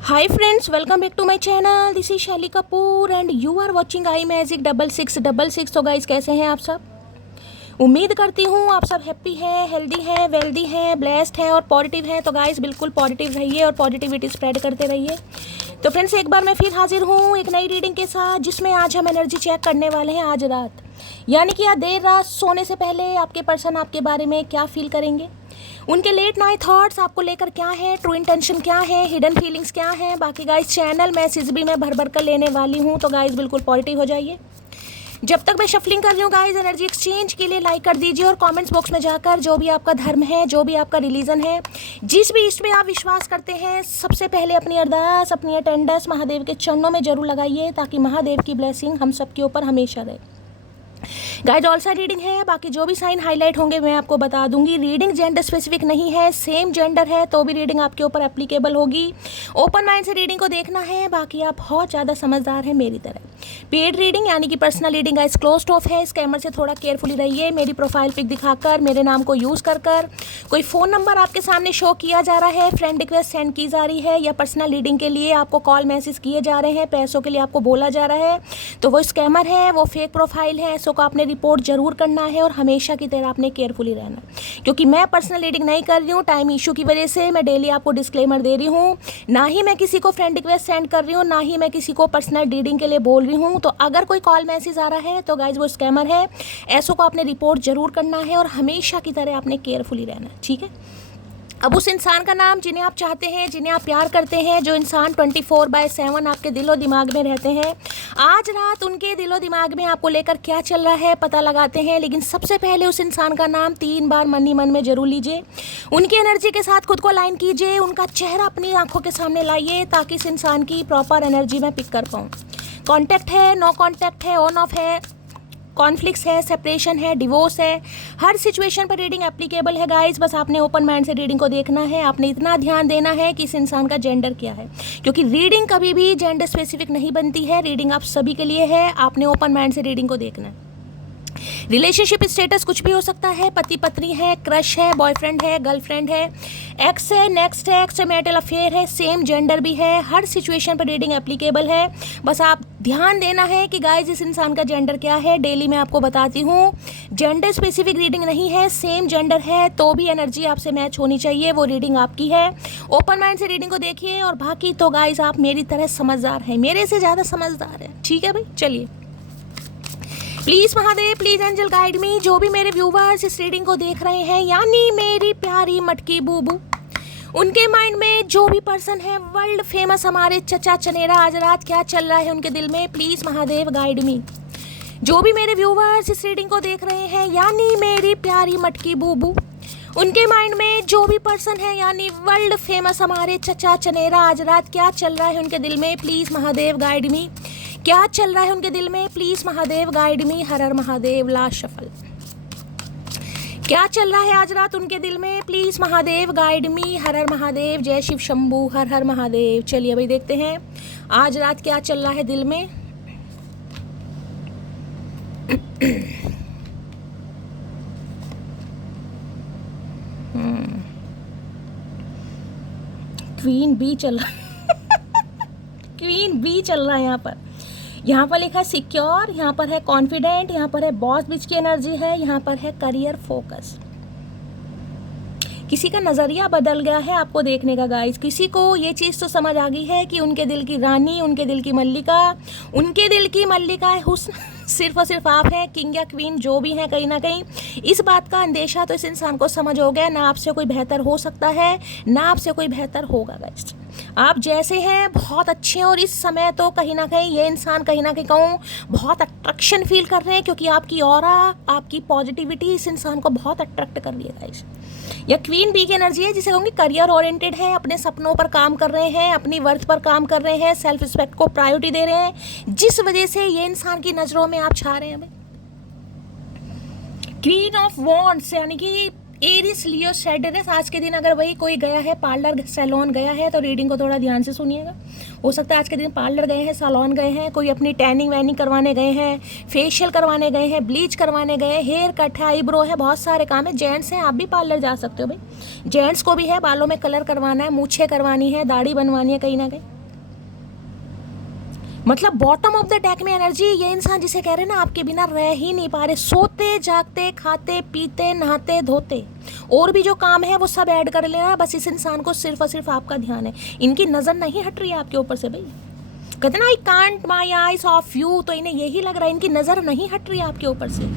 Hi friends, welcome back to my channel. This is शैली Kapoor and you are watching I magic 6666। तो guys कैसे हैं आप सब? उम्मीद करती हूँ आप सब हैप्पी हैं, हेल्दी हैं, वेल्दी हैं, ब्लेस्ड हैं और पॉजिटिव हैं। तो गाइस बिल्कुल पॉजिटिव रहिए और पॉजिटिविटी स्प्रेड करते रहिए। तो फ्रेंड्स एक बार मैं फिर हाजिर हूँ एक नई रीडिंग के साथ, जिसमें आज हम एनर्जी चेक करने वाले हैं आज रात, यानी कि आज देर रात सोने से पहले आपके पर्सन आपके बारे में क्या फील करेंगे, उनके लेट नाइट थॉट्स आपको लेकर क्या है, ट्रू इंटेंशन क्या है, हिडन फीलिंग्स क्या है। बाकी गाइस चैनल मैसेज भी मैं भर भर कर लेने वाली हूँ, तो गाइस बिल्कुल पॉजिटिव हो जाइए। जब तक मैं शफलिंग कर रही हूँ गाइस, एनर्जी एक्सचेंज के लिए लाइक कर दीजिए और कमेंट्स बॉक्स में जाकर जो भी आपका धर्म है, जो भी आपका रिलीजन है, जिस भी इष्ट में आप विश्वास करते हैं, सबसे पहले अपनी अरदास, अपनी अटेंडेंस महादेव के चरणों में जरूर लगाइए, ताकि महादेव की ब्लेसिंग हम सबके ऊपर हमेशा रहे। गाइड ऑल साइड रीडिंग है, बाकी जो भी साइन हाईलाइट होंगे मैं आपको बता दूंगी। रीडिंग जेंडर स्पेसिफिक नहीं है, सेम जेंडर है तो भी रीडिंग आपके ऊपर एप्लीकेबल होगी। ओपन माइंड से रीडिंग को देखना है, बाकी आप बहुत ज़्यादा समझदार हैं मेरी तरह। पेड रीडिंग यानी कि personal reading guys closed of है, स्कैमर से थोड़ा केयरफुली रहिए। मेरी प्रोफाइल पिक दिखाकर, मेरे नाम को यूज़ कर कोई फ़ोन नंबर आपके सामने शो किया जा रहा है, फ्रेंड रिक्वेस्ट सेंड की जा रही है, या पर्सनल रीडिंग के लिए आपको कॉल मैसेज किए जा रहे हैं, पैसों के लिए आपको बोला जा रहा है, तो वो स्कैमर है, वो फेक प्रोफाइल है। ऐसों को आपने रिपोर्ट जरूर करना है और हमेशा की तरह आपने केयरफुली रहना, क्योंकि मैं पर्सनल रीडिंग नहीं कर रही हूँ। टाइम इशू की वजह से मैं डेली आपको डिस्क्लेमर दे रही हूँ, ना ही मैं किसी को फ्रेंड रिक्वेस्ट सेंड कर रही हूँ, ना ही मैं किसी को पर्सनल रीडिंग के लिए बोल रही हूँ। तो अगर कोई कॉल मैसेज आ रहा है तो गाइज वो स्कैमर है। ऐसों को आपने रिपोर्ट जरूर करना है और हमेशा की तरह आपने केयरफुली रहना है, ठीक है। अब उस इंसान का नाम जिन्हें आप चाहते हैं, जिन्हें आप प्यार करते हैं, जो इंसान 24/7 आपके दिलो दिमाग में रहते हैं, आज रात उनके दिलो दिमाग में आपको लेकर क्या चल रहा है पता लगाते हैं। लेकिन सबसे पहले उस इंसान का नाम 3 बार मन ही मन में जरूर लीजिए, उनकी एनर्जी के साथ खुद को अलाइन कीजिए, उनका चेहरा अपनी आंखों के सामने लाइए, ताकि इस इंसान की प्रॉपर एनर्जी में पिक कर पाऊँ। कॉन्टैक्ट है, नो कॉन्टैक्ट है, ऑन ऑफ है, कॉन्फ्लिक्ट्स है, सेपरेशन है, डिवोर्स है, हर सिचुएशन पर रीडिंग एप्लीकेबल है गाइस। बस आपने ओपन माइंड से रीडिंग को देखना है। आपने इतना ध्यान देना है कि इस इंसान का जेंडर क्या है, क्योंकि रीडिंग कभी भी जेंडर स्पेसिफिक नहीं बनती है। रीडिंग आप सभी के लिए है, आपने ओपन माइंड से रीडिंग को देखना है। रिलेशनशिप स्टेटस कुछ भी हो सकता है, पति पत्नी है, क्रश है, बॉयफ्रेंड है, गर्लफ्रेंड है, एक्स है, नेक्स्ट है, एक्स्ट्रा मैरिटल अफेयर है, सेम जेंडर भी है, हर सिचुएशन पर रीडिंग एप्लीकेबल है। बस आप ध्यान देना है कि गाइस इस इंसान का जेंडर क्या है। डेली मैं आपको बताती हूँ, जेंडर स्पेसिफिक रीडिंग नहीं है, सेम जेंडर है तो भी एनर्जी आपसे मैच होनी चाहिए, वो रीडिंग आपकी है। ओपन माइंड से रीडिंग को देखिए, और बाकी तो गाइस आप मेरी तरह समझदार हैं, मेरे से ज़्यादा समझदार हैं, ठीक है भाई। चलिए please Mahadev, please angel guide me. जो भी मेरे व्यूवर्स इस रीडिंग को देख रहे हैं, यानी मेरी प्यारी मटकी बूबू, उनके माइंड में जो भी पर्सन है, वर्ल्ड फेमस हमारे चचा चनेरा, आज रात क्या चल रहा है उनके दिल में, प्लीज़ महादेव गाइड मी। जो भी मेरे व्यूवर्स इस रीडिंग को देख रहे हैं, यानी मेरी प्यारी मटकी बूबू, उनके माइंड में जो भी पर्सन है, यानी वर्ल्ड फेमस हमारे चचा चनेरा, आज रात क्या चल रहा है उनके दिल में, प्लीज़ महादेव गाइड मी। क्या चल रहा है उनके दिल में, प्लीज़ महादेव गाइड मी। हर हर महादेव, लास्ट शफल। क्या चल रहा है आज रात उनके दिल में, प्लीज़ महादेव गाइड मी। हर हर महादेव, जय शिव शंभू, हर हर महादेव। चलिए भाई देखते हैं आज रात क्या चल रहा है दिल में। क्वीन बी चल रहा क्वीन बी चल रहा है यहाँ पर लिखा है सिक्योर, यहाँ पर है कॉन्फिडेंट, यहाँ पर है बॉस बिच की एनर्जी है, यहाँ पर है करियर फोकस। किसी का नज़रिया बदल गया है आपको देखने का गाइस। किसी को ये चीज़ तो समझ आ गई है कि उनके दिल की रानी, उनके दिल की मल्लिका, उनके दिल की मल्लिका है हुस्न, सिर्फ और सिर्फ आप हैं, किंग या क्वीन जो भी हैं। कहीं ना कहीं इस बात का अंदेशा तो इस इंसान को समझ हो गया, ना आपसे कोई बेहतर हो सकता है, ना आपसे कोई बेहतर होगा गाइस। आप जैसे हैं बहुत अच्छे हैं, और इस समय तो कहीं ना कहीं ये इंसान कहीं ना कहीं कहूँ बहुत अट्रैक्शन फील कर रहे हैं, क्योंकि आपकी ऑरा, आपकी पॉजिटिविटी इस इंसान को बहुत अट्रैक्ट कर रही है गाइस। या क्वीन बी की एनर्जी है, जिसे कहूँगी करियर ओरिएंटेड है, अपने सपनों पर काम कर रहे हैं, अपनी वर्थ पर काम कर रहे हैं, सेल्फ रिस्पेक्ट को प्रायोरिटी दे रहे हैं, जिस वजह से ये इंसान की नज़रों में आप छा रहे हैं भाई। क्वीन ऑफ वॉन्ड्स यानी कि एरिस लियो सैजिटेरियस, आज के दिन अगर वही कोई गया है पार्लर सैलून गया है तो रीडिंग को थोड़ा ध्यान से सुनिएगा। हो सकता है आज के दिन पार्लर गए हैं, सैलून गए हैं, कोई अपनी टैनिंग वैनिंग करवाने गए हैं, फेशियल करवाने गए हैं, ब्लीच करवाने गए हैं, हेयर कट है, आईब्रो है, बहुत सारे काम है। जेंट्स हैं, आप भी पार्लर जा सकते हो भाई, जेंट्स को भी है, बालों में कलर करवाना है, मूछें करवानी है, दाढ़ी बनवानी है, कहीं ना कहीं मतलब बॉटम ऑफ द डेक में एनर्जी, ये इंसान जिसे कह रहे हैं ना आपके बिना रह ही नहीं पा रहे, सोते जागते खाते पीते नहाते धोते और भी जो काम है वो सब ऐड कर लेना, बस इस इंसान को सिर्फ और सिर्फ आपका ध्यान है। इनकी नज़र नहीं हट रही है आपके ऊपर से भाई, कहते ना I can't my eyes of you, तो इन्हें यही लग रहा है इनकी नज़र नहीं हट रही है आपके ऊपर से,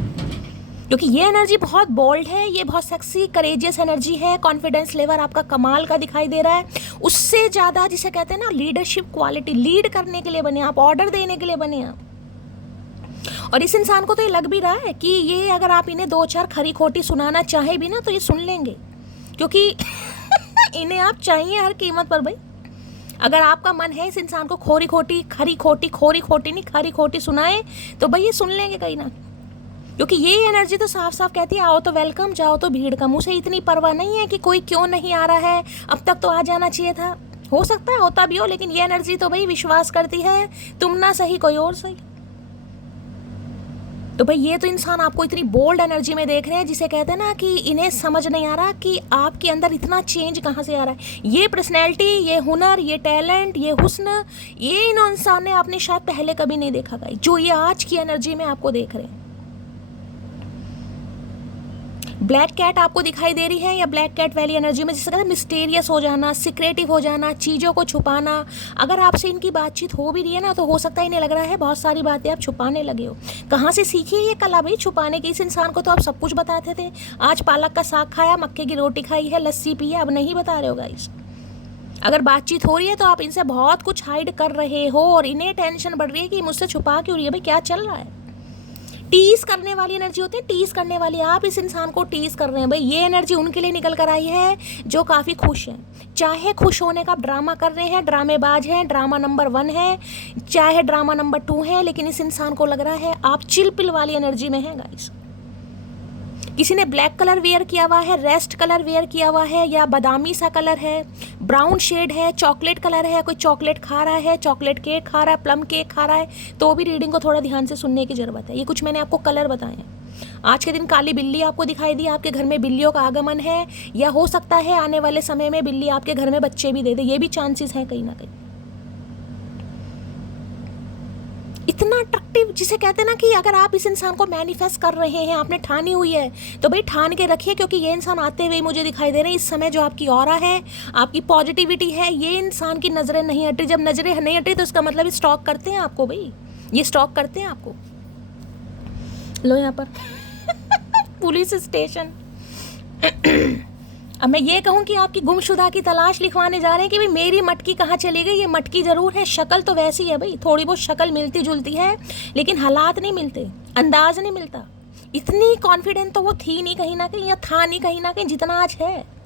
क्योंकि ये एनर्जी बहुत बोल्ड है, ये बहुत सेक्सी करेजियस एनर्जी है, कॉन्फिडेंस लेवल आपका कमाल का दिखाई दे रहा है। उससे ज़्यादा जिसे कहते हैं ना लीडरशिप क्वालिटी, लीड करने के लिए बने आप, ऑर्डर देने के लिए बने आप। और इस इंसान को तो ये लग भी रहा है कि ये अगर आप इन्हें 2-4 खरी खोटी सुनाना चाहे भी ना तो ये सुन लेंगे, क्योंकि इन्हें आप चाहिए हर कीमत पर भाई। अगर आपका मन है इस इंसान को खरी खोटी नहीं खरी खोटी सुनाए तो भाई ये सुन लेंगे कहीं ना, क्योंकि ये एनर्जी तो साफ साफ कहती है आओ तो वेलकम, जाओ तो भीड़ कम। उसे इतनी परवाह नहीं है कि कोई क्यों नहीं आ रहा है, अब तक तो आ जाना चाहिए था। हो सकता है होता भी हो, लेकिन ये एनर्जी तो भाई विश्वास करती है तुम ना सही कोई और सही। तो भाई ये तो इंसान आपको इतनी बोल्ड एनर्जी में देख रहे हैं जिसे कहते हैं ना कि इन्हें समझ नहीं आ रहा कि आपके अंदर इतना चेंज कहाँ से आ रहा है। ये पर्सनैलिटी, ये हुनर, ये टैलेंट, ये हुस्न, ये इन इंसान ने आपने शायद पहले कभी नहीं देखा गाइस, जो ये आज की एनर्जी में आपको देख रहे हैं। ब्लैक कैट आपको दिखाई दे रही है, या ब्लैक कैट वाली एनर्जी में जिसे कहते हैं मिस्टीरियस हो जाना, सीक्रेटिव हो जाना, चीज़ों को छुपाना। अगर आपसे इनकी बातचीत हो भी रही है ना तो हो सकता है इन्हें लग रहा है बहुत सारी बातें आप छुपाने लगे हो। कहाँ से सीखी है ये कला भाई छुपाने की? इस इंसान को तो आप सब कुछ बताते थे, आज पालक का साग खाया, मक्के की रोटी खाई है, लस्सी पी है, अब नहीं बता रहे हो गाइस। अगर बातचीत हो रही है तो आप इनसे बहुत कुछ हाइड कर रहे हो और इन्हें टेंशन बढ़ रही है कि मुझसे छुपा क्यों रही है भाई, क्या चल रहा है। टीज करने वाली एनर्जी होती है, टीज करने वाली, आप इस इंसान को टीज कर रहे हैं भाई। ये एनर्जी उनके लिए निकल कर आई है जो काफ़ी खुश हैं, चाहे खुश होने का ड्रामा कर रहे हैं, ड्रामेबाज हैं, ड्रामा नंबर 1 है, चाहे ड्रामा नंबर 2 है, लेकिन इस इंसान को लग रहा है आप चिलपिल वाली एनर्जी में हैं गाइस। किसी ने ब्लैक कलर वेयर किया हुआ है, रेस्ट कलर वेयर किया हुआ है, या बादामी सा कलर है, ब्राउन शेड है, चॉकलेट कलर है, कोई चॉकलेट खा रहा है, चॉकलेट केक खा रहा है, प्लम केक खा रहा है, तो भी रीडिंग को थोड़ा ध्यान से सुनने की ज़रूरत है। ये कुछ मैंने आपको कलर बताए हैं। आज के दिन काली बिल्ली आपको दिखाई दी, आपके घर में बिल्लियों का आगमन है, या हो सकता है आने वाले समय में बिल्ली आपके घर में बच्चे भी दे दे, ये भी चांसेस हैं कहीं ना कहीं। इतना अट्रैक्टिव जिसे कहते हैं ना कि अगर आप इस इंसान को मैनिफेस्ट कर रहे हैं, आपने ठानी हुई है, तो भाई ठान के रखिए, क्योंकि ये इंसान आते हुए मुझे दिखाई दे रहे हैं। इस समय जो आपकी ऑरा है, आपकी पॉजिटिविटी है, ये इंसान की नज़रें नहीं हट रही। जब नज़रें नहीं हट रही तो इसका मतलब स्टॉक करते हैं आपको भाई, ये स्टॉक करते हैं आपको। लो यहाँ पर पुलिस स्टेशन। अब मैं ये कहूँ कि आपकी गुमशुदा की तलाश लिखवाने जा रहे हैं कि भाई मेरी मटकी कहाँ चली गई। ये मटकी ज़रूर है, शक्ल तो वैसी है भाई, थोड़ी बहुत शक्ल मिलती जुलती है, लेकिन हालात नहीं मिलते, अंदाज नहीं मिलता। इतनी कॉन्फिडेंट तो वो थी नहीं कहीं ना कहीं, या था नहीं कहीं ना कहीं जितना आज है।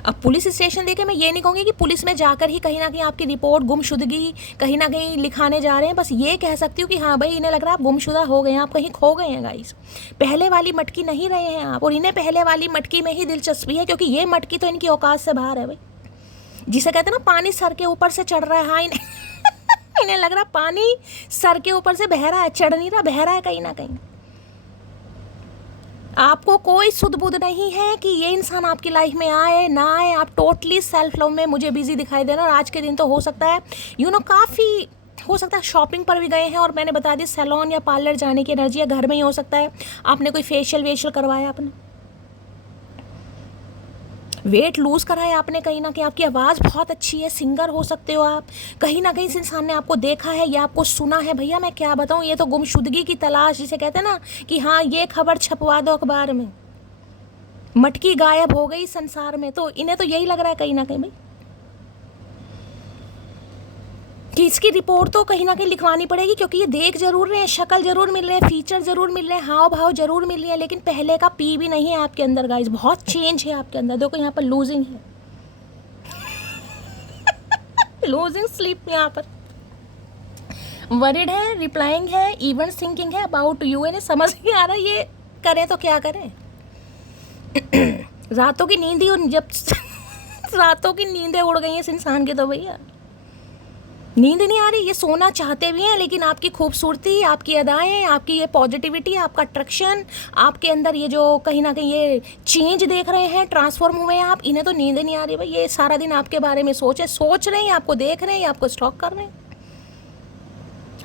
अब पुलिस स्टेशन देखे मैं ये नहीं कहूँगी कि पुलिस में जाकर ही कहीं ना कहीं आपकी रिपोर्ट गुमशुदगी कहीं ना कहीं लिखाने जा रहे हैं। बस ये कह सकती हूँ कि हाँ भाई इन्हें लग रहा है आप गुमशुदा हो गए हैं, आप कहीं खो गए हैं गाइस, पहले वाली मटकी नहीं रहे हैं आप। और इन्हें पहले वाली मटकी में ही दिलचस्पी है, क्योंकि ये मटकी तो इनकी औकात से बाहर है भाई, जिसे कहते हैं ना पानी सर के ऊपर से चढ़ रहा है। हाँ इन्हें लग रहा पानी सर के ऊपर से बह रहा है, चढ़ नहीं रहा, बह रहा है कहीं ना कहीं। आपको कोई सुध बुध नहीं है कि ये इंसान आपकी लाइफ में आए ना आए, आप टोटली सेल्फ लव में मुझे बिजी दिखाई देना। और आज के दिन तो हो सकता है काफ़ी हो सकता है शॉपिंग पर भी गए हैं, और मैंने बता दी सैलून या पार्लर जाने की एनर्जी, या घर में ही हो सकता है आपने कोई फेशियल करवाया, आपने वेट लूज़ कराया, आपने कहीं ना कहीं आपकी आवाज़ बहुत अच्छी है, सिंगर हो सकते हो आप, कहीं ना कहीं इस इंसान ने आपको देखा है या आपको सुना है। भैया मैं क्या बताऊँ, ये तो गुमशुदगी की तलाश जिसे कहते हैं ना कि हाँ ये खबर छपवा दो अखबार में, मटकी गायब हो गई संसार में, तो इन्हें तो यही लग रहा है कहीं ना कहीं भाई कि इसकी रिपोर्ट तो कहीं ना कहीं लिखवानी पड़ेगी, क्योंकि ये देख जरूर रहे हैं, शक्ल जरूर मिल रहे हैं, फीचर जरूर मिल रहे हैं, हाव भाव जरूर मिल रहे हैं, लेकिन पहले का पी भी नहीं है आपके अंदर गाइस, बहुत चेंज है आपके अंदर। देखो यहाँ पर लूजिंग है लूजिंग स्लीप, यहाँ पर वरिड है, रिप्लाइंग है, इवन थिंकिंग है अबाउट यू। इन्हें समझ नहीं आ रहा ये करें तो क्या करें। रातों की नींद ही जब रातों की नींदें उड़ गई हैं इस इंसान की तो भैया नींद नहीं आ रही। ये सोना चाहते भी हैं लेकिन आपकी खूबसूरती, आपकी अदाएं, आपकी ये पॉजिटिविटी, आपका अट्रैक्शन, आपके अंदर ये जो कहीं ना कहीं ये चेंज देख रहे हैं, ट्रांसफॉर्म हुए हैं आप, इन्हें तो नींद नहीं आ रही भाई। ये सारा दिन आपके बारे में सोच रहे हैं, आपको देख रहे हैं, आपको स्टॉक कर रहे हैं।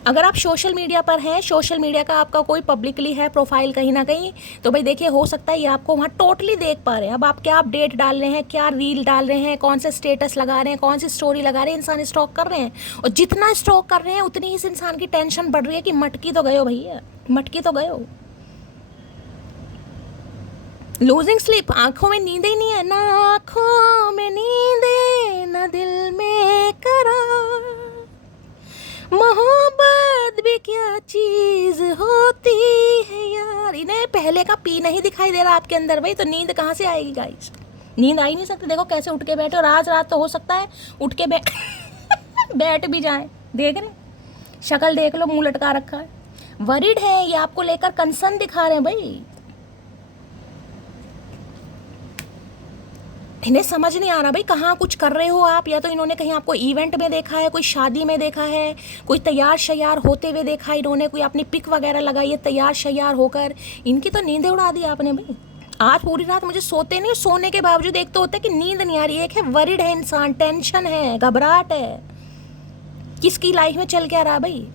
अगर आप सोशल मीडिया पर हैं, सोशल मीडिया का आपका कोई पब्लिकली है प्रोफाइल कहीं ना कहीं, तो भाई देखिए हो सकता है ये आपको वहाँ टोटली देख पा रहे हैं। अब आप क्या अपडेट डाल रहे हैं, क्या रील डाल रहे हैं, कौन से स्टेटस लगा रहे हैं, कौन सी स्टोरी लगा रहे हैं, इंसान स्टॉक कर रहे हैं। और जितना स्टॉक कर रहे हैं उतनी ही इस इंसान की टेंशन बढ़ रही है कि मटकी तो गए हो भैया, मटकी तो गए हो। लूजिंग स्लीप, आंखों में नींद ही नहीं है ना, आंखों में नींद ना दिल में करार, मोहब्बत भी क्या चीज होती है यार। इन्हें पहले का पी नहीं दिखाई दे रहा आपके अंदर भाई, तो नींद कहाँ से आएगी गाइस। नींद आ ही नहीं सकती। देखो कैसे उठ के बैठे, और आज रात तो हो सकता है उठ के बैठ भी जाए। देख रहे, शक्ल देख लो, मुंह लटका रखा है, वरीड है, ये आपको लेकर कंसर्न दिखा रहे हैं भाई। इन्हें समझ नहीं आ रहा भाई कहाँ कुछ कर रहे हो आप। या तो इन्होंने कहीं आपको इवेंट में देखा है, कोई शादी में देखा है, कोई तैयार शैयार होते हुए देखा है इन्होंने, कोई अपनी पिक वगैरह लगाई है तैयार शैयार होकर। इनकी तो नींदें उड़ा दी आपने भाई। आज पूरी रात मुझे सोते नहीं, सोने के बावजूद एक तो होता है कि नींद नहीं आ रही है, एक है वरिड है इंसान, टेंशन है, घबराहट है, किसकी लाइफ में चल क्या रहा भाई।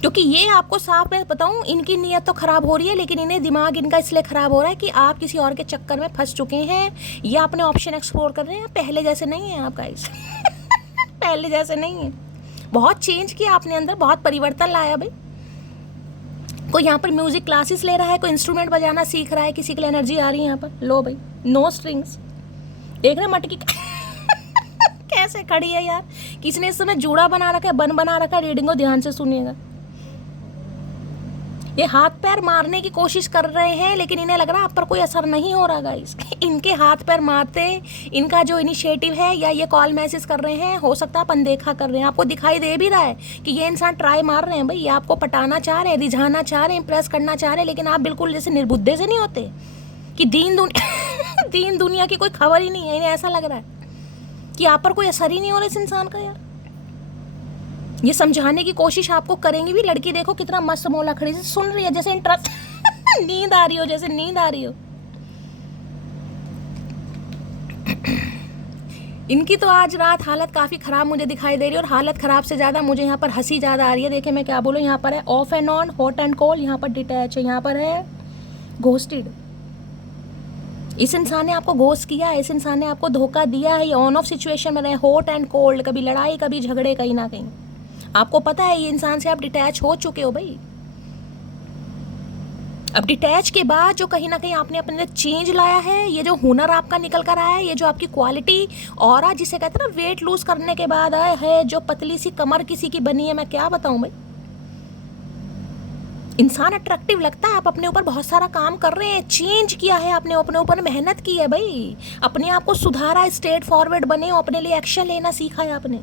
क्योंकि ये आपको साफ मैं बताऊं, इनकी नीयत तो खराब हो रही है, लेकिन इन्हें दिमाग इनका इसलिए खराब हो रहा है कि आप किसी और के चक्कर में फंस चुके हैं, या अपने ऑप्शन एक्सप्लोर कर रहे हैं। पहले जैसे नहीं है आप गाइस। पहले जैसे नहीं है, बहुत चेंज किया आपने अंदर, बहुत परिवर्तन लाया भाई। कोई यहाँ पर म्यूजिक क्लासेस ले रहा है, कोई इंस्ट्रूमेंट बजाना सीख रहा है, किसी के लिए एनर्जी आ रही है यहाँ पर। लो भाई, नो स्ट्रिंग्स। देख रहे मटकी कैसे खड़ी है यार। किसी ने इस समय जूड़ा बना रखा है, बन बना रखा है। रीडिंग को ध्यान से सुनिएगा। ये हाथ पैर मारने की कोशिश कर रहे हैं, लेकिन इन्हें लग रहा है आप पर कोई असर नहीं हो रहा गाइस। इनके हाथ पैर मारते, इनका जो इनिशिएटिव है, या ये कॉल मैसेज कर रहे हैं, हो सकता है आप अनदेखा कर रहे हैं। आपको दिखाई दे भी रहा है कि ये इंसान ट्राई मार रहे हैं भाई, ये आपको पटाना चाह रहे हैं, रिझाना चाह रहे हैं, इंप्रेस करना चाह रहे हैं, लेकिन आप बिल्कुल जैसे निर्बुद्धे से नहीं होते कि दीन दुनिया की कोई खबर ही नहीं है। इन्हें ऐसा लग रहा है कि आप पर कोई असर ही नहीं हो रहा इस इंसान का यार। ये समझाने की कोशिश आपको करेंगी भी। लड़की देखो कितना मस्त मोला खड़ी से सुन रही है, जैसे इंटरेस्ट नींद आ रही हो, जैसे नींद आ रही हो। इनकी तो आज रात हालत काफ़ी ख़राब मुझे दिखाई दे रही है, और हालत ख़राब से ज़्यादा मुझे यहाँ पर हंसी ज़्यादा आ रही है। देखिए मैं क्या बोलूँ, यहाँ पर है of and on, hot and cold, यहाँ पर डिटैच है, यहाँ पर है घोस्टेड। इस इंसान ने आपको घोस्ट किया है, इस इंसान ने आपको धोखा दिया है। ये ऑन ऑफ सिचुएशन में रहे, हॉट एंड कोल्ड, कभी लड़ाई कभी झगड़े, कहीं ना कहीं आपको पता है ये इंसान से आप डिटैच हो चुके हो भाई। अब डिटैच के बाद जो कहीं ना कहीं आपने अपने अंदर चेंज लाया है, ये जो हुनर आपका निकल कर आया है, ये जो आपकी क्वालिटी और जिसे कहते हैं ना वेट लूज करने के बाद आया है, जो पतली सी कमर किसी की बनी है, मैं क्या बताऊं भाई। इंसान अट्रैक्टिव लगता है। आप अपने ऊपर बहुत सारा काम कर रहे हैं, चेंज किया है आपने, अपने ऊपर मेहनत की है भाई, अपने आप को सुधारा, स्ट्रेट फॉरवर्ड बने हो, अपने लिए एक्शन लेना सीखा है आपने।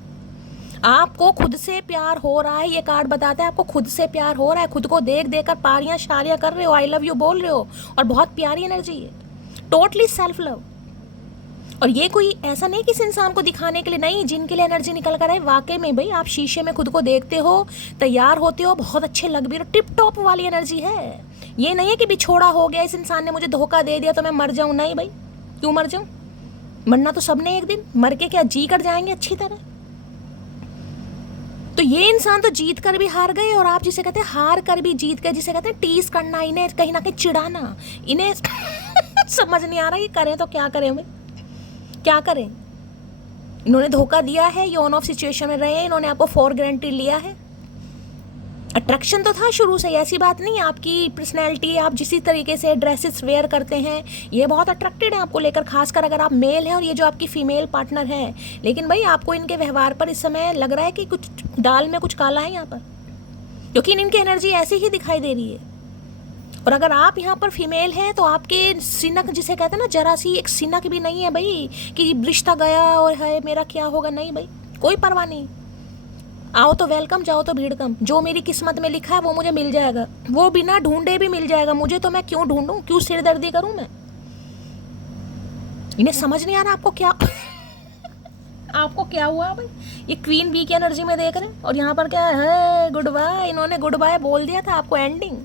आपको खुद से प्यार हो रहा है, ये कार्ड बताता है आपको खुद से प्यार हो रहा है। खुद को देख देकर पारियां शारियां कर रहे हो, आई लव यू बोल रहे हो, और बहुत प्यारी एनर्जी है, टोटली सेल्फ लव। और ये कोई ऐसा नहीं कि इस इंसान को दिखाने के लिए नहीं, जिनके लिए एनर्जी निकल कर आए। वाकई में भाई आप शीशे में खुद को देखते हो, तैयार होते हो, बहुत अच्छे लग भी रहे हो, टिप टॉप वाली एनर्जी है। ये नहीं है कि बिछोड़ा हो गया, इस इंसान ने मुझे धोखा दे दिया तो मैं मर जाऊं। नहीं भाई, क्यों मर जाऊं, मरना तो सबने एक दिन, मर के क्या जी कर जाएंगे अच्छी तरह। तो ये इंसान तो जीत कर भी हार गए, और आप जिसे कहते हैं हार कर भी जीत गए, जिसे कहते हैं टीज करना, इन्हें कहीं ना कहीं चिढ़ाना, इन्हें समझ नहीं आ रहा ये करें तो क्या करें भाई, क्या करें। इन्होंने धोखा दिया है, ये ऑन ऑफ सिचुएशन में रहे, इन्होंने आपको फॉर गारंटी लिया है। अट्रैक्शन तो था शुरू से, ऐसी बात नहीं। आपकी पर्सनैलिटी, आप जिस तरीके से ड्रेसेस वेयर करते हैं, ये बहुत अट्रैक्टेड है आपको लेकर, खासकर अगर आप मेल हैं और ये जो आपकी फीमेल पार्टनर है। लेकिन भाई आपको इनके व्यवहार पर इस समय लग रहा है कि कुछ दाल में कुछ काला है यहाँ पर, क्योंकि इनकी एनर्जी ऐसी ही दिखाई दे रही है। और अगर आप यहाँ पर फीमेल हैं तो आपके सिनक, जिसे कहते हैं ना, जरा सी एक सिनक भी नहीं है भाई कि रिश्ता गया और है मेरा क्या होगा। नहीं भाई, कोई परवाह नहीं। आओ तो वेलकम, जाओ तो भीड़ कम। जो मेरी किस्मत में लिखा है वो मुझे मिल जाएगा, वो बिना ढूंढे भी मिल जाएगा मुझे, तो मैं क्यों ढूंढूं, क्यों सिरदर्दी करूं मैं। इन्हें समझ नहीं आ रहा आपको क्या आपको क्या हुआ भाई। ये क्वीन बी की एनर्जी में देख रहे हैं, और यहाँ पर क्या है, गुड बाय। इन्होंने गुड बाय बोल दिया था आपको, एंडिंग।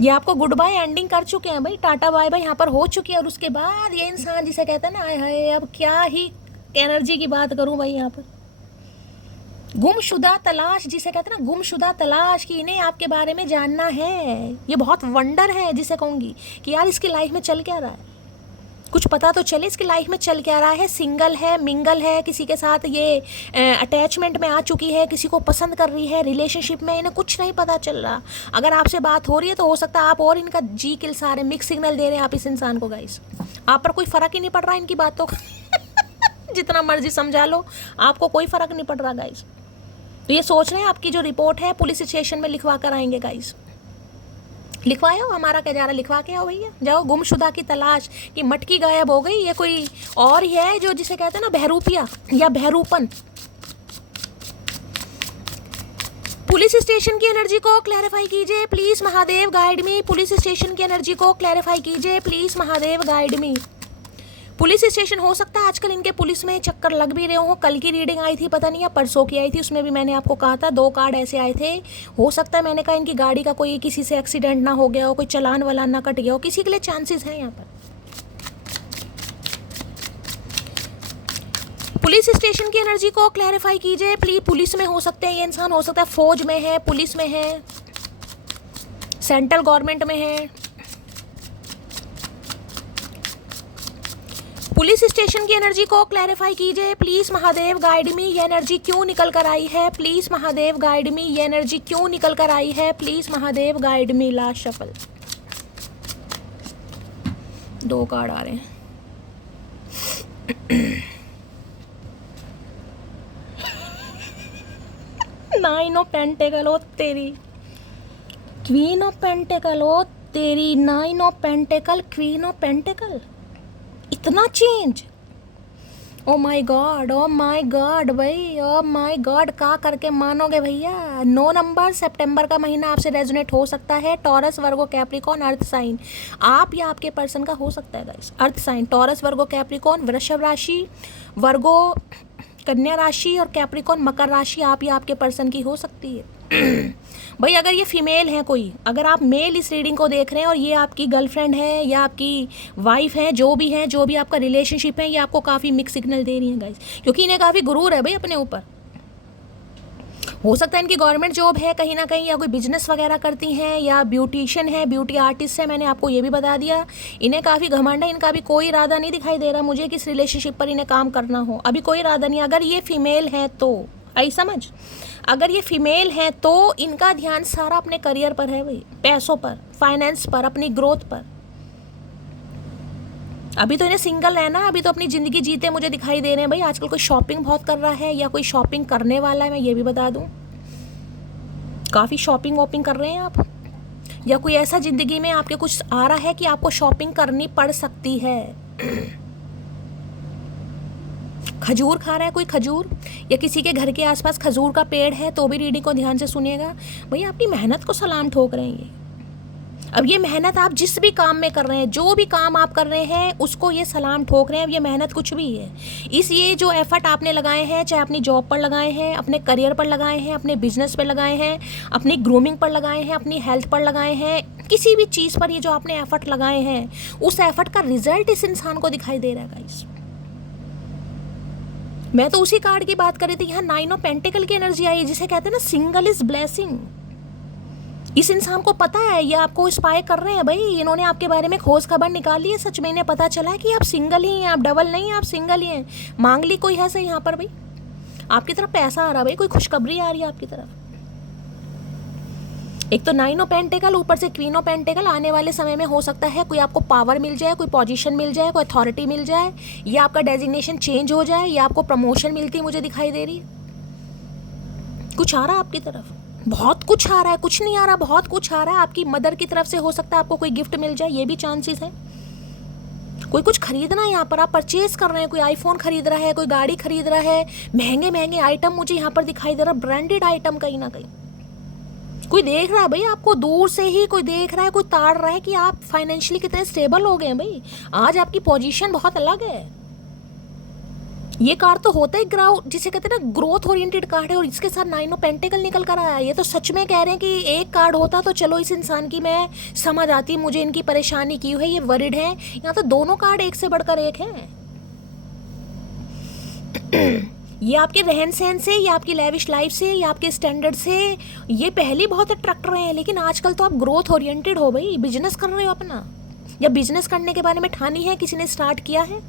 ये आपको गुड बाय एंडिंग कर चुके हैं भाई, टाटा बाय बाय यहाँ पर हो चुकी है। और उसके बाद ये इंसान जिसे कहते हैं ना, आय हाय अब क्या ही एनर्जी की बात करूं भाई। यहाँ पर गुमशुदा तलाश, जिसे कहते हैं ना गुमशुदा तलाश, कि इन्हें आपके बारे में जानना है। ये बहुत वंडर है जिसे कहूँगी कि यार इसकी लाइफ में चल क्या रहा है, कुछ पता तो चले इसकी लाइफ में चल क्या रहा है। सिंगल है, मिंगल है, किसी के साथ ये अटैचमेंट में आ चुकी है, किसी को पसंद कर रही है, रिलेशनशिप में, इन्हें कुछ नहीं पता चल रहा। अगर आपसे बात हो रही है तो हो सकता है आप और इनका जी किल सारे मिक्स सिग्नल दे रहे हैं आप इस इंसान को गाइस। आप पर कोई फ़र्क ही नहीं पड़ रहा इनकी बातों का जितना मर्जी समझा लो, आपको कोई फ़र्क नहीं पड़ रहा गाइस। तो ये सोच रहे हैं आपकी जो रिपोर्ट है पुलिस स्टेशन में लिखवा कर आएंगे गाइस। लिखवाओ, हमारा क्या जा रहा, लिखवा के आओ भैया, जाओ। गुमशुदा की तलाश की मटकी गायब हो गई, ये कोई और ही है जो जिसे कहते हैं ना बहरूपिया या बहरूपन। पुलिस स्टेशन की एनर्जी को क्लैरिफाई कीजिए please Mahadev, guide me. Police station की एनर्जी को क्लैरिफाई कीजिए please Mahadev, guide me. Police station हो सकता है आजकल इनके पुलिस में चक्कर लग भी रहे हो। कल की रीडिंग आई थी, पता नहीं या परसों की आई थी, उसमें भी मैंने आपको कहा था 2 कार्ड ऐसे आए थे। हो सकता है मैंने कहा इनकी गाड़ी का कोई किसी से एक्सीडेंट ना हो गया हो, कोई चालान वालान ना कट गया हो, किसी के लिए चांसेस हैं यहाँ पर। पुलिस स्टेशन की एनर्जी को क्लैरिफाई कीजिए प्लीज। पुलिस में हो सकते हैं ये इंसान, हो सकता है फौज में है, पुलिस में है, सेंट्रल गवर्नमेंट में है। पुलिस स्टेशन की एनर्जी को क्लैरिफाई कीजिए प्लीज महादेव, गाइड मी। ये एनर्जी क्यों निकल कर आई है प्लीज महादेव, गाइड मी। ये एनर्जी क्यों निकल कर आई है please Mahadev, guide me. Last shuffle, 2 card आ रहे हैं। नाइन ऑफ पेंटेकल हो तेरी, क्वीन ऑफ पेंटेकल हो तेरी, 9 of pentacle, queen of pentacle. इतना change, oh my god, oh my god भाई, ओ माय गॉड। का करके मानोगे भैया। 9 नंबर, सितंबर का महीना आपसे रेजोनेट हो सकता है। टॉरस, वर्गो, कैप्रिकॉर्न, अर्थ साइन, आप या आपके पर्सन का हो सकता है गाइस। अर्थ साइन, टॉरस, वर्गो, कैप्रिकॉर्न, वृषभ राशि, वर्गो कन्या राशि और कैप्रिकॉर्न मकर राशि आप या आपके पर्सन की हो सकती है। भाई अगर ये फीमेल है कोई, अगर आप मेल इस रीडिंग को देख रहे हैं और ये आपकी गर्लफ्रेंड है या आपकी वाइफ है, जो भी आपका रिलेशनशिप है, ये आपको काफ़ी मिक्स सिग्नल दे रही है गाइस, क्योंकि इन्हें काफ़ी गुरूर है भाई अपने ऊपर। हो सकता है इनकी गवर्नमेंट जॉब है कहीं ना कहीं, या कोई बिजनेस वगैरह करती हैं, या ब्यूटिशियन है, ब्यूटी आर्टिस्ट है, मैंने आपको ये भी बता दिया। इन्हें काफ़ी घमंड है, इनका भी कोई इरादा नहीं दिखाई दे रहा मुझे कि इस रिलेशनशिप पर इन्हें काम करना हो, अभी कोई इरादा नहीं। अगर ये फीमेल है तो आई समझ, अगर ये फीमेल है तो इनका ध्यान सारा अपने करियर पर है भाई, पैसों पर, फाइनेंस पर, अपनी ग्रोथ पर। अभी तो इन्हें सिंगल है ना, अभी तो अपनी ज़िंदगी जीते मुझे दिखाई दे रहे हैं भाई। आजकल कोई शॉपिंग बहुत कर रहा है या कोई शॉपिंग करने वाला है, मैं ये भी बता दूं। काफ़ी शॉपिंग वॉपिंग कर रहे हैं आप, या कोई ऐसा ज़िंदगी में आपके कुछ आ रहा है कि आपको शॉपिंग करनी पड़ सकती है। खजूर खा रहा है कोई, खजूर, या किसी के घर के आसपास खजूर का पेड़ है तो भी रीडिंग को ध्यान से सुनिएगा भाई। आपकी मेहनत को सलाम ठोक रहे हैं ये। अब ये मेहनत आप जिस भी काम में कर रहे हैं, जो भी काम आप कर रहे हैं उसको ये सलाम ठोक रहे हैं। अब ये मेहनत कुछ भी है, इस ये जो एफर्ट आपने लगाए हैं, चाहे अपनी जॉब पर लगाए हैं, अपने करियर पर लगाए हैं, अपने बिजनेस पर लगाए हैं, अपनी ग्रूमिंग पर लगाए हैं, अपनी हेल्थ पर लगाए हैं, किसी भी चीज़ पर ये जो आपने एफर्ट लगाए हैं, उस एफर्ट का रिजल्ट इस इंसान को दिखाई दे रहा है गाइस। मैं तो उसी कार्ड की बात कर रही थी, यहाँ 9 ऑफ पेंटिकल की एनर्जी आई है, जिसे कहते हैं ना सिंगल इज ब्लेसिंग। इस इंसान को पता है ये आपको स्पाई कर रहे हैं भाई, इन्होंने आपके बारे में खोज खबर निकाली है। सच में इन्हें पता चला है कि आप सिंगल ही हैं, आप डबल नहीं हैं, आप सिंगल ही हैं। मांग ली कोई है सही यहाँ पर भाई, आपकी तरफ पैसा आ रहा भाई, कोई खुशखबरी आ रही है आपकी तरफ। एक तो 9 ऑफ पेंटिकल, ऊपर से क्वीन ऑफ पेंटिकल। आने वाले समय में हो सकता है कोई आपको पावर मिल जाए, कोई पोजीशन मिल जाए, कोई अथॉरिटी मिल जाए, या आपका डेजिग्नेशन चेंज हो जाए, या आपको प्रमोशन मिलती मुझे दिखाई दे रही है। कुछ आ रहा है आपकी तरफ, बहुत कुछ आ रहा है, कुछ नहीं आ रहा, बहुत कुछ आ रहा है। आपकी मदर की तरफ से हो सकता है आपको कोई गिफ्ट मिल जाए, ये भी चांसेस हैं। कोई कुछ खरीदना है यहाँ पर, आप परचेज कर रहे हैं, कोई आईफोन खरीद रहा है, कोई गाड़ी खरीद रहा है, महंगे महंगे आइटम मुझे यहाँ पर दिखाई दे रहा है, ब्रांडेड आइटम कहीं ना कहीं। कोई देख रहा है भाई आपको, दूर से ही कोई देख रहा है, कोई ताड़ रहा है कि आप फाइनेंशियली कितने स्टेबल हो गए हैं भाई। आज आपकी पोजीशन बहुत अलग है। ये कार्ड तो होता है ग्राउंड, जिसे कहते हैं ना ग्रोथ ओरिएंटेड कार्ड है, और इसके साथ 9 ऑफ पेंटिकल निकल कर आया। ये तो सच में कह रहे हैं कि एक कार्ड होता तो चलो इस इंसान की मैं समझ आती, मुझे इनकी परेशानी क्यों है, ये वरिड है। यहाँ तो दोनों कार्ड एक से बढ़कर एक हैं। ये आपके रहन सहन से, ये आपकी लेविश लाइफ से, ये आपके स्टैंडर्ड से ये पहले बहुत अट्रैक्ट रहे हैं, लेकिन आजकल तो आप ग्रोथ ओरिएंटेड हो भाई, बिजनेस कर रहे हो अपना, या बिजनेस करने के बारे में ठानी है, किसी ने स्टार्ट किया है।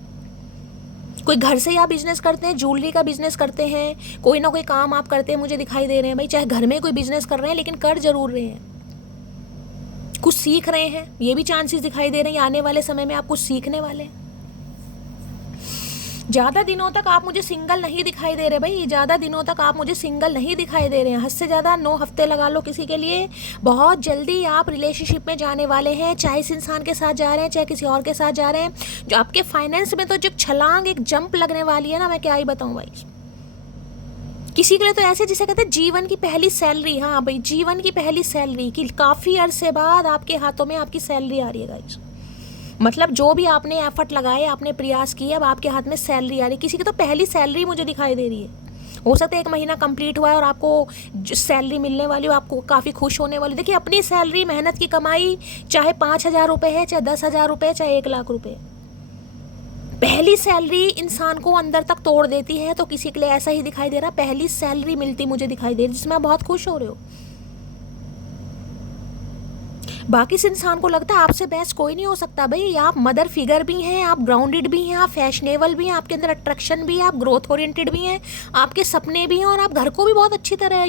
कोई घर से आप बिजनेस करते हैं, ज्वेलरी का बिजनेस करते हैं, कोई ना कोई काम आप करते हैं, मुझे दिखाई दे रहे हैं भाई। चाहे घर में कोई बिजनेस कर रहे हैं लेकिन कर जरूर रहे हैं, कुछ सीख रहे हैं, ये भी चांसेस दिखाई दे रहे हैं। आने वाले समय में आप कुछ सीखने वाले हैं। ज़्यादा दिनों तक आप मुझे सिंगल नहीं दिखाई दे रहे भाई, ज़्यादा दिनों तक आप मुझे सिंगल नहीं दिखाई दे रहे हैं। हद से ज़्यादा 9 हफ्ते लगा लो किसी के लिए। बहुत जल्दी आप रिलेशनशिप में जाने वाले हैं, चाहे इस इंसान के साथ जा रहे हैं, चाहे किसी और के साथ जा रहे हैं। जो आपके फाइनेंस में तो जो छलांग, एक जंप लगने वाली है ना, मैं क्या ही बताऊँ भाई। किसी के लिए तो ऐसे जिसे कहते हैं जीवन की पहली सैलरी। हाँ भाई, जीवन की पहली सैलरी कि काफ़ी अरसे बाद आपके हाथों में आपकी सैलरी आ रही है गाइस। मतलब जो भी आपने एफर्ट लगाए, आपने प्रयास किए, अब आपके हाथ में सैलरी आ रही है। किसी की तो पहली सैलरी मुझे दिखाई दे रही है। हो सकता है 1 महीना कंप्लीट हुआ है और आपको सैलरी मिलने वाली हो, आपको काफ़ी खुश होने वाली। देखिए, अपनी सैलरी, मेहनत की कमाई, चाहे 5,000 रुपये है, चाहे 10,000 रुपये, चाहे 1 लाख रुपये, पहली सैलरी इंसान को अंदर तक तोड़ देती है। तो किसी के लिए ऐसा ही दिखाई दे रहा, पहली सैलरी मिलती मुझे दिखाई दे रही, जिसमें आप बहुत खुश हो रहे हो। बाकी इस इंसान को लगता है आपसे बेस्ट कोई नहीं हो सकता भाई। आप मदर फिगर भी हैं, आप ग्राउंडेड भी हैं, आप फैशनेबल भी हैं, आपके अंदर अट्रैक्शन भी है, आप ग्रोथ ओरिएंटेड भी हैं, आपके सपने भी हैं, और आप घर को भी बहुत अच्छी तरह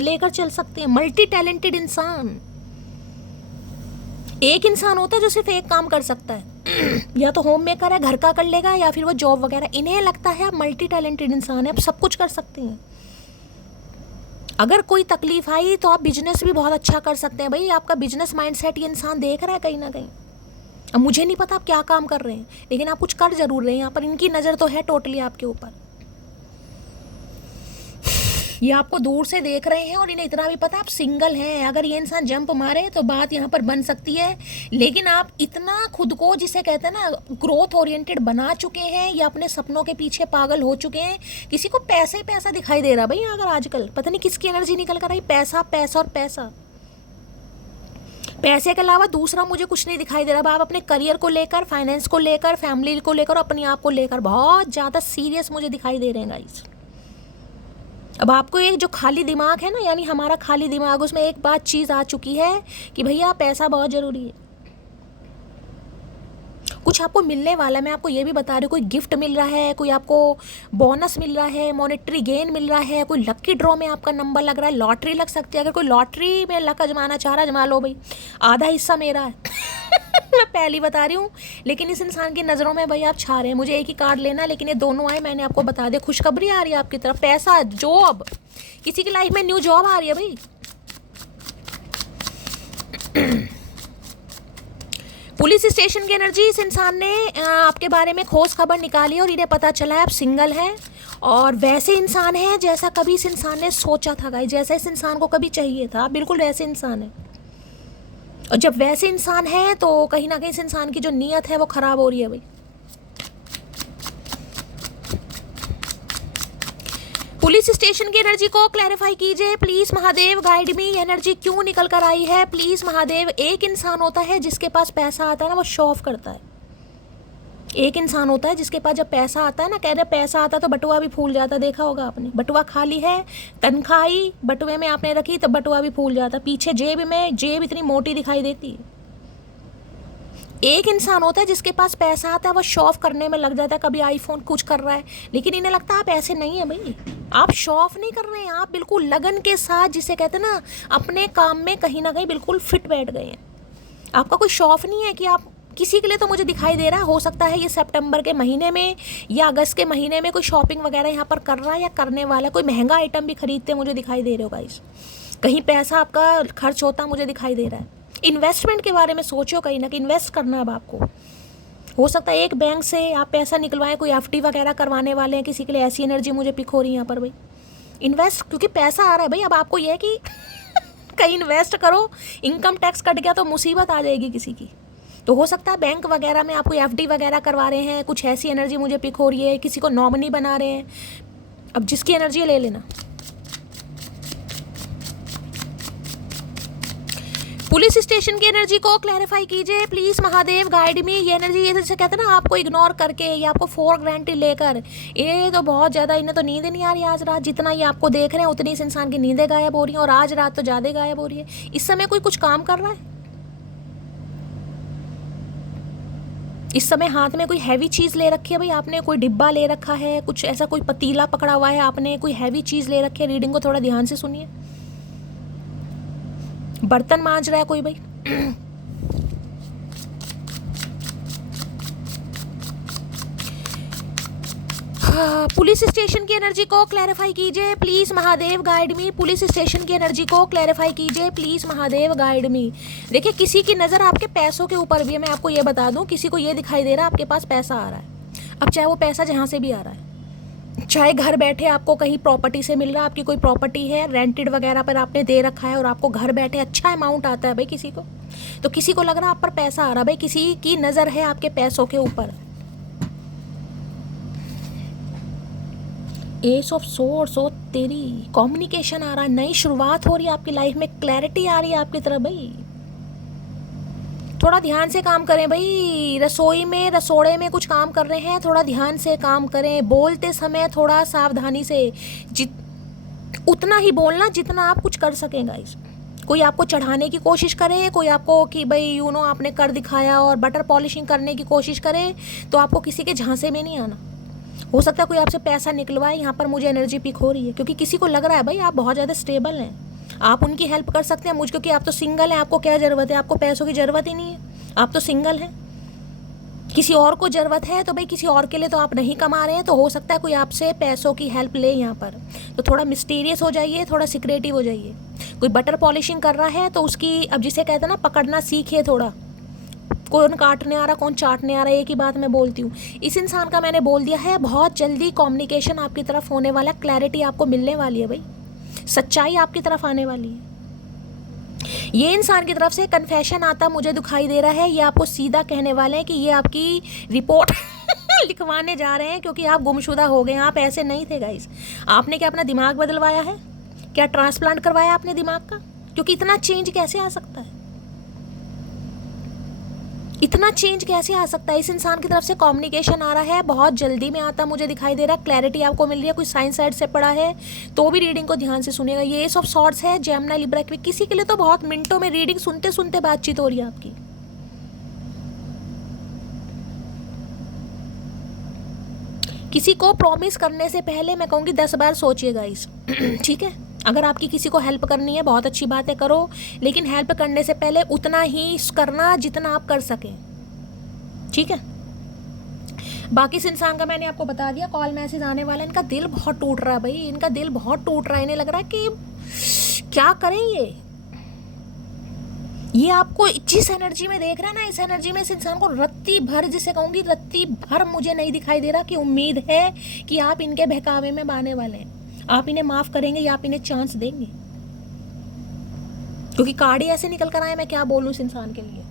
लेकर चल सकते हैं। मल्टी टैलेंटेड इंसान। एक इंसान होता है जो सिर्फ एक काम कर सकता है, या तो होम मेकर है, घर का कर लेगा, या फिर वो जॉब वगैरह। इन्हें लगता है आप मल्टी टैलेंटेड इंसान है, आप सब कुछ कर सकते हैं। अगर कोई तकलीफ आई तो आप बिजनेस भी बहुत अच्छा कर सकते हैं भाई। आपका बिजनेस माइंडसेट ये इंसान देख रहा है कहीं ना कहीं। अब मुझे नहीं पता आप क्या काम कर रहे हैं, लेकिन आप कुछ कर जरूर रहे हैं। यहाँ पर इनकी नज़र तो है टोटली आपके ऊपर। ये आपको दूर से देख रहे हैं और इन्हें इतना भी पता आप सिंगल हैं। अगर ये इंसान जंप मारे तो बात यहाँ पर बन सकती है, लेकिन आप इतना खुद को, जिसे कहते हैं ना, ग्रोथ ओरिएंटेड बना चुके हैं, या अपने सपनों के पीछे पागल हो चुके हैं। किसी को पैसा ही पैसा दिखाई दे रहा भाई। अगर आजकल पता नहीं किसकी एनर्जी निकल कर आई, पैसा पैसा और पैसा। पैसे के अलावा दूसरा मुझे कुछ नहीं दिखाई दे रहा। आप अपने करियर को लेकर, फाइनेंस को लेकर, फैमिली को लेकर, अपने आप को लेकर बहुत ज़्यादा सीरियस मुझे दिखाई दे रहे हैं गाइस। अब आपको एक जो खाली दिमाग है ना, यानी हमारा खाली दिमाग, उसमें एक बात चीज़ आ चुकी है कि भैया पैसा बहुत ज़रूरी है। कुछ आपको मिलने वाला है, मैं आपको ये भी बता रही हूँ। कोई गिफ्ट मिल रहा है, कोई आपको बोनस मिल रहा है, मॉनेटरी गेन मिल रहा है, कोई लकी ड्रॉ में आपका नंबर लग रहा है, लॉटरी लग सकती है। अगर कोई लॉटरी में लक आजमाना चाह रहा है, आजमा लो भाई, आधा हिस्सा मेरा है। मैं पहली बता रही हूँ। लेकिन इस इंसान की नज़रों में भाई आप छा रहे हैं। मुझे एक ही कार्ड लेना, लेकिन ये दोनों आए, मैंने आपको बता दिया। खुशखबरी आ रही है आपकी तरफ, पैसा, जॉब, किसी की लाइफ में न्यू जॉब आ रही है भाई। पुलिस स्टेशन की एनर्जी, इस इंसान ने आपके बारे में खोज खबर निकाली और इन्हें पता चला है आप सिंगल हैं, और वैसे इंसान हैं जैसा कभी इस इंसान ने सोचा था गाइस, जैसा इस इंसान को कभी चाहिए था, बिल्कुल वैसे इंसान है। और जब वैसे इंसान है तो कहीं ना कहीं इस इंसान की जो नीयत है वो खराब हो रही है भाई। पुलिस स्टेशन की एनर्जी को क्लैरिफाई कीजिए please Mahadev, guide me. Energy क्यों निकल कर आई है प्लीज महादेव। एक इंसान होता है जिसके पास पैसा आता है ना, वो शो ऑफ करता है। एक इंसान होता है जिसके पास जब पैसा आता है ना, कह रहे पैसा आता तो बटुआ भी फूल जाता, देखा होगा आपने। बटुआ खाली है, तनख्वाह आई बटुए में आपने रखी तो बटुआ भी फूल जाता, पीछे जेब में जेब इतनी मोटी दिखाई देती है। एक इंसान होता है जिसके पास पैसा आता है, वो शो ऑफ करने में लग जाता है। कभी आईफोन कुछ कर रहा है, लेकिन इन्हें लगता है आप ऐसे नहीं है भाई, आप शो ऑफ नहीं कर रहे हैं, आप बिल्कुल लगन के साथ, जिसे कहते हैं ना, अपने काम में कहीं ना कहीं बिल्कुल फिट बैठ गए हैं। आपका कोई शो ऑफ नहीं है कि आप किसी के लिए, तो मुझे दिखाई दे रहा है, हो सकता है ये सितंबर के महीने में या अगस्त के महीने में कोई शॉपिंग वगैरह यहाँ पर कर रहा है या करने वाला है। कोई महंगा आइटम भी खरीदते मुझे दिखाई दे रहे हो गाइस। कहीं पैसा आपका खर्च होता मुझे दिखाई दे रहा है। इन्वेस्टमेंट के बारे में सोचो, कहीं ना कहीं इन्वेस्ट करना अब आपको। हो सकता है एक बैंक से आप पैसा निकलवाएं, कोई एफडी वगैरह करवाने वाले हैं किसी के लिए, ऐसी एनर्जी मुझे पिक हो रही है यहाँ पर भाई। इन्वेस्ट, क्योंकि पैसा आ रहा है भाई, अब आपको यह है कि कहीं इन्वेस्ट करो, इनकम टैक्स कट गया तो मुसीबत आ जाएगी किसी की। तो हो सकता है बैंक वगैरह में आपको एफडी वगैरह करवा रहे हैं, कुछ ऐसी एनर्जी मुझे पिक हो रही है, किसी को नॉमिनी बना रहे हैं। अब जिसकी एनर्जी ले लेना। पुलिस स्टेशन की एनर्जी को क्लैरिफाई कीजिए प्लीज महादेव, गाइड मी। ये एनर्जी, ये जैसे कहते हैं ना, आपको इग्नोर करके या आपको फॉर ग्रांटेड लेकर, ये तो बहुत ज़्यादा, इन्हें तो नींद नहीं आ रही आज रात। जितना ये आपको देख रहे हैं उतनी इस इंसान की नींदें गायब हो रही हैं, और आज रात तो ज़्यादा गायब हो रही है। इस समय कोई कुछ काम कर रहा है, इस समय हाथ में कोई हैवी चीज़ ले रखी है भाई आपने, कोई डिब्बा ले रखा है, कुछ ऐसा कोई पतीला पकड़ा हुआ है आपने, कोई हैवी चीज़ ले रखी है। रीडिंग को थोड़ा ध्यान से सुनिए। बर्तन मांज रहा है कोई भाई। पुलिस स्टेशन की एनर्जी को क्लैरिफाई कीजिए please Mahadev, guide me. Police station की एनर्जी को क्लैरिफाई कीजिए प्लीज महादेव, गाइड मी। देखिए किसी की नज़र आपके पैसों के ऊपर भी है। मैं आपको ये बता दूं, किसी को ये दिखाई दे रहा है आपके पास पैसा आ रहा है। अब चाहे वो पैसा जहाँ से भी आ रहा है, चाहे घर बैठे आपको कहीं प्रॉपर्टी से मिल रहा है, आपकी कोई प्रॉपर्टी है रेंटेड वगैरह पर आपने दे रखा है और आपको घर बैठे अच्छा अमाउंट आता है भाई किसी को, तो किसी को लग रहा है आप पर पैसा आ रहा है भाई, किसी की नज़र है आपके पैसों के ऊपर। एस ऑफ सोर्स, ओ तेरी, कम्युनिकेशन आ रहा है, नई शुरुआत हो रही है आपकी लाइफ में, क्लैरिटी आ रही है आपकी तरफ भाई। थोड़ा ध्यान से काम करें भाई। रसोई में, रसोड़े में कुछ काम कर रहे हैं, थोड़ा ध्यान से काम करें। बोलते समय थोड़ा सावधानी से, उतना ही बोलना जितना आप कुछ कर सकें गाइस। कोई आपको चढ़ाने की कोशिश करे, कोई आपको कि भाई आपने कर दिखाया और बटर पॉलिशिंग करने की कोशिश करे, तो आपको किसी के झांसे में नहीं आना। हो सकता है कोई आपसे पैसा निकलवाए, यहाँ पर मुझे एनर्जी पिक हो रही है, क्योंकि किसी को लग रहा है भाई आप बहुत ज़्यादा स्टेबल हैं, आप उनकी हेल्प कर सकते हैं मुझ, क्योंकि आप तो सिंगल हैं, आपको क्या ज़रूरत है, आपको पैसों की ज़रूरत ही नहीं है, आप तो सिंगल हैं। किसी और को ज़रूरत है तो भाई किसी और के लिए तो आप नहीं कमा रहे हैं, तो हो सकता है कोई आपसे पैसों की हेल्प ले यहाँ पर। तो थोड़ा मिस्टीरियस हो जाइए, थोड़ा सिक्रेटिव हो जाइए। कोई बटर पॉलिशिंग कर रहा है तो उसकी, अब जिसे कहते हैं ना, पकड़ना सीखिए थोड़ा। कौन काटने आ रहा, कौन चाटने आ रहा है, एक ही बात मैं बोलती हूँ। इस इंसान का मैंने बोल दिया है, बहुत जल्दी कम्युनिकेशन आपकी तरफ होने वाला है, क्लैरिटी आपको मिलने वाली है भाई, सच्चाई आपकी तरफ आने वाली है। ये इंसान की तरफ से कन्फेशन आता मुझे दिखाई दे रहा है, ये आपको सीधा कहने वाले हैं कि ये आपकी रिपोर्ट लिखवाने जा रहे हैं, क्योंकि आप गुमशुदा हो गए, आप ऐसे नहीं थे गाइस। आपने क्या अपना दिमाग बदलवाया है, क्या ट्रांसप्लांट करवाया आपने दिमाग का? क्योंकि इतना चेंज कैसे आ सकता है, इतना चेंज कैसे आ सकता है? इस इंसान की तरफ से कम्युनिकेशन आ रहा है, बहुत जल्दी में आता मुझे दिखाई दे रहा है, क्लैरिटी आपको मिल रही है। कोई साइंस साइड से पढ़ा है तो भी रीडिंग को ध्यान से सुनेगा। ये एस ऑफ सॉर्ड्स है, जेमिनी लिब्रा, किसी के लिए तो बहुत मिनटों में रीडिंग सुनते सुनते बातचीत हो रही है आपकी। किसी को प्रॉमिस करने से पहले मैं कहूँगी 10 बार सोचिएगा इस ठीक है। अगर आपकी किसी को हेल्प करनी है, बहुत अच्छी बात है, करो, लेकिन हेल्प करने से पहले उतना ही करना जितना आप कर सकें, ठीक है। बाकी इस इंसान का मैंने आपको बता दिया, कॉल मैसेज आने वाला है। इनका दिल बहुत टूट रहा है भाई, इनका दिल बहुत टूट रहा है। इन्हें लग रहा है कि क्या करें ये आपको जिस एनर्जी में देख रहा है ना, इस एनर्जी में इस इंसान को रत्ती भर, जिसे कहूँगी रत्ती भर, मुझे नहीं दिखाई दे रहा कि उम्मीद है कि आप इनके बहकावे में आने वाले हैं, आप इन्हें माफ़ करेंगे या आप इन्हें चांस देंगे। क्योंकि कार्ड ही ऐसे निकल कर आए, मैं क्या बोलूँ इस इंसान के लिए।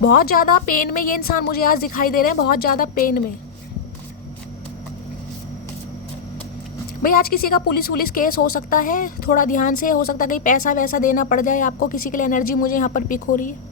बहुत ज़्यादा पेन में ये इंसान मुझे आज दिखाई दे रहे हैं, बहुत ज़्यादा पेन में भाई। आज किसी का पुलिस केस हो सकता है, थोड़ा ध्यान से, हो सकता है कहीं पैसा वैसा देना पड़ जाए आपको, किसी के लिए एनर्जी मुझे यहाँ पर पिक हो रही है।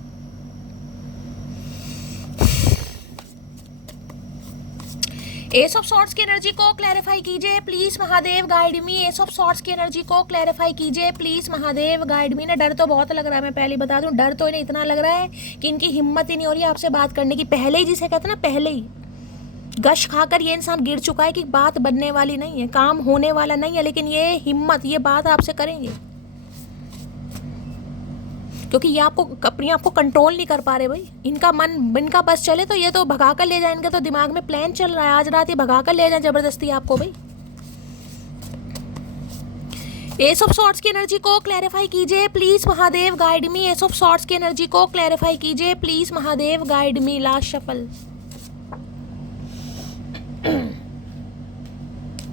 एस ऑफ सॉर्ड्स की एनर्जी को क्लैरिफाई कीजिए please Mahadev, guide me. Ace of swords की एनर्जी को क्लैरिफाई कीजिए प्लीज महादेव, गाइड मी। ना डर तो बहुत लग रहा है, मैं पहले बता दूं, डर तो इन्हें इतना लग रहा है कि इनकी हिम्मत ही नहीं हो रही है आपसे बात करने की। पहले ही, जिसे कहते हैं ना, पहले ही गश खाकर ये इंसान गिर चुका है कि बात बनने वाली नहीं है, काम होने वाला नहीं है, लेकिन ये हिम्मत, ये बात आपसे करेंगे, क्योंकि ये आपको अपने आप को कंट्रोल नहीं कर पा रहे भाई। इनका मन, इनका बस चले तो ये तो भगा कर ले जाए, इनके तो दिमाग में प्लान चल रहा है, आज रात ये भगा कर ले जाए जबरदस्ती आपको भाई। एस ऑफ सॉर्ड्स की एनर्जी को क्लैरिफाई कीजिए please Mahadev, guide me. Ace of swords की एनर्जी को क्लैरिफाई कीजिए please Mahadev, guide me. Last shuffle.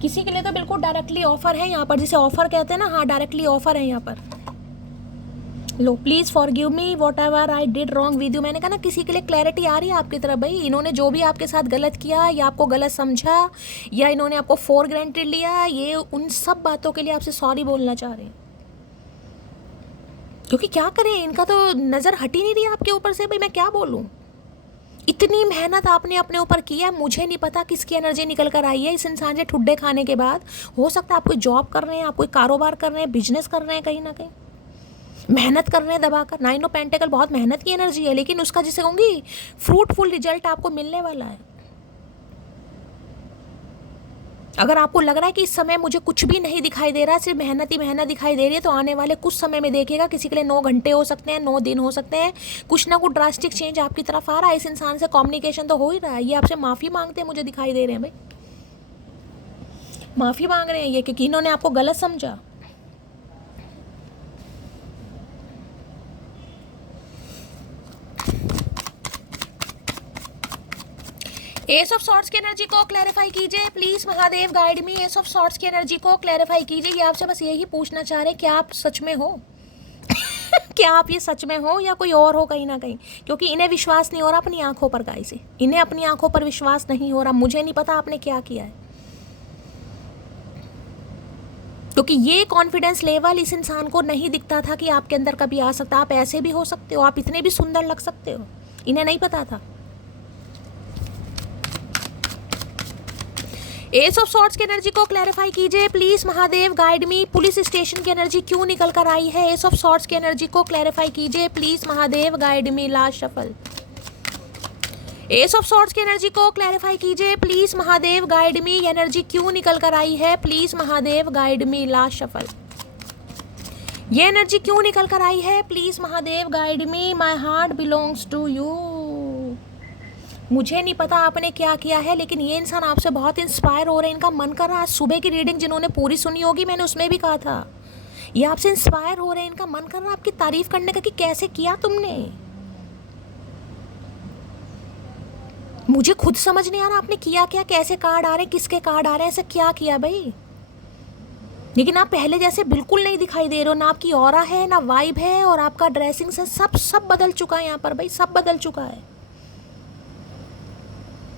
किसी के लिए तो बिल्कुल डायरेक्टली ऑफर है यहाँ पर, जिसे ऑफर कहते हैं ना, हाँ डायरेक्टली ऑफर है यहाँ पर। लो please forgive me whatever I did wrong with you. मैंने कहा ना किसी के लिए क्लैरिटी आ रही है आपकी तरफ भाई। इन्होंने जो भी आपके साथ गलत किया या आपको गलत समझा या इन्होंने आपको फॉर ग्रांटेड लिया, ये उन सब बातों के लिए आपसे सॉरी बोलना चाह रहे हैं। क्योंकि क्या करें, इनका तो नज़र हट ही नहीं रही आपके ऊपर से भाई। मैं क्या बोलूँ, इतनी मेहनत आपने अपने ऊपर की है। मुझे नहीं पता किसकी एनर्जी निकल कर आई है इस इंसान से ठुड्डे खाने के बाद। हो सकता है आप कोई जॉब कर रहे हैं, आप कोई कारोबार कर रहे हैं, बिजनेस कर रहे हैं, कहीं ना कहीं मेहनत कर रहे हैं दबाकर। 9 ऑफ पेंटिकल बहुत मेहनत की एनर्जी है, लेकिन उसका जिसे कहूँगी फ्रूटफुल रिजल्ट आपको मिलने वाला है। अगर आपको लग रहा है कि इस समय मुझे कुछ भी नहीं दिखाई दे रहा, सिर्फ मेहनत ही मेहनत दिखाई दे रही है, तो आने वाले कुछ समय में देखिएगा, किसी के लिए 9 घंटे हो सकते हैं, 9 दिन हो सकते हैं, कुछ ना कुछ ड्रास्टिक चेंज आपकी तरफ आ रहा है। इस इंसान से कम्युनिकेशन तो हो ही रहा है। ये आपसे माफ़ी मांगते हैं, मुझे दिखाई दे रहे हैं भाई, माफ़ी मांग रहे हैं ये, क्योंकि इन्होंने आपको गलत समझा। एस ऑफ सॉर्ड्स की एनर्जी को क्लैरिफाई कीजिए please Mahadev, guide me. Ace of swords की एनर्जी को क्लैरिफाई कीजिए। ये आपसे बस यही पूछना चाह रहे हैं, क्या आप सच में हो? क्या आप ये सच में हो या कोई और हो कहीं ना कहीं? क्योंकि इन्हें विश्वास नहीं हो रहा अपनी आंखों पर गाइस, इन्हें अपनी आंखों पर विश्वास नहीं हो रहा। मुझे नहीं पता आपने क्या किया है, क्योंकि ये कॉन्फिडेंस लेवल इस इंसान को नहीं दिखता था कि आपके अंदर कभी आ सकता। आप ऐसे भी हो सकते हो, आप इतने भी सुंदर लग सकते हो, इन्हें नहीं पता था। एस ऑफ सॉर्ड्स की एनर्जी को क्लैरिफाई कीजिए please Mahadev, guide me. Police station की एनर्जी क्यों निकल कर आई है? एस ऑफ सॉर्ड्स की एनर्जी को क्लैरिफाई कीजिए please Mahadev, guide me. Last shuffle. S of swords की एनर्जी को क्लैरिफाई कीजिए please Mahadev, guide me. Energy क्यों निकल कर आई है please Mahadev, guide me. Last shuffle. ये एनर्जी क्यों निकल कर आई है please Mahadev, guide me. My heart belongs to you. मुझे नहीं पता आपने क्या किया है, लेकिन ये इंसान आपसे बहुत इंस्पायर हो रहे हैं। इनका मन कर रहा है, सुबह की रीडिंग जिन्होंने पूरी सुनी होगी, मैंने उसमें भी कहा था, ये आपसे इंस्पायर हो रहे हैं। इनका मन कर रहा है आपकी तारीफ करने का कि कैसे किया तुमने। मुझे खुद समझ नहीं आ रहा आपने किया क्या, कैसे कार्ड आ रहे हैं, किसके कार्ड आ रहे हैं, ऐसे क्या किया भाई। लेकिन आप पहले जैसे बिल्कुल नहीं दिखाई दे रहे हो, ना आपकी ऑरा है, ना वाइब है, और आपका ड्रेसिंग से सब बदल चुका है यहाँ पर भाई, सब बदल चुका है।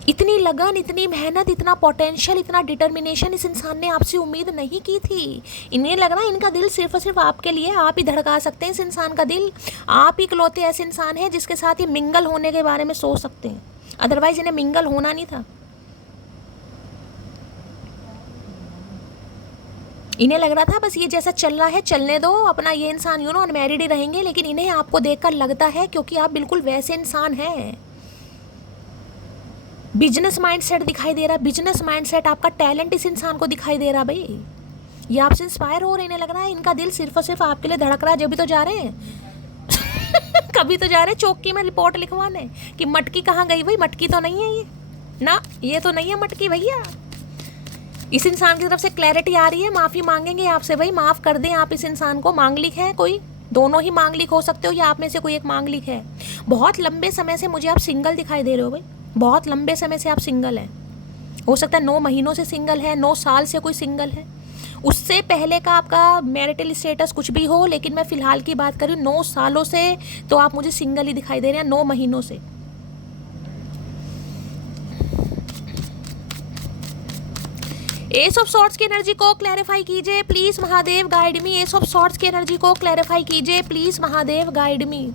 इतनी लगन, इतनी मेहनत, इतना पोटेंशियल, इतना डिटर्मिनेशन इस इंसान ने आपसे उम्मीद नहीं की थी। इन्हें लग रहा है इनका दिल सिर्फ और सिर्फ आपके लिए, आप ही धड़का सकते हैं इस इंसान का दिल। आप ही इकलौते ऐसे इंसान हैं जिसके साथ ये मिंगल होने के बारे में सोच सकते हैं, अदरवाइज इन्हें मिंगल होना नहीं था। इन्हें लग रहा था बस ये जैसा चल रहा है चलने दो, अपना ये इंसान अनमैरिड ही रहेंगे। लेकिन इन्हें आपको देखकर लगता है, क्योंकि आप बिल्कुल वैसे इंसान हैं। बिजनेस माइंडसेट दिखाई दे रहा है, बिजनेस माइंडसेट, आपका टैलेंट इस इंसान को दिखाई दे रहा भाई। ये आपसे इंस्पायर हो रहे हैं, इन्हें लग रहा है इनका दिल सिर्फ और सिर्फ आपके लिए धड़क रहा है। जब भी तो जा रहे हैं कभी तो जा रहे हैं चौकी में रिपोर्ट लिखवाने कि मटकी कहाँ गई भाई। मटकी तो नहीं है ये ना, ये तो नहीं है मटकी भैया। इस इंसान की तरफ से क्लैरिटी आ रही है, माफ़ी मांगेंगे आपसे भाई, माफ़ कर दें आप इस इंसान को। मांगलिक है कोई, दोनों ही मांगलिक हो सकते हो, या आप में से कोई एक मांगलिक है। बहुत लंबे समय से मुझे आप सिंगल दिखाई दे रहे हो भाई, बहुत लंबे समय से आप सिंगल हैं। हो सकता है 9 महीनों से सिंगल है, 9 साल से कोई सिंगल है, उससे पहले का आपका मैरिटल स्टेटस कुछ भी हो, लेकिन मैं फ़िलहाल की बात कर रही हूँ 9 सालों से तो आप मुझे सिंगल ही दिखाई दे रहे हैं, 9 महीनों से। एस ऑफ सॉर्ड्स की एनर्जी को क्लैरिफाई कीजिए please Mahadev, guide me. Ace of swords की एनर्जी को क्लैरिफाई कीजिए प्लीज महादेव, गाइड मी।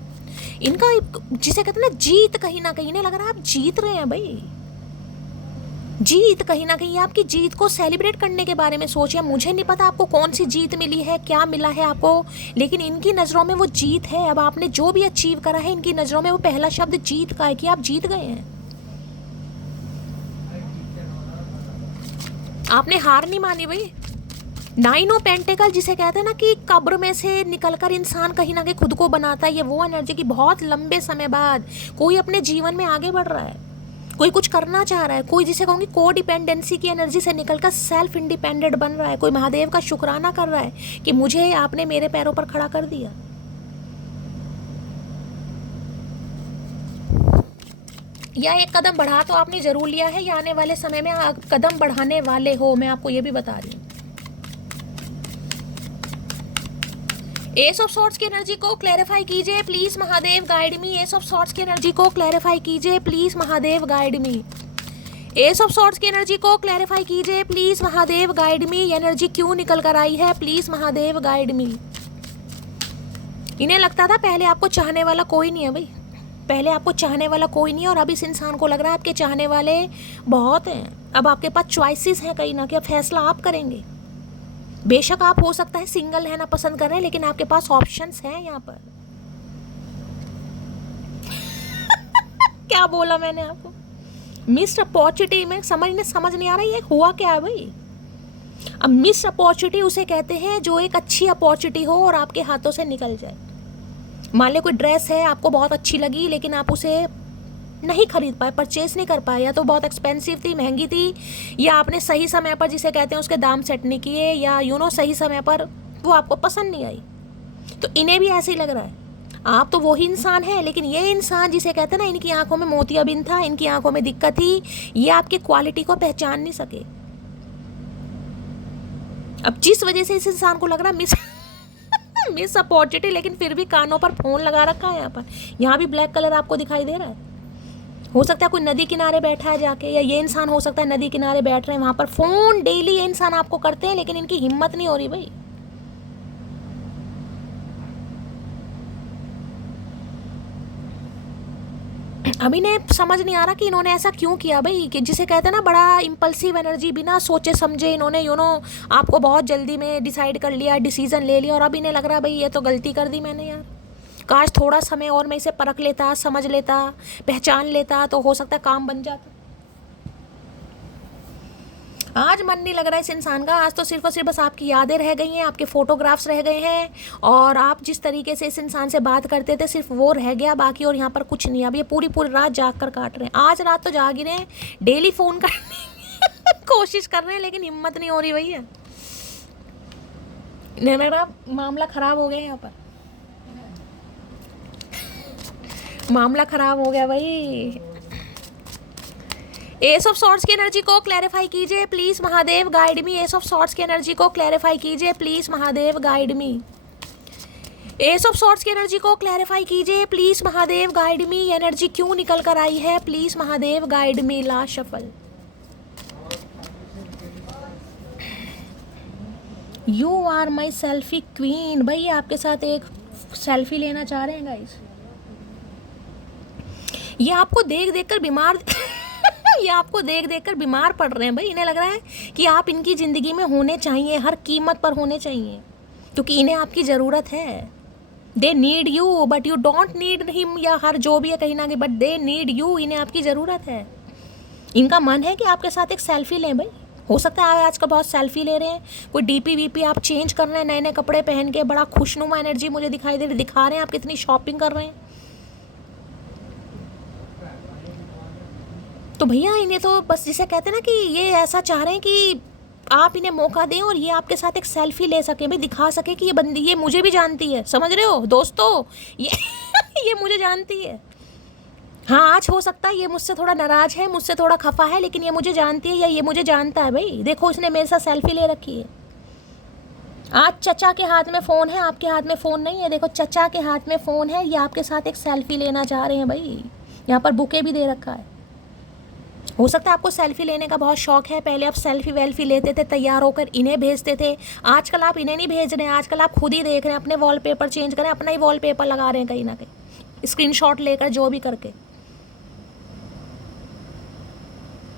इनका जिसे कहते हैं ना जीत, कहीं ना कहीं लग रहा है आप जीत रहे हैं भाई, जीत कहीं ना कहीं आपकी जीत को सेलिब्रेट करने के बारे में सोचिए। मुझे नहीं पता आपको कौन सी जीत मिली है, क्या मिला है आपको, लेकिन इनकी नज़रों में वो जीत है। अब आपने जो भी अचीव करा है, इनकी नज़रों में वो पहला शब्द जीत का है कि आप जीत गए हैं। आपने हार नहीं मानी भाई। 9 ऑफ पेंटिकल जिसे कहते हैं ना कि कब्र में से निकलकर इंसान कहीं ना कहीं खुद को बनाता है, ये वो एनर्जी की बहुत लंबे समय बाद कोई अपने जीवन में आगे बढ़ रहा है। कोई कुछ करना चाह रहा है, कोई जिसे कहूँगी को डिपेंडेंसी की एनर्जी से निकलकर सेल्फ इंडिपेंडेंट बन रहा है, कोई महादेव का शुक्राना कर रहा है कि मुझे आपने मेरे पैरों पर खड़ा कर दिया। या एक कदम बढ़ा तो आपने जरूर लिया है, या आने वाले समय में आप कदम बढ़ाने वाले हो, मैं आपको ये भी बता रही हूँ। एस ऑफ सॉर्ड्स की एनर्जी को क्लैरिफाई कीजिए please Mahadev guide me. Ace of swords की एनर्जी को क्लैरिफाई कीजिए please Mahadev guide me. Ace of swords की एनर्जी को क्लैरिफाई कीजिए please Mahadev guide me. Energy क्यों निकल कर आई है, प्लीज महादेव गाइड मी। इन्हें लगता था पहले आपको चाहने वाला कोई नहीं है भाई, पहले आपको चाहने वाला कोई नहीं है, और अब इस इंसान को लग रहा है आपके चाहने वाले बहुत हैं। अब आपके पास चॉइसेस हैं कहीं ना, कि अब फैसला आप करेंगे। बेशक आप हो सकता है सिंगल रहना पसंद कर रहे हैं, लेकिन आपके पास ऑप्शंस हैं यहाँ पर। क्या बोला मैंने आपको, मिस्ड अपॉर्चुनिटी में समझ नहीं आ रहा ये हुआ क्या है भाई। अब मिस्ड अपॉर्चुनिटी उसे कहते हैं जो एक अच्छी अपॉर्चुनिटी हो और आपके हाथों से निकल जाए। मान लो कोई ड्रेस है आपको बहुत अच्छी लगी, लेकिन आप उसे नहीं खरीद पाए, परचेस नहीं कर पाए, या तो बहुत एक्सपेंसिव थी, महंगी थी, या आपने सही समय पर जिसे कहते हैं उसके दाम सेट नहीं किए, या सही समय पर वो आपको पसंद नहीं आई। तो इन्हें भी ऐसे ही लग रहा है आप तो वही इंसान है, लेकिन ये इंसान जिसे कहते हैं ना इनकी आंखों में मोतियाबिंद था, इनकी आंखों में दिक्कत थी, ये आपकी क्वालिटी को पहचान नहीं सके। अब जिस वजह से इस इंसान को लग रहा है मिस अपॉर्चुनिटी, लेकिन फिर भी कानों पर फोन लगा रखा है। यहाँ भी ब्लैक कलर आपको दिखाई दे रहा है। हो सकता है कोई नदी किनारे बैठा है जाके, या ये इंसान हो सकता है नदी किनारे बैठ रहे हैं, वहां पर फोन डेली ये इंसान आपको करते हैं, लेकिन इनकी हिम्मत नहीं हो रही भाई। अभी ने समझ नहीं आ रहा कि इन्होंने ऐसा क्यों किया भाई, कि जिसे कहते हैं ना बड़ा इम्पल्सिव एनर्जी, बिना सोचे समझे इन्होंने आपको बहुत जल्दी में डिसाइड कर लिया, डिसीजन ले लिया, और अब इन्हें लग रहा है भाई ये तो गलती कर दी मैंने यार, काश थोड़ा समय और मैं इसे परख लेता, समझ लेता, पहचान लेता, तो हो सकता है काम बन जाता। आज मन नहीं लग रहा है इस इंसान का, आज तो सिर्फ और सिर्फ बस आपकी यादें रह गई हैं, आपके फोटोग्राफ्स रह गए हैं, और आप जिस तरीके से इस इंसान से बात करते थे सिर्फ वो रह गया बाकी, और यहाँ पर कुछ नहीं। अब ये पूरी रात जाग कर काट रहे हैं, आज रात तो जाग ही रहे हैं, डेली फ़ोन करने की कोशिश कर रहे हैं, लेकिन हिम्मत नहीं हो रही भैया। मेरा मामला ख़राब हो गया, यहाँ पर मामला ख़राब हो गया भाई। एस ऑफ सॉर्ड्स की एनर्जी को क्लैरिफाई कीजिए please Mahadev guide me. Ace of swords की एनर्जी को क्लैरिफाई कीजिए please Mahadev guide me. Ace of swords की एनर्जी को क्लैरिफाई कीजिए please Mahadev guide me. Energy क्यों निकल कर आई है, please Mahadev guide me. Last shuffle. You are my selfie queen. भाई आपके साथ एक सेल्फी लेना चाह रहे हैं गाइस। ये आपको देख देख कर बीमार ये आपको देख देख कर बीमार पड़ रहे हैं भाई। इन्हें लग रहा है कि आप इनकी ज़िंदगी में होने चाहिए, हर कीमत पर होने चाहिए, क्योंकि इन्हें आपकी ज़रूरत है। They need you but you don't need him, या हर जो भी है कहीं ना कहीं, बट दे नीड यू। इन्हें आपकी ज़रूरत है। इनका मन है कि आपके साथ एक सेल्फी लें भाई। हो सकता है आजकल बहुत सेल्फी ले रहे हैं, कोई डीपी वीपी आप चेंज कर रहे हैं, नए नए कपड़े पहन के, बड़ा खुशनुमा एनर्जी मुझे दिखाई दे रही, दिखा रहे हैं आप कितनी शॉपिंग कर रहे हैं। तो भैया इन्हें तो बस जिसे कहते हैं ना कि ये ऐसा चाह रहे हैं कि आप इन्हें मौका दें और ये आपके साथ एक सेल्फी ले सके भाई, दिखा सके कि ये बंदी, ये मुझे भी जानती है। समझ रहे हो दोस्तों, ये मुझे जानती है। हाँ आज हो सकता है ये मुझसे थोड़ा नाराज़ है, मुझसे थोड़ा खफा है, लेकिन ये मुझे जानती है, या ये मुझे जानता है भाई। देखो इसने मेरे साथ सेल्फी ले रखी है। आज चचा के हाथ में फ़ोन है, आपके हाथ में फ़ोन नहीं है। देखो चचा के हाथ में फ़ोन है, ये आपके साथ एक सेल्फी लेना चाह रहे हैं भाई। यहाँ पर बुके भी दे रखा है। हो सकता है आपको सेल्फी लेने का बहुत शौक है। पहले आप सेल्फी वेल्फी लेते थे, तैयार होकर इन्हें भेजते थे। आजकल आप इन्हें नहीं भेज रहे हैं, आजकल आप खुद ही देख रहे हैं, अपने वॉलपेपर चेंज करें, अपना ही वॉलपेपर लगा रहे हैं कहीं ना कहीं, स्क्रीनशॉट लेकर जो भी करके।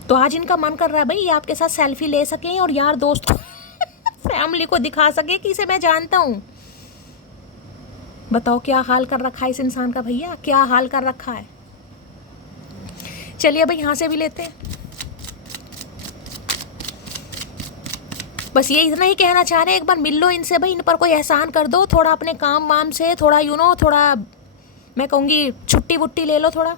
तो आज इनका मन कर रहा है भाई ये आपके साथ सेल्फी ले सकें और यार दोस्तों फैमिली को दिखा सके कि इसे मैं जानता हूँ। बताओ क्या हाल कर रखा है इस इंसान का भैया, क्या हाल कर रखा है। चलिए भाई यहाँ से भी लेते हैं। बस ये इतना ही कहना चाह रहे हैं, एक बार मिल लो इनसे भाई, इन पर कोई एहसान कर दो थोड़ा, अपने काम वाम से थोड़ा थोड़ा मैं कहूँगी छुट्टी वुट्टी ले लो थोड़ा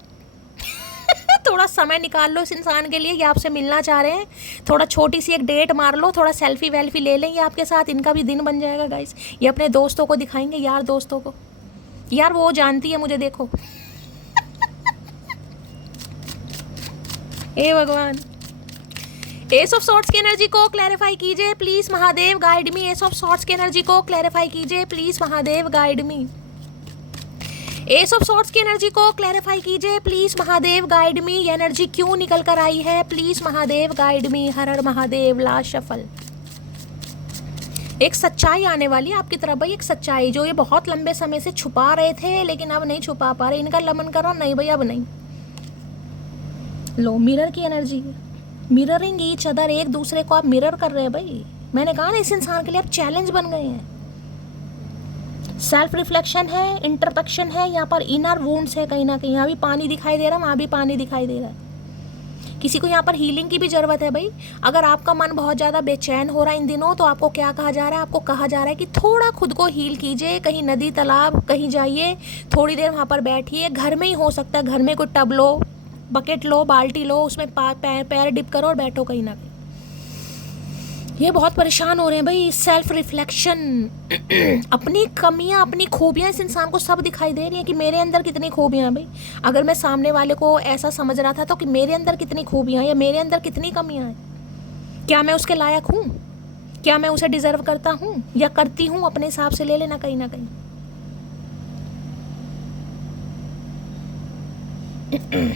थोड़ा समय निकाल लो इस इंसान के लिए, ये आपसे मिलना चाह रहे हैं, थोड़ा छोटी सी एक डेट मार लो, थोड़ा सेल्फी वेल्फी ले लेंगे आपके साथ, इनका भी दिन बन जाएगा गाइस। ये अपने दोस्तों को दिखाएंगे, यार दोस्तों को, यार वो जानती है मुझे, देखो हे भगवान। एस ऑफ सॉर्ड्स की एनर्जी को क्लैरिफाई कीजिए please Mahadev, guide me. Ace of swords की एनर्जी को क्लैरिफाई कीजिए please Mahadev, guide me. Ace of swords की एनर्जी को क्लैरिफाई कीजिए प्लीज महादेव, गाइड मी। ये एनर्जी क्यों निकल कर आई है, प्लीज महादेव, गाइड मी। हर हर महादेव। Last shuffle. एक सच्चाई आने वाली है आपकी तरफ भाई, एक सच्चाई जो ये बहुत लंबे समय से छुपा रहे थे लेकिन अब नहीं छुपा पा रहे, इनका लमन करो, नहीं भाई अब नहीं। लो मिरर की एनर्जी, मिररिंग ईच अदर, एक दूसरे को आप मिरर कर रहे हैं भाई। मैंने कहा ना इस इंसान के लिए आप चैलेंज बन गए हैं। सेल्फ रिफ्लेक्शन है, इंटरपेक्शन है, यहाँ पर इनर वुंड्स है कहीं ना कहीं, यहाँ भी पानी दिखाई दे रहा है, वहाँ भी पानी दिखाई दे रहा है। किसी को यहाँ पर हीलिंग की भी ज़रूरत है भाई। अगर आपका मन बहुत ज़्यादा बेचैन हो रहा है इन दिनों, तो आपको क्या कहा जा रहा है, आपको कहा जा रहा है कि थोड़ा खुद को हील कीजिए, कहीं नदी तालाब कहीं जाइए, थोड़ी देर वहाँ पर बैठिए, घर में ही हो सकता है, घर में कोई टब लो, बकेट लो, बाल्टी लो, उसमें पैर डिप करो और बैठो कहीं ना कहीं। ये बहुत परेशान हो रहे हैं भाई। सेल्फ रिफ्लेक्शन, अपनी कमियां अपनी खूबियां इस इंसान को सब दिखाई दे रही हैं कि मेरे अंदर कितनी खूबियां हैं भाई। अगर मैं सामने वाले को ऐसा समझ रहा था तो कि मेरे अंदर कितनी खूबियां या मेरे अंदर कितनी कमियां हैं, क्या मैं उसके लायक हूँ, क्या मैं उसे डिजर्व करता हूँ या करती हूँ, अपने हिसाब से ले लेना कहीं ना कहीं।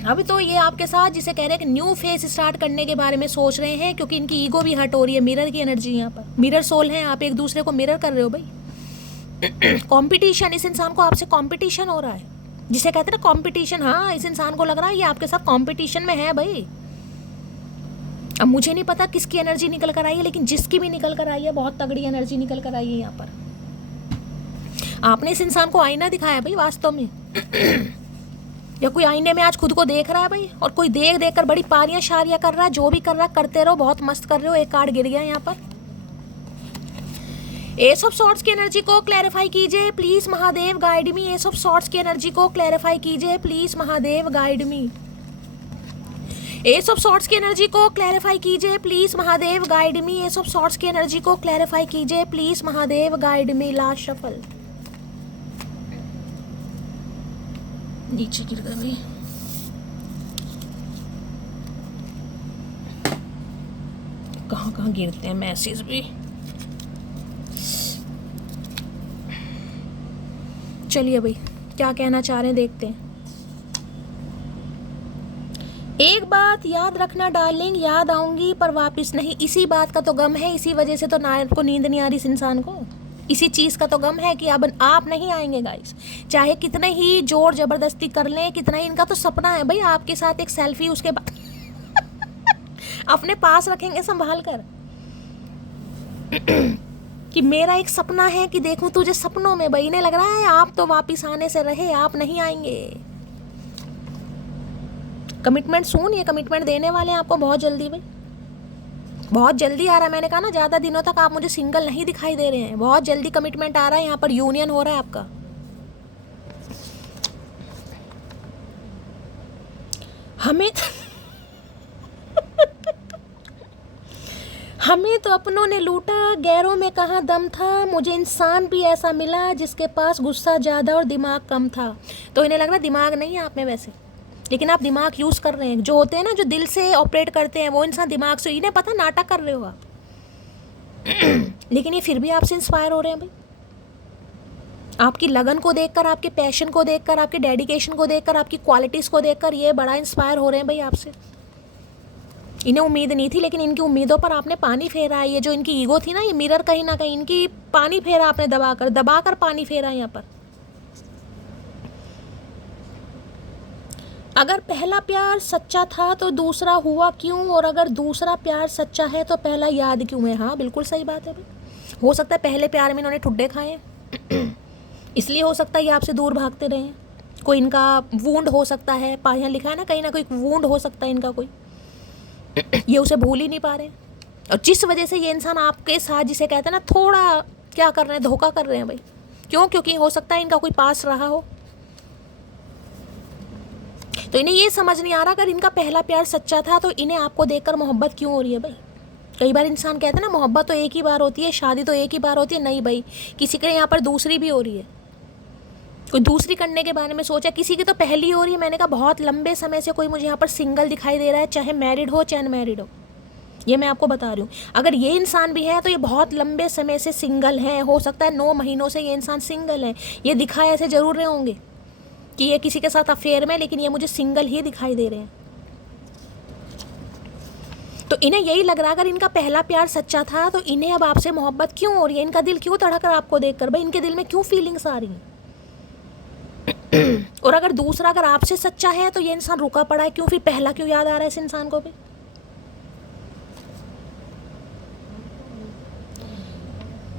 अभी तो ये आपके साथ जिसे कह रहे हैं कि न्यू फेस स्टार्ट करने के बारे में सोच रहे हैं, क्योंकि इनकी ईगो भी हट हो रही है। मिरर की एनर्जी यहाँ पर, मिरर सोल है, आप एक दूसरे को मिरर कर रहे हो भाई। कंपटीशन, इस इंसान को आपसे कंपटीशन हो रहा है, जिसे कहते हैं ना कंपटीशन। हाँ, इस इंसान को लग रहा है ये आपके साथ कंपटीशन में है भाई। अब मुझे नहीं पता किसकी एनर्जी निकल कर आई है, लेकिन जिसकी भी निकल कर आई है बहुत तगड़ी एनर्जी निकल कर आई है यहाँ पर। आपने इस इंसान को आईना दिखाया भाई वास्तव में, या कोई आईने में आज खुद को देख रहा है भाई, और कोई देख देख कर बड़ी पारियां शारियां कर रहा है। जो भी कर रहा है करते रहो, बहुत मस्त कर रहे हो। एक कार्ड गिर गया यहाँ पर। एस ऑफ सॉर्ड्स की एनर्जी को क्लैरिफाई कीजिए please Mahadev, guide me. Ace of swords की एनर्जी को क्लैरिफाई कीजिए please Mahadev, guide me. Ace of swords की एनर्जी को क्लैरिफाई कीजिए please Mahadev, guide me. Ace of swords की एनर्जी को क्लैरिफाई कीजिए please Mahadev, guide me. Last shuffle. नीचे गिर गई। कहाँ कहाँ गिरते हैं मैसेज भी। चलिए भाई क्या कहना चाह रहे हैं देखते हैं। एक बात याद रखना डार्लिंग, याद आऊंगी पर वापस नहीं। इसी बात का तो गम है, इसी वजह से तो नायक को नींद नहीं आ रही इस इंसान को। इसी चीज़ का तो गम है कि अब आप नहीं आएंगे गाइस, चाहे कितने ही जोर जबरदस्ती कर लें, कितना ही। इनका तो सपना है भाई आपके साथ एक सेल्फी, उसके बाद अपने पास रखेंगे संभाल कर कि मेरा एक सपना है कि देखूं तुझे सपनों में। भाई इन्हें लग रहा है आप तो वापिस आने से रहे, आप नहीं आएंगे। कमिटमेंट सून, ये कमिटमेंट देने वाले हैं आपको बहुत जल्दी भाई, बहुत जल्दी आ रहा है। मैंने कहा ना ज़्यादा दिनों तक आप मुझे सिंगल नहीं दिखाई दे रहे हैं, बहुत जल्दी कमिटमेंट आ रहा है। यहाँ पर यूनियन हो रहा है आपका। हमें तो अपनों ने लूटा, गैरों में कहाँ दम था। मुझे इंसान भी ऐसा मिला जिसके पास गुस्सा ज़्यादा और दिमाग कम था। तो इन्हें लग रहा है दिमाग नहीं है आप में वैसे, लेकिन आप दिमाग यूज़ कर रहे हैं। जो होते हैं ना जो दिल से ऑपरेट करते हैं, वो इंसान दिमाग से। इन्हें पता नाटक कर रहे हो आप लेकिन ये फिर भी आपसे इंस्पायर हो रहे हैं भाई। आपकी लगन को देखकर, आपके पैशन को देखकर, आपके डेडिकेशन को देखकर, आपकी क्वालिटीज़ को देखकर ये बड़ा इंस्पायर हो रहे हैं भाई आपसे। इन्हें उम्मीद नहीं थी, लेकिन इनकी उम्मीदों पर आपने पानी फेरा है। ये जो इनकी ईगो थी ना, ये मिरर कहीं ना कहीं इनकी पानी फेरा आपने, दबाकर पानी फेरा यहाँ पर। अगर पहला प्यार सच्चा था तो दूसरा हुआ क्यों, और अगर दूसरा प्यार सच्चा है तो पहला याद क्यों है। हाँ बिल्कुल सही बात है भाई। हो सकता है पहले प्यार में इन्होंने ठुड्डे खाए हैं इसलिए हो सकता है ये आपसे दूर भागते रहे हैं। कोई इनका वूंड हो सकता है, यहाँ लिखा है ना कहीं ना कोई वूंड हो सकता है इनका कोई ये उसे भूल ही नहीं पा रहे हैं। और जिस वजह से ये इंसान आपके साथ, जिसे कहते हैं ना थोड़ा क्या कर रहे हैं, धोखा कर रहे हैं भाई। क्यों? क्योंकि हो सकता है इनका कोई पास रहा हो, तो इन्हें ये समझ नहीं आ रहा अगर इनका पहला प्यार सच्चा था तो इन्हें आपको देखकर मोहब्बत क्यों हो रही है भाई। कई बार इंसान कहते हैं ना मोहब्बत तो एक ही बार होती है, शादी तो एक ही बार होती है। नहीं भाई, किसी के यहाँ पर दूसरी भी हो रही है, कोई दूसरी करने के बारे में सोचा, किसी की तो पहली हो रही है। मैंने कहा बहुत लंबे समय से कोई मुझे यहाँ पर सिंगल दिखाई दे रहा है, चाहे मैरिड हो चाहे अनमैरिड हो, ये मैं आपको बता रही हूँ। अगर ये इंसान भी है तो ये बहुत लंबे समय से सिंगल है, हो सकता है 9 महीनों से ये इंसान सिंगल है। ये दिखाए ऐसे जरूर रहे होंगे कि ये किसी के साथ अफेयर में, लेकिन ये मुझे सिंगल ही दिखाई दे रहे हैं। तो इन्हें यही लग रहा है अगर इनका पहला प्यार सच्चा था तो इन्हें अब आपसे मोहब्बत क्यों हो रही है, इनका दिल क्यों धड़क रहा है आपको देखकर भाई, इनके दिल में क्यों फीलिंग्स आ रही हैं। और अगर दूसरा अगर आपसे सच्चा है तो ये इंसान रुका पड़ा है क्यों, फिर पहला क्यों याद आ रहा है इस इंसान को भी।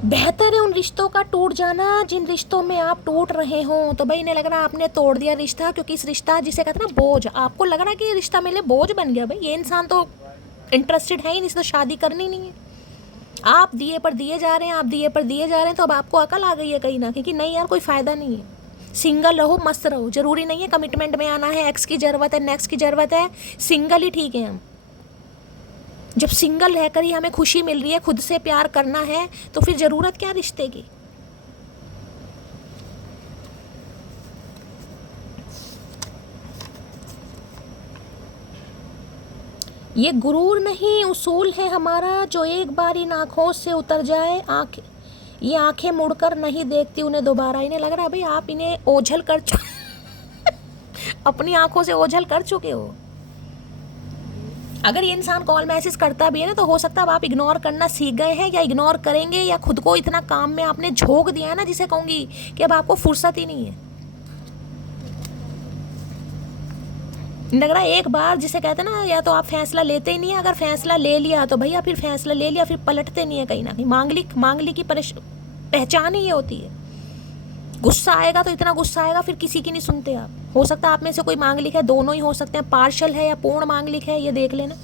बेहतर है उन रिश्तों का टूट जाना जिन रिश्तों में आप टूट रहे हो। तो भाई इन्हें लग रहा है आपने तोड़ दिया रिश्ता, क्योंकि इस रिश्ता जिसे कहते हैं ना बोझ, आपको लग रहा है कि ये रिश्ता मेरे लिए बोझ बन गया। भाई ये इंसान तो इंटरेस्टेड है ही नहीं, तो शादी करनी नहीं है। आप दिए पर दिए जा रहे हैं, आप दिए पर दिए जा रहे हैं, तो अब आपको अकल आ गई है कहीं ना कहीं कि नहीं यार कोई फ़ायदा नहीं है, सिंगल रहो मस्त रहो, ज़रूरी नहीं है कमिटमेंट में आना है, एक्स की ज़रूरत है नेक्स्ट की ज़रूरत है, सिंगल ही ठीक है। हम जब सिंगल रहकर ही हमें खुशी मिल रही है, खुद से प्यार करना है, तो फिर ज़रूरत क्या रिश्ते की। ये गुरूर नहीं उसूल है हमारा, जो एक बार इन आँखों से उतर जाए, ये आंखें मुड़कर नहीं देखती उन्हें दोबारा। इन्हें लग रहा है भाई आप इन्हें ओझल कर अपनी आंखों से ओझल कर चुके हो। अगर ये इंसान कॉल मैसेज करता भी है ना, तो हो सकता है अब आप इग्नोर करना सीख गए हैं, या इग्नोर करेंगे, या खुद को इतना काम में आपने झोंक दिया है ना, जिसे कहूँगी कि अब आपको फुर्सत ही नहीं है। लग रहा है एक बार जिसे कहते हैं ना, या तो आप फैसला लेते ही नहीं है, अगर फैसला ले लिया तो भैया फिर फैसला ले लिया, फिर पलटते नहीं है कहीं ना कहीं। मांगलिक की पहचान ही ये होती है। गुस्सा आएगा तो इतना गुस्सा आएगा फिर किसी की नहीं सुनते आप। हो सकता है आप में से कोई मांगलिक है, दोनों ही हो सकते हैं, पार्शल है या पूर्ण मांगलिक है, ये देख लेना।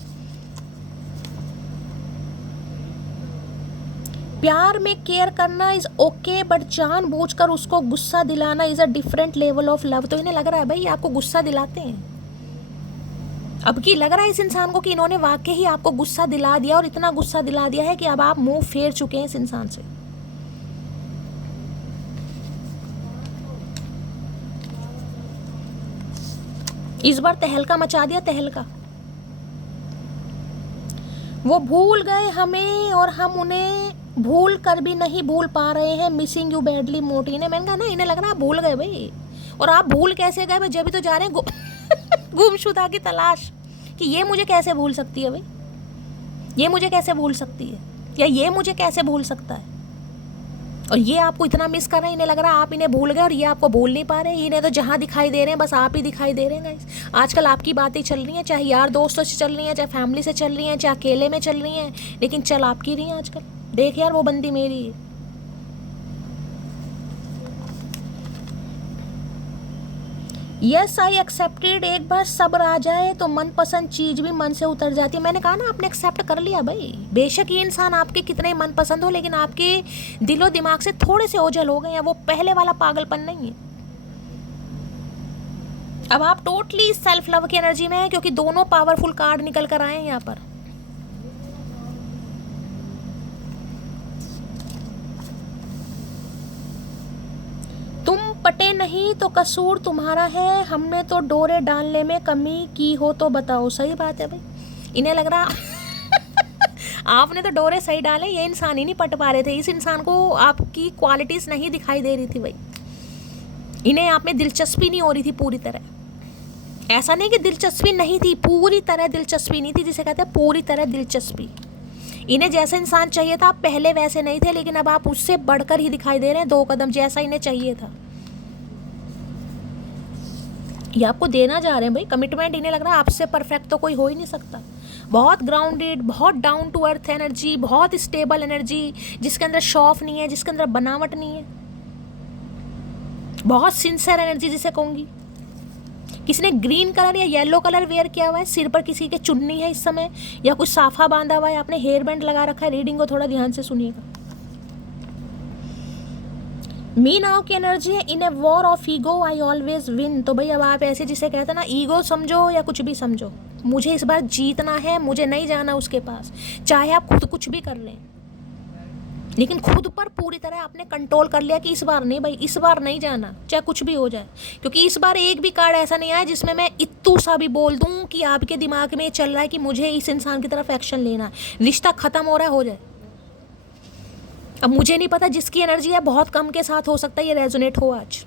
प्यार में केयर करना इज ओके, बट जानबूझकर उसको गुस्सा दिलाना is a different level of love. तो इन्हें लग रहा है भाई आपको गुस्सा दिलाते हैं। अब की लग रहा है इस इंसान को कि इन्होंने वाकई ही आपको गुस्सा दिला दिया, और इतना गुस्सा दिला दिया है कि अब आप मुंह फेर चुके हैं इस इंसान से। इस बार तहलका मचा दिया, तहलका। वो भूल गए हमें और हम उन्हें भूल कर भी नहीं भूल पा रहे हैं, मिसिंग यू बैडली मोटी ने। मैंने कहा ना इन्हें लग रहा है आप भूल गए भाई। और आप भूल कैसे गए भाई, जब भी तो जा रहे हैं गुमशुदा की तलाश, कि ये मुझे कैसे भूल सकती है भाई, ये मुझे कैसे भूल सकती है, या ये मुझे कैसे भूल सकता है। और ये आपको इतना मिस कर रहे हैं, इन्हें लग रहा है आप इन्हें भूल गए और ये आपको भूल नहीं पा रहे। इन्हें तो जहाँ दिखाई दे रहे हैं बस आप ही दिखाई दे रहे हैं गाइस। आजकल आपकी बातें चल रही हैं, चाहे यार दोस्तों से चल रही हैं, चाहे फैमिली से चल रही हैं, चाहे अकेले में चल रही हैं, लेकिन चल आपकी रही हैं आजकल। देख यार वो बंदी मेरी है। Yes I accepted. एक बार सब्र आ जाए तो मनपसंद चीज़ भी मन से उतर जाती है। मैंने कहा ना आपने एक्सेप्ट कर लिया भाई। बेशक ये इंसान आपके कितने मनपसंद हो, लेकिन आपके दिलो दिमाग से थोड़े से ओझल हो गए हैं, वो पहले वाला पागलपन नहीं है। अब आप टोटली सेल्फ लव की एनर्जी में है, क्योंकि दोनों पावरफुल कार्ड निकल कर आए हैं यहाँ पर। तुम पटे नहीं तो कसूर तुम्हारा है, हमने तो डोरे डालने में कमी की हो तो बताओ। सही बात है भाई। इन्हें लग रहा आपने तो डोरे सही डाले, ये इंसान ही नहीं पट पा रहे थे। इस इंसान को आपकी क्वालिटीज़ नहीं दिखाई दे रही थी भाई। इन्हें आप में दिलचस्पी नहीं हो रही थी पूरी तरह। ऐसा नहीं कि दिलचस्पी नहीं थी, पूरी तरह दिलचस्पी नहीं थी, जिसे कहते हैं पूरी तरह दिलचस्पी। इन्हें जैसा इंसान चाहिए था, आप पहले वैसे नहीं थे, लेकिन अब आप उससे बढ़कर ही दिखाई दे रहे हैं, 2 कदम जैसा इन्हें चाहिए था ये आपको देना जा रहे हैं भाई। कमिटमेंट इन्हें लग रहा है आपसे परफेक्ट तो कोई हो ही नहीं सकता। बहुत ग्राउंडेड, बहुत डाउन टू अर्थ एनर्जी, बहुत स्टेबल एनर्जी, जिसके अंदर शो ऑफ नहीं है, जिसके अंदर बनावट नहीं है। बहुत सिंसियर एनर्जी जिसे कहूँगी। किसी ने ग्रीन कलर या येलो कलर वेयर किया हुआ है, सिर पर किसी के चुन्नी है इस समय, या कुछ साफा बांधा हुआ है, आपने हेयर बैंड लगा रखा है। रीडिंग को थोड़ा ध्यान से सुनिएगा। मी नाउ की एनर्जी है, in a war of ego I always win. तो भाई अब आप ऐसे जिसे कहते हैं ना, ईगो समझो या कुछ भी समझो, मुझे इस बार जीतना है, मुझे नहीं जाना उसके पास, चाहे आप खुद कुछ भी कर लें, लेकिन खुद पर पूरी तरह आपने कंट्रोल कर लिया कि इस बार नहीं भाई, इस बार नहीं जाना, चाहे कुछ भी हो जाए। क्योंकि इस बार एक भी कार्ड ऐसा नहीं आया जिसमें मैं इत्तू सा भी बोल दूं कि आपके दिमाग में चल रहा है कि मुझे इस इंसान की तरफ एक्शन लेना है, रिश्ता खत्म हो रहा है, हो जाए। अब मुझे नहीं पता, जिसकी एनर्जी है बहुत कम के साथ हो सकता है ये रेजोनेट हो आज।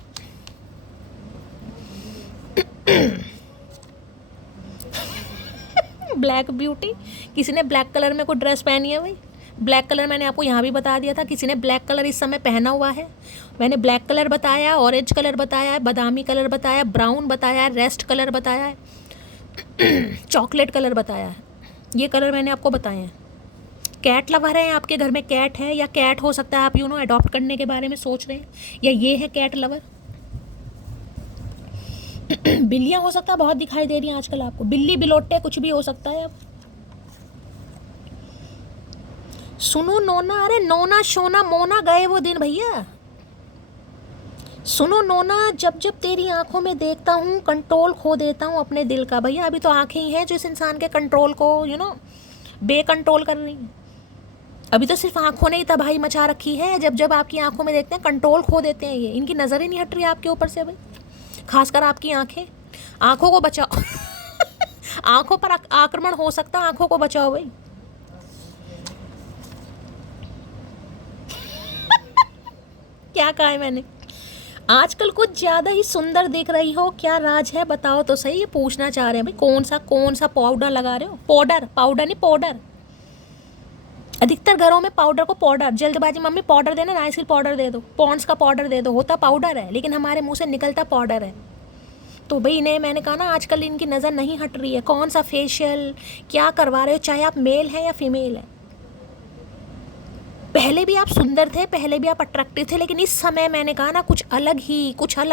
ब्लैक ब्यूटी, किसी ने ब्लैक कलर में कोई ड्रेस पहनी है भाई। ब्लैक कलर मैंने आपको यहाँ भी बता दिया था, किसी ने ब्लैक कलर इस समय पहना हुआ है। मैंने ब्लैक कलर बताया, ऑरेंज कलर बताया है, बादामी कलर बताया, ब्राउन बताया है, रेस्ट कलर बताया है, चॉकलेट कलर बताया है। ये कलर मैंने आपको बताए हैं। कैट लवर है, आपके घर में कैट है, या कैट हो सकता है आप अडॉप्ट करने के बारे में सोच रहे हैं, या ये है कैट लवर। बिल्लियाँ हो सकता है बहुत दिखाई दे रही हैं आजकल आपको, बिल्ली बिलोटे कुछ भी हो सकता है। अब सुनो नोना, अरे नोना शोना मोना गए वो दिन भैया। सुनो नोना, जब जब तेरी आंखों में देखता हूँ कंट्रोल खो देता हूँ अपने दिल का। भैया अभी तो आंखें ही हैं जो इस इंसान के कंट्रोल को बेकंट्रोल कर रही हैं। अभी तो सिर्फ आंखों ने ही तबाही मचा रखी है। जब जब आपकी आंखों में देखते हैं कंट्रोल खो देते हैं ये, इनकी नज़र ही नहीं हट रही आपके ऊपर से भाई। खासकर आपकी आंखें, आंखों को बचाओ। आंखों पर आक्रमण हो सकता है, आंखों को बचाओ भाई। क्या कहा है मैंने? आजकल कुछ ज़्यादा ही सुंदर दिख रही हो, क्या राज है बताओ तो सही। ये पूछना चाह रहे हैं भाई, कौन सा पाउडर लगा रहे हो? पाउडर नहीं, पाउडर। अधिकतर घरों में पाउडर को पाउडर, जल्दबाजी, मम्मी पाउडर देना, नाइसिल पाउडर दे दो, पॉन्ड्स का पाउडर दे दो, होता पाउडर है लेकिन हमारे मुंह से निकलता पाउडर है। तो भाई इन्हें मैंने कहा ना, आजकल इनकी नज़र नहीं हट रही है। कौन सा फेशियल क्या करवा रहे हो, चाहे आप मेल हैं या फीमेल हैं। पहले भी आप सुंदर थे, पहले भी आप अट्रैक्टिव थे, लेकिन इस समय मैंने कहा ना कुछ अलग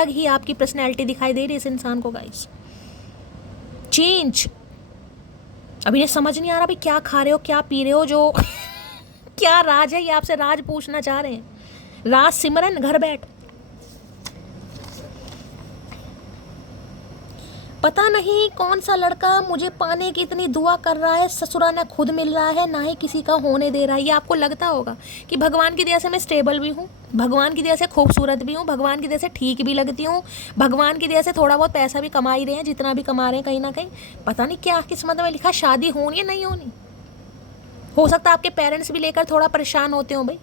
ही आपकी पर्सनैलिटी दिखाई दे रही है इस इंसान को गाइस। चेंज। अभी ये समझ नहीं आ रहा भाई क्या खा रहे हो, क्या पी रहे हो, जो क्या राज है, ये आपसे राज पूछना चाह रहे हैं। राज सिमरन घर बैठ। पता नहीं कौन सा लड़का मुझे पाने की इतनी दुआ कर रहा है, ससुरा ना खुद मिल रहा है ना ही किसी का होने दे रहा है। ये आपको लगता होगा कि भगवान की दया से मैं स्टेबल भी हूँ, भगवान की दया से खूबसूरत भी हूँ, भगवान की दया से ठीक भी लगती हूँ, भगवान की दया से थोड़ा बहुत पैसा भी कमा ही रहे हैं, जितना भी कमा रहे हैं कहीं ना कहीं। पता नहीं क्या किस्मत में लिखा, शादी होनी है नहीं होनी। हो सकता है आपके पेरेंट्स भी लेकर थोड़ा परेशान होते हो भाई,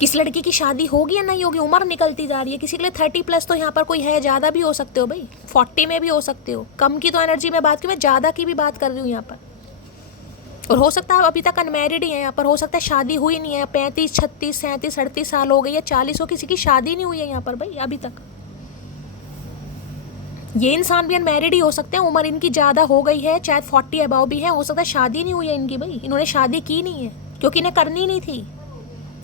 किस लड़की की शादी होगी या नहीं होगी। उम्र निकलती जा रही है, किसी के लिए 30+ तो यहाँ पर कोई है, ज़्यादा भी हो सकते हो भाई, 40 में भी हो सकते हो। कम की तो एनर्जी में बात की, मैं ज़्यादा की भी बात कर रही हूँ यहाँ पर। और हो सकता है अभी तक अनमैरिड ही है यहाँ पर, हो सकता है शादी हुई नहीं है, 35, 36, 37, 38 साल हो गई है, 40 हो, किसी की शादी नहीं हुई है यहाँ पर भाई अभी तक। ये इंसान भी अनमैरिड ही हो सकते हैं, उम्र इनकी ज़्यादा हो गई है, चाहे 40 अबाव भी है, हो सकता है शादी नहीं हुई है इनकी भाई, इन्होंने शादी की नहीं है क्योंकि इन्हें करनी नहीं थी,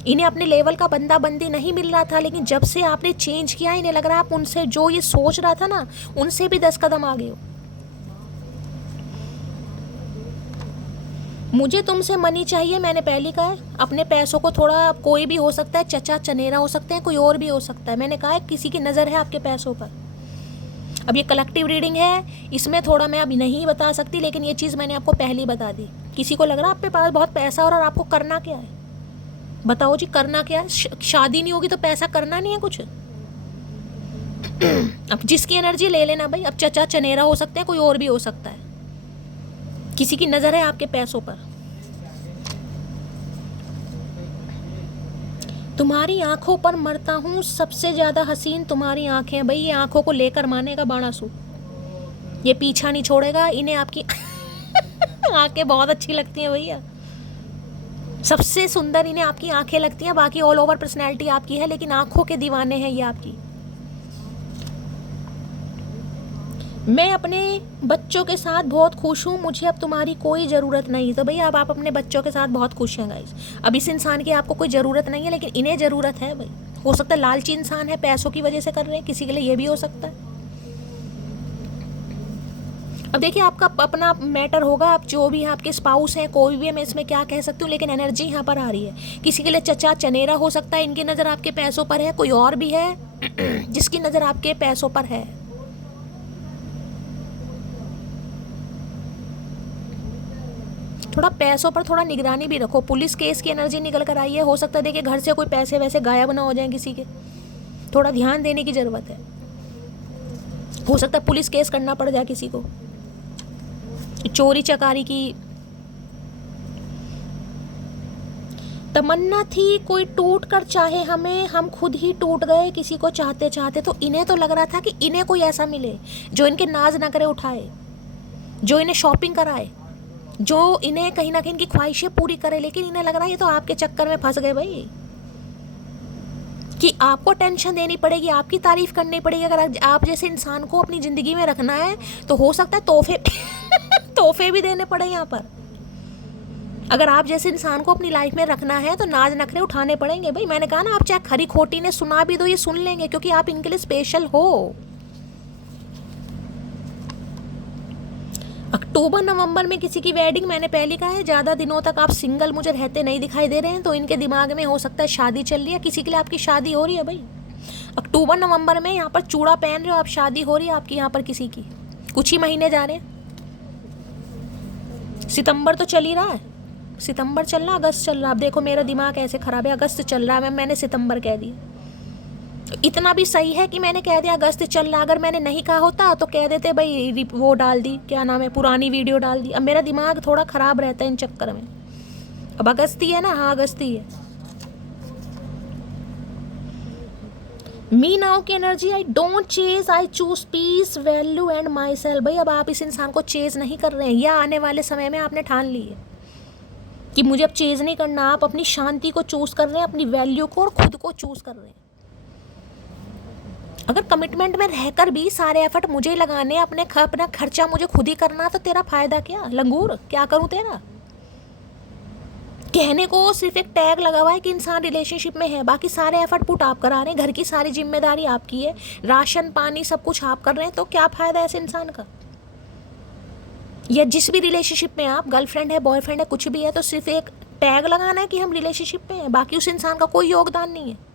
इन्हें अपने लेवल का बंदा बंदी नहीं मिल रहा था। लेकिन जब से आपने चेंज किया, इन्हें लग रहा है आप उनसे जो ये सोच रहा था ना, उनसे भी 10 कदम आगे हो। मुझे तुमसे मनी चाहिए, मैंने पहले कहा है। अपने पैसों को थोड़ा, कोई भी हो सकता है, चचा चनेरा हो सकते हैं, कोई और भी हो सकता है। मैंने कहा है किसी की नज़र है आपके पैसों पर। अब ये कलेक्टिव रीडिंग है, इसमें थोड़ा मैं अभी नहीं बता सकती, लेकिन ये चीज़ मैंने आपको पहले ही बता दी। किसी को लग रहा है आपके पास बहुत पैसा और आपको करना क्या है, बताओ जी करना क्या है। शादी नहीं होगी तो पैसा करना नहीं है कुछ। अब जिसकी एनर्जी ले लेना भाई। अब चचा चनेरा हो सकते हैं, कोई और भी हो सकता है, किसी की नज़र है आपके पैसों पर। तुम्हारी आंखों पर मरता हूँ, सबसे ज़्यादा हसीन तुम्हारी आंखें। भाई ये आंखों को लेकर माने का बाणासुर, ये पीछा नहीं छोड़ेगा। इन्हें आपकी आंखें बहुत अच्छी लगती हैं भैया, सबसे सुंदर इन्हें आपकी आंखें लगती हैं। बाकी ऑल ओवर पर्सनैलिटी आपकी है, लेकिन आंखों के दीवाने हैं ये आपकी। मैं अपने बच्चों के साथ बहुत खुश हूँ, मुझे अब तुम्हारी कोई ज़रूरत नहीं। तो भैया अब आप अपने बच्चों के साथ बहुत खुश हैं गाइस। अब इस इंसान की आपको कोई ज़रूरत नहीं है, लेकिन इन्हें ज़रूरत है भाई। हो सकता है लालची इंसान है, पैसों की वजह से कर रहे हैं, किसी के लिए ये भी हो सकता है। अब देखिए आपका अपना मैटर होगा, आप जो भी आपके स्पाउस हैं, कोई भी है, मैं इसमें क्या कह सकती हूँ, लेकिन एनर्जी यहाँ पर आ रही है। किसी के लिए चचा चनेरा हो सकता है, इनकी नज़र आपके पैसों पर है। कोई और भी है जिसकी नज़र आपके पैसों पर है। थोड़ा पैसों पर थोड़ा निगरानी भी रखो। पुलिस केस की एनर्जी निकल कर आई है। हो सकता है देखिए घर से कोई पैसे वैसे गायब ना हो जाए किसी के, थोड़ा ध्यान देने की ज़रूरत है। हो सकता है पुलिस केस करना पड़ जाए किसी को, चोरी चकारी की तमन्ना थी। कोई टूट कर चाहे हमें, हम खुद ही टूट गए किसी को चाहते चाहते। तो इन्हें तो लग रहा था कि इन्हें कोई ऐसा मिले जो इनके नाज ना करे उठाए, जो इन्हें शॉपिंग कराए, जो इन्हें कहीं ना कहीं इनकी ख्वाहिशें पूरी करे। लेकिन इन्हें लग रहा है ये तो आपके चक्कर में फंस गए भाई, कि आपको टेंशन देनी पड़ेगी, आपकी तारीफ करनी पड़ेगी। अगर आप जैसे इंसान को अपनी ज़िंदगी में रखना है तो हो सकता है तोहफे तोहफे भी देने पड़े यहाँ पर। अगर आप जैसे इंसान को अपनी लाइफ में रखना है तो नाज नखरे उठाने पड़ेंगे भाई। मैंने कहा ना, आप चाहे खरी खोटी ने सुना भी दो, ये सुन लेंगे, क्योंकि आप इनके लिए स्पेशल हो। अक्टूबर नवंबर में किसी की वेडिंग, मैंने पहले कहा है, ज़्यादा दिनों तक आप सिंगल मुझे रहते नहीं दिखाई दे रहे हैं, तो इनके दिमाग में हो सकता है शादी चल रही है, किसी के लिए आपकी शादी हो रही है भाई। अक्टूबर नवंबर में यहाँ पर चूड़ा पहन रहे हो आप, शादी हो रही है आपकी यहाँ पर किसी की। कुछ ही महीने जा रहे हैं, सितंबर तो चल ही रहा है, सितंबर चल रहा, अगस्त चल रहा। अब देखो मेरा दिमाग ऐसे ख़राब है, अगस्त चल रहा है, मैंने सितंबर कह दिया। इतना भी सही है कि मैंने कह दिया अगस्त चल रहा। अगर मैंने नहीं कहा होता तो कह देते भाई वो डाल दी, क्या नाम है, पुरानी वीडियो डाल दी। अब मेरा दिमाग थोड़ा ख़राब रहता है इन चक्कर में। अब अगस्त ही है ना, हाँ अगस्त ही है। मी नाउ की energy, I don't chase, I choose peace, value and myself. भाई अब आप इस इंसान को चेज नहीं कर रहे हैं, या आने वाले समय में आपने ठान ली है कि मुझे अब चेज नहीं करना। आप अपनी शांति को चूज कर रहे हैं, अपनी वैल्यू को और खुद को चूज कर रहे हैं। अगर कमिटमेंट में रहकर भी सारे एफर्ट मुझे लगाने, अपना खर्चा मुझे खुद ही करना, तो तेरा फायदा क्या लंगूर, क्या करूं तेरा। कहने को सिर्फ एक टैग लगा हुआ है कि इंसान रिलेशनशिप में है, बाकी सारे एफर्ट पुट आप करा रहे हैं, घर की सारी जिम्मेदारी आपकी है, राशन पानी सब कुछ आप कर रहे हैं, तो क्या फायदा ऐसे इंसान का। या जिस भी रिलेशनशिप में आप, गर्लफ्रेंड है, बॉयफ्रेंड है, कुछ भी है, तो सिर्फ एक टैग लगाना है कि हम रिलेशनशिप में हैं, बाकी उस इंसान का कोई योगदान नहीं है।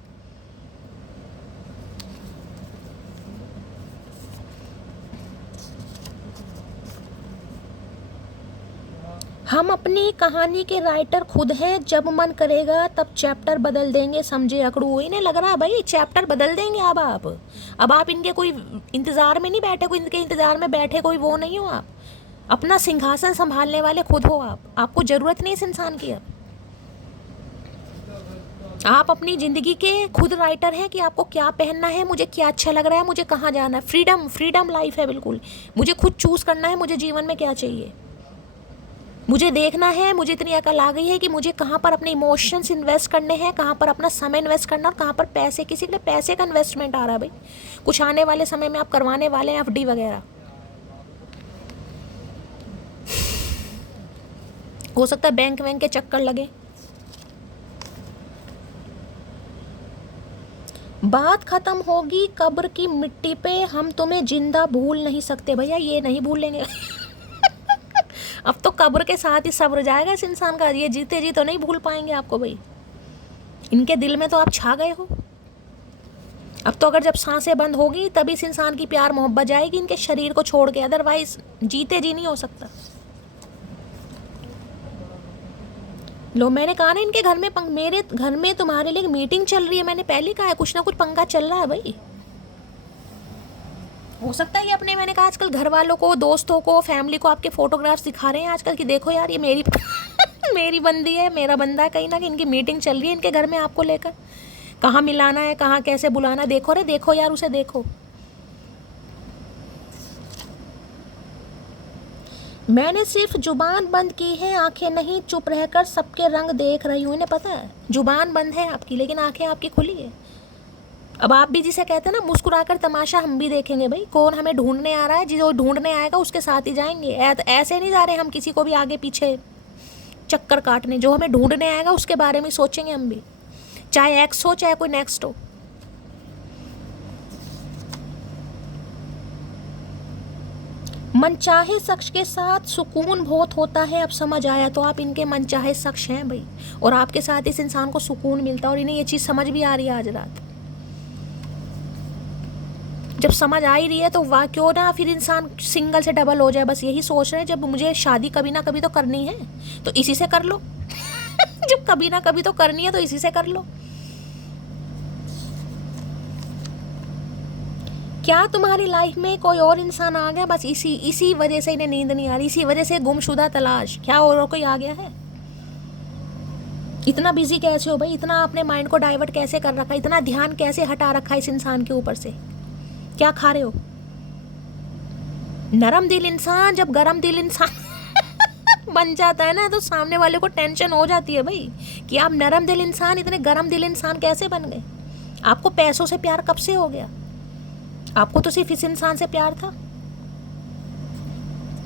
हम अपनी कहानी के राइटर खुद हैं, जब मन करेगा तब चैप्टर बदल देंगे, समझे अकड़ू। इन्हें लग रहा है भाई चैप्टर बदल देंगे अब आप इनके कोई इंतज़ार में नहीं बैठे, कोई इनके इंतज़ार में बैठे कोई वो नहीं हो। आप अपना सिंहासन संभालने वाले खुद हो। आपको ज़रूरत नहीं इस इंसान की। अब आप अपनी ज़िंदगी के खुद राइटर हैं कि आपको क्या पहनना है, मुझे क्या अच्छा लग रहा है, मुझे कहाँ जाना है। फ्रीडम लाइफ है बिल्कुल। मुझे खुद चूज़ करना है मुझे जीवन में क्या चाहिए। मुझे देखना है, मुझे इतनी अकल आ गई है कि मुझे कहाँ पर अपने इमोशंस इन्वेस्ट करने हैं, कहाँ पर अपना समय इन्वेस्ट करना, और कहाँ पर पैसे, किसी के लिए पैसे का इन्वेस्टमेंट आ रहा है भाई। कुछ आने वाले समय में आप करवाने वाले हैं एफडी वगैरह। हो सकता है बैंक के चक्कर लगे। बात खत्म होगी कब्र की मिट्टी पे, हम तुम्हें जिंदा भूल नहीं सकते। भैया ये नहीं भूलेंगे अब तो कब्र के साथ ही सब्र जाएगा इस इंसान का। ये जीते जी तो नहीं भूल पाएंगे आपको भाई। इनके दिल में तो आप छा गए हो। अब तो अगर जब सांसें बंद होगी तभी इस इंसान की प्यार मोहब्बत जाएगी इनके शरीर को छोड़ के, अदरवाइज जीते जी नहीं हो सकता। लो मैंने कहा ना, इनके घर में मेरे घर में तुम्हारे लिए मीटिंग चल रही है। मैंने पहले कहा है कुछ ना कुछ पंगा चल रहा है भाई। हो सकता है ये अपने, मैंने कहा आजकल घर वालों को, दोस्तों को, फैमिली को आपके फोटोग्राफ्स दिखा रहे हैं आजकल कि देखो यार ये मेरी मेरी बंदी है, मेरा बंदा है। कहीं ना कहीं इनकी मीटिंग चल रही है इनके घर में आपको लेकर, कहाँ मिलाना है, कहाँ कैसे बुलाना। देखो रे देखो यार, उसे देखो। मैंने सिर्फ जुबान बंद की है, आंखें नहीं, चुप रहकर सबके रंग देख रही हूँ। इन्हें पता है जुबान बंद है आपकी, लेकिन आंखें आपकी खुली है। अब आप भी जिसे कहते हैं ना, मुस्कुराकर तमाशा हम भी देखेंगे भाई। कौन हमें ढूंढने आ रहा है, जो ढूंढने आएगा उसके साथ ही जाएंगे। ऐसे नहीं जा रहे हम किसी को भी आगे पीछे चक्कर काटने। जो हमें ढूंढने आएगा उसके बारे में सोचेंगे हम भी, चाहे एक्स हो चाहे कोई नेक्स्ट हो। मनचाहे शख्स के साथ सुकून बहुत होता है, अब समझ आया। तो आप इनके मनचाहे शख्स हैं भाई, और आपके साथ इस इंसान को सुकून मिलता है, और इन्हें ये चीज़ समझ भी आ रही है आज रात। जब समझ आ ही रही है तो वाह, क्यों ना फिर इंसान सिंगल से डबल हो जाए। बस यही सोच रहे हैं, जब मुझे शादी कभी ना कभी तो करनी है तो इसी से कर लो जब कभी ना कभी तो करनी है तो इसी से कर लो। क्या तुम्हारी लाइफ में कोई और इंसान आ गया? बस इसी वजह से इन्हें नींद नहीं आ रही, इसी वजह से गुमशुदा तलाश। क्या और कोई आ गया है? इतना बिजी कैसे हो भाई? इतना अपने माइंड को डाइवर्ट कैसे कर रखा है? इतना ध्यान कैसे हटा रखा है इस इंसान के ऊपर से? क्या खा रहे हो? नरम दिल इंसान जब गरम दिल इंसान बन जाता है ना, तो सामने वाले को टेंशन हो जाती है भाई कि आप नरम दिल इंसान इतने गरम दिल इंसान कैसे बन गए? आपको पैसों से प्यार कब से हो गया? आपको तो सिर्फ इस इंसान से प्यार था।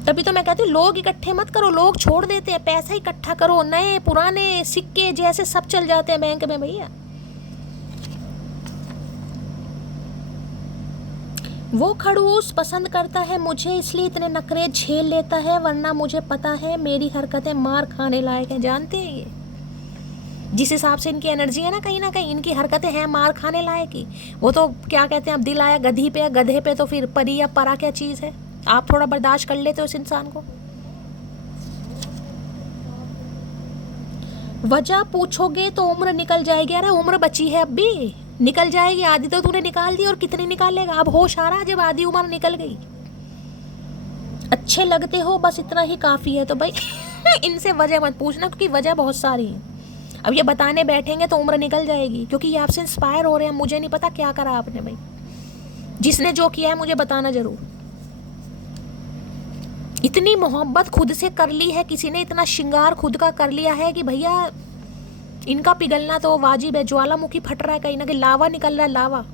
तभी तो मैं कहती हूँ लोग इकट्ठे मत करो, लोग छोड़ देते हैं। पैसा इकट्ठा करो, नए पुराने सिक्के जैसे सब चल जाते हैं बैंक में भैया। वो खड़ूस पसंद करता है मुझे, इसलिए इतने नखरे झेल लेता है, वरना मुझे पता है मेरी हरकतें मार खाने लायक हैं। जानते हैं ये जिस हिसाब से इनकी एनर्जी है ना कहीं इनकी हरकतें हैं मार खाने लायक ही। वो तो क्या कहते हैं, अब दिल आया गधी पे या गधे पे, तो फिर परी या परा क्या चीज़ है? आप थोड़ा बर्दाश्त कर लेते हो उस इंसान को। वजह पूछोगे तो उम्र निकल जाएगी। अरे उम्र बची है, अब भी निकल जाएगी। आधी तो तूने निकाल दी, और कितनी निकालेगा? अब होश आ रहा है जब आधी उम्र निकल गई। अच्छे लगते हो, बस इतना ही काफ़ी है। तो भाई इनसे वजह मत पूछना, क्योंकि वजह बहुत सारी है। अब ये बताने बैठेंगे तो उम्र निकल जाएगी, क्योंकि ये आपसे इंस्पायर हो रहे हैं। मुझे नहीं पता क्या करा आपने भाई, जिसने जो किया है मुझे बताना जरूर। इतनी मोहब्बत खुद से कर ली है किसी ने, इतना श्रृंगार खुद का कर लिया है कि भैया इनका पिघलना तो वाजिब है। ज्वालामुखी फट रहा है कहीं ना कहीं, लावा निकल रहा है, लावा।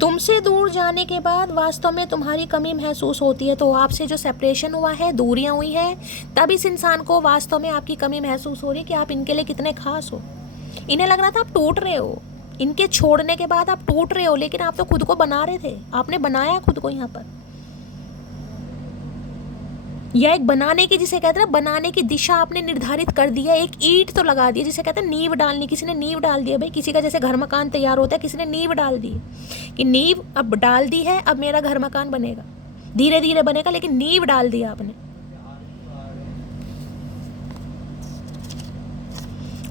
तुमसे दूर जाने के बाद वास्तव में तुम्हारी कमी महसूस होती है। तो आपसे जो सेपरेशन हुआ है, दूरियां हुई हैं, तब इस इंसान को वास्तव में आपकी कमी महसूस हो रही है कि आप इनके लिए कितने खास हो। इन्हें लग रहा था आप टूट रहे हो, इनके छोड़ने के बाद आप टूट रहे हो, लेकिन आप तो खुद को बना रहे थे। आपने बनाया खुद को यहाँ पर, या एक बनाने की, जिसे कहते हैं ना, बनाने की दिशा आपने निर्धारित कर दी है। एक ईंट तो लगा दी, जिसे कहते हैं नींव डालनी। किसी ने नींव डाल दी है भाई, किसी का जैसे घर मकान तैयार होता है, किसी ने नींव डाल दी कि नींव अब डाल दी है, अब मेरा घर मकान बनेगा। धीरे धीरे बनेगा, लेकिन नींव डाल दी आपने।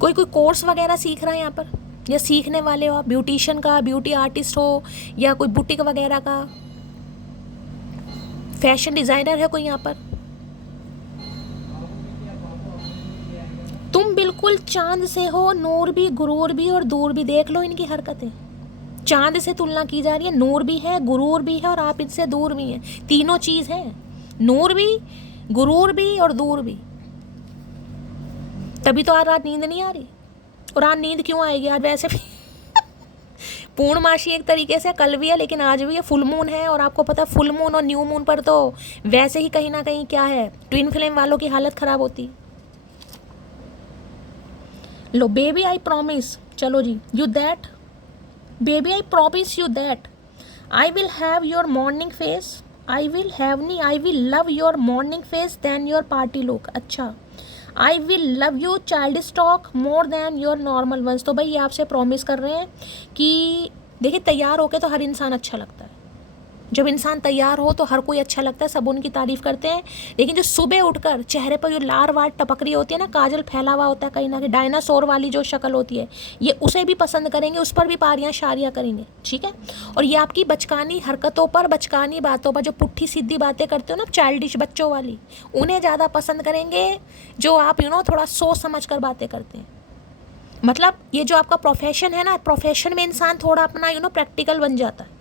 कोई कोर्स वगैरह सीख रहा है यहाँ पर, या सीखने वाले हो आप, ब्यूटिशियन का, ब्यूटी आर्टिस्ट हो, या कोई बुटीक वगैरह का, फैशन डिजाइनर है कोई यहाँ पर। तुम बिल्कुल चांद से हो, नूर भी, गुरूर भी और दूर भी। देख लो इनकी हरकतें, चांद से तुलना की जा रही है, नूर भी है, गुरूर भी है, और आप इनसे दूर भी हैं। तीनों चीज है, नूर भी, गुरूर भी और दूर भी। तभी तो आज रात नींद नहीं आ रही। और आज नींद क्यों आएगी? आज वैसे भी पूर्णमासी एक तरीके से कल भी है, लेकिन आज भी है, फुल मून है। और आपको पता है फुल मून और न्यू मून पर तो वैसे ही कहीं ना कहीं क्या है, ट्विन फ्लेम वालों की हालत खराब होती है। लो बेबी आई प्रॉमिस, चलो जी, you that baby I promise you that I will have your morning face, I will have नहीं, I will love your morning face than your party look. अच्छा, I will love you childish talk more than your normal ones. तो भाई ये आपसे promise कर रहे हैं कि देखिए, तैयार होके तो हर इंसान अच्छा लगता है। जब इंसान तैयार हो तो हर कोई अच्छा लगता है, सब उनकी तारीफ करते हैं। लेकिन जो सुबह उठकर चेहरे पर जो लार वार टपक रही होती है ना, काजल फैला हुआ होता है कहीं ना कहीं, डायनासोर वाली जो शक्ल होती है, ये उसे भी पसंद करेंगे, उस पर भी पारियां शारियां करेंगे। ठीक है, और ये आपकी बचकानी हरकतों पर, बचकानी बातों पर, जो पुट्ठी सीधी बातें करते हो ना, चाइल्डिश बच्चों वाली, उन्हें ज़्यादा पसंद करेंगे। जो आप थोड़ा सोच समझ कर बातें करते हैं। मतलब ये जो आपका प्रोफेशन है ना, प्रोफेशन में इंसान थोड़ा अपना प्रैक्टिकल बन जाता है।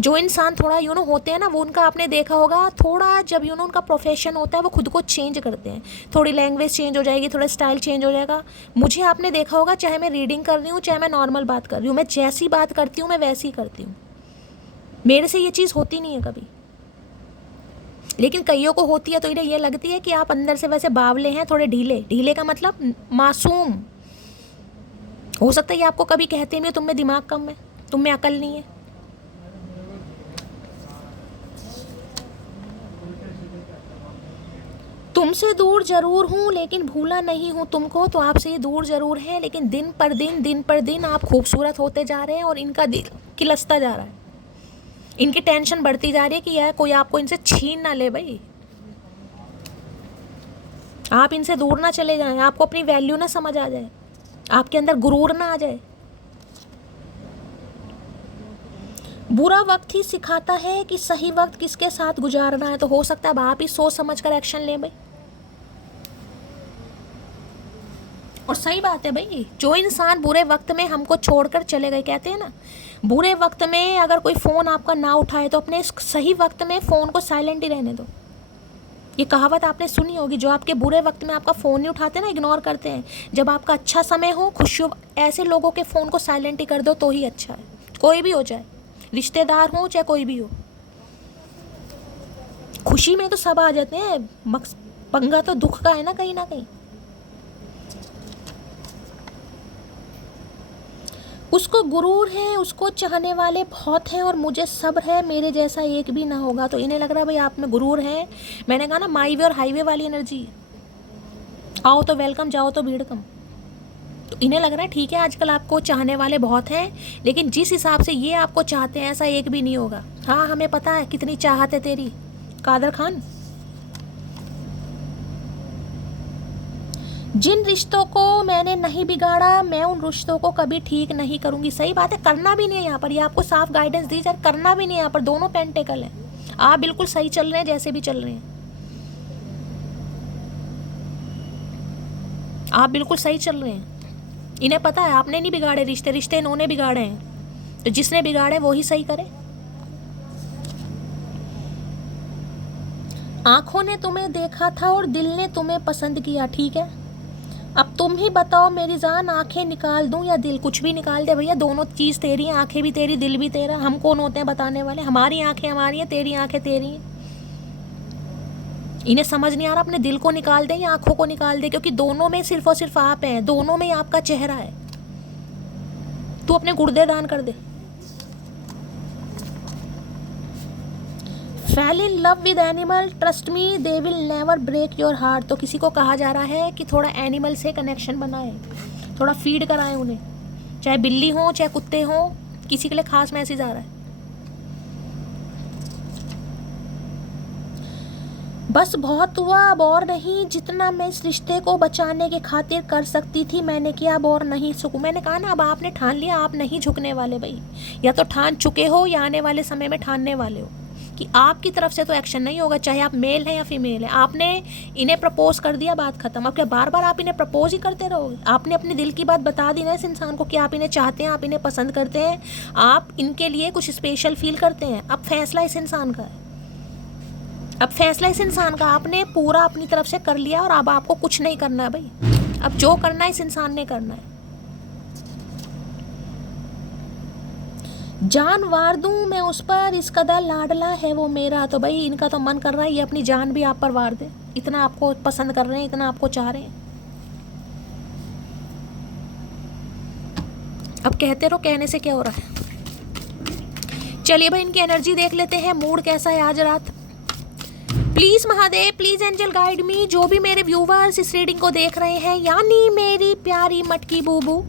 जो इंसान थोड़ा होते हैं ना, वो उनका आपने देखा होगा, थोड़ा जब उनका प्रोफेशन होता है वो खुद को चेंज करते हैं। थोड़ी लैंग्वेज चेंज हो जाएगी, थोड़ा स्टाइल चेंज हो जाएगा। मुझे आपने देखा होगा, चाहे मैं रीडिंग कर रही हूँ, चाहे मैं नॉर्मल बात कर रही हूँ, मैं जैसी बात करती हूँ मैं वैसी ही करती हूँ। मेरे से ये चीज़ होती नहीं है कभी, लेकिन कईयों को होती है। तो इन्हें ये लगती है कि आप अंदर से वैसे बावले हैं, थोड़े ढीले। ढीले का मतलब मासूम। हो सकता है ये आपको कभी कहते हैं तुम में दिमाग कम है, तुम में अकल नहीं है। तुमसे दूर जरूर हूँ लेकिन भूला नहीं हूँ तुमको, तो आपसे ये दूर जरूर है लेकिन दिन पर दिन आप खूबसूरत होते जा रहे हैं और इनका दिल किलसता जा रहा है, इनकी टेंशन बढ़ती जा रही है कि यार कोई आपको इनसे छीन ना ले भाई, आप इनसे दूर ना चले जाएं, आपको अपनी वैल्यू ना समझ आ जाए, आपके अंदर गुरूर ना आ जाए। बुरा वक्त ही सिखाता है कि सही वक्त किसके साथ गुजारना है, तो हो सकता है अब आप ही सोच समझ कर एक्शन लें भाई। और सही बात है भाई, जो इंसान बुरे वक्त में हमको छोड़कर चले गए, कहते हैं ना बुरे वक्त में अगर कोई फ़ोन आपका ना उठाए तो अपने सही वक्त में फ़ोन को साइलेंट ही रहने दो। ये कहावत आपने सुनी होगी, जो आपके बुरे वक्त में आपका फ़ोन नहीं उठाते ना, इग्नोर करते हैं, जब आपका अच्छा समय हो, खुशी हो, ऐसे लोगों के फ़ोन को साइलेंट ही कर दो तो ही अच्छा है। कोई भी हो जाए, रिश्तेदार हो चाहे कोई भी हो, खुशी में तो सब आ जाते हैं, पंगा तो दुख का है ना कहीं ना कहीं। उसको गुरूर है, उसको चाहने वाले बहुत हैं और मुझे सब्र है, मेरे जैसा एक भी ना होगा। तो इन्हें लग रहा है भाई आप में गुरूर है। मैंने कहा ना माई वे और हाईवे वाली एनर्जी, आओ तो वेलकम, जाओ तो भीड़ कम। तो इन्हें लग रहा है ठीक है आजकल आपको चाहने वाले बहुत हैं, लेकिन जिस हिसाब से ये आपको चाहते हैं ऐसा एक भी नहीं होगा। हाँ हमें पता है कितनी चाहत है तेरी कादर खान। जिन रिश्तों को मैंने नहीं बिगाड़ा मैं उन रिश्तों को कभी ठीक नहीं करूंगी। सही बात है, करना भी नहीं है यहाँ पर, ये आपको साफ गाइडेंस दी जाए, करना भी नहीं है यहाँ पर। दोनों पेंटेकल हैं, आप बिल्कुल सही चल रहे हैं जैसे भी चल रहे हैं, आप बिल्कुल सही चल रहे हैं। इन्हें पता है आपने नहीं बिगाड़े रिश्ते, रिश्ते इन्होंने बिगाड़े हैं, तो जिसने बिगाड़े वो ही सही करे। आंखों ने तुम्हें देखा था और दिल ने तुम्हें पसंद किया, ठीक है अब तुम ही बताओ मेरी जान, आंखें निकाल दूं या दिल? कुछ भी निकाल दे भैया, दोनों चीज़ तेरी हैं, आंखें भी तेरी दिल भी तेरा। हम कौन होते हैं बताने वाले? हमारी आंखें हमारी हैं, तेरी आंखें तेरी हैं। इन्हें समझ नहीं आ रहा अपने दिल को निकाल दे या आंखों को निकाल दे, क्योंकि दोनों में सिर्फ और सिर्फ आप हैं, दोनों में आपका चेहरा है। तू अपने गुर्दे दान कर दे। Fall in love with animal, trust me they will never break your heart. तो किसी को कहा जा रहा है कि थोड़ा एनिमल से कनेक्शन बनाएं, थोड़ा फीड कराएं उन्हें, चाहे बिल्ली हो चाहे कुत्ते हो। किसी के लिए खास मैसेज आ रहा है। बस बहुत हुआ, अब और नहीं, जितना मैं इस रिश्ते को बचाने के खातिर कर सकती थी मैंने किया, अब और नहीं झुकूं। मैंने कहा ना अब आपने ठान लिया, आप नहीं झुकने वाले भाई, या तो ठान चुके हो या आने वाले समय में ठानने वाले हो कि आपकी तरफ से तो एक्शन नहीं होगा, चाहे आप मेल हैं या फीमेल हैं। आपने इन्हें प्रपोज कर दिया, बात खत्म। अब क्या बार बार आप इन्हें प्रपोज ही करते रहोगे? आपने अपने दिल की बात बता दी ना इस इंसान को कि आप इन्हें चाहते हैं, आप इन्हें पसंद करते हैं, आप इनके लिए कुछ स्पेशल फील करते हैं। अब फैसला इस इंसान का है, अब फैसला इस इंसान का, आपने पूरा अपनी तरफ से कर लिया और अब आपको कुछ नहीं करना है भाई। अब जो करना है इस इंसान ने करना है। जान वार दूं मैं उस पर, इस कदर लाडला है वो मेरा। तो भाई इनका तो मन कर रहा है ये अपनी जान भी आप पर वार दे, इतना आपको पसंद कर रहे हैं, इतना आपको चाह रहे हैं। अब कहते रहो, कहने से क्या हो रहा है। चलिए भाई इनकी एनर्जी देख लेते हैं, मूड कैसा है आज रात। Please Mahadev, please angel guide me. जो भी मेरे व्यूवर्स इस रीडिंग को देख रहे हैं, यानी मेरी प्यारी मटकी बूबू,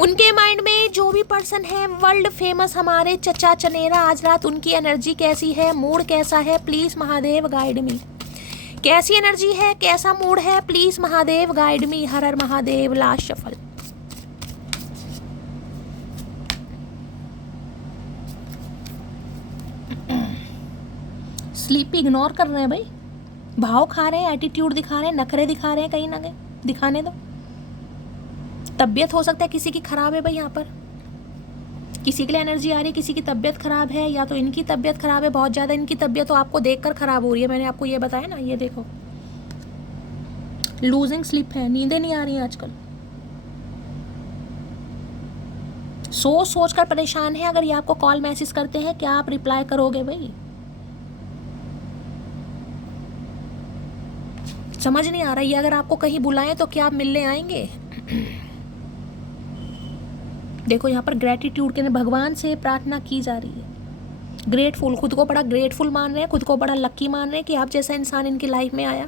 उनके माइंड में जो भी पर्सन है वर्ल्ड फेमस हमारे चचा चनेरा, आज रात उनकी एनर्जी कैसी है, मूड कैसा है, प्लीज महादेव गाइड मी। कैसी एनर्जी है, कैसा मूड है, प्लीज महादेव गाइड मी। हर हर Mahadev. Last shuffle. Sleep ignore कर रहे हैं भाई, भाव खा रहे हैं, एटीट्यूड दिखा रहे हैं, नखरे दिखा रहे हैं, कहीं ना कहीं दिखाने दो। तबीयत हो सकता है किसी की खराब है भाई, यहाँ पर किसी के लिए एनर्जी आ रही है, किसी की तबीयत खराब है, या तो इनकी तबीयत खराब है बहुत ज़्यादा। इनकी तबीयत तो आपको देखकर खराब हो रही है, मैंने आपको ये बताया ना। ये देखो लूजिंग स्लीप है, नींदें नहीं आ रही हैं आजकल, सोच सोच कर परेशान है। अगर ये आपको कॉल मैसेज करते हैं, क्या आप रिप्लाई करोगे भाई? समझ नहीं आ रहा। ये अगर आपको कहीं बुलाएं तो क्या आप मिलने आएंगे? देखो यहाँ पर ग्रेटिट्यूड के भगवान से प्रार्थना की जा रही है। ग्रेटफुल, खुद को बड़ा ग्रेटफुल मान रहे हैं, खुद को बड़ा लकी मान रहे हैं कि आप जैसा इंसान इनकी लाइफ में आया,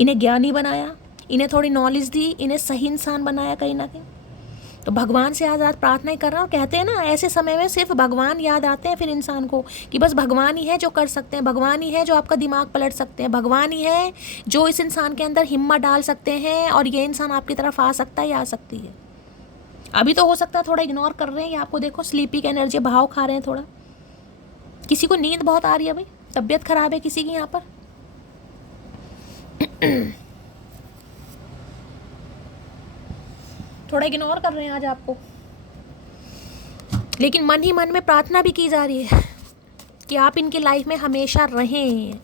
इन्हें ज्ञानी बनाया, इन्हें थोड़ी नॉलेज दी, इन्हें सही इंसान बनाया कहीं ना कहीं। तो भगवान से आज प्रार्थना ही कर रहा हूँ। कहते हैं ना, ऐसे समय में सिर्फ भगवान याद आते हैं फिर इंसान को, कि बस भगवान ही है जो कर सकते हैं, भगवान ही है जो आपका दिमाग पलट सकते हैं, भगवान ही है जो इस इंसान के अंदर हिम्मत डाल सकते हैं और ये इंसान आपकी तरफ आ सकता है या आ सकती है। अभी तो हो सकता है थोड़ा इग्नोर कर रहे हैं, ये आपको देखो स्लीपी की एनर्जी, भाव खा रहे हैं थोड़ा। किसी को नींद बहुत आ रही है भाई, तबीयत खराब है किसी की यहाँ पर। थोड़ा इग्नोर कर रहे हैं आज आपको, लेकिन मन ही मन में प्रार्थना भी की जा रही है कि आप इनकी लाइफ में हमेशा रहें।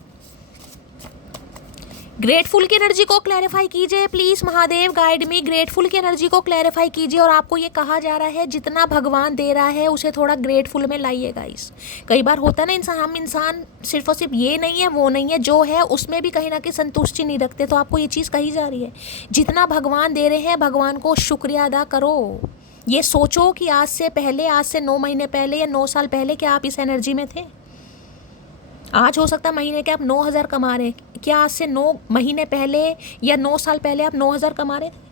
ग्रेटफुल की एनर्जी को क्लैरिफाई कीजिए please, Mahadev guide me. Grateful की एनर्जी को क्लैरिफाई कीजिए। और आपको ये कहा जा रहा है जितना भगवान दे रहा है उसे थोड़ा ग्रेटफुल में लाइए गाइस। कई बार होता है ना, हम इंसान सिर्फ और सिर्फ ये नहीं है वो नहीं है, जो है उसमें भी कहीं ना कहीं संतुष्टि नहीं रखते। तो आपको ये चीज़ कही जा रही है, जितना भगवान दे रहे हैं भगवान को शुक्रिया अदा करो। ये सोचो कि आज से पहले, आज से 9 महीने पहले या 9 साल पहले क्या आप इस एनर्जी में थे? आज हो सकता है महीने के आप 9,000 कमा रहे हैं, क्या आज से 9 महीने पहले या 9 साल पहले आप 9,000 कमा रहे थे?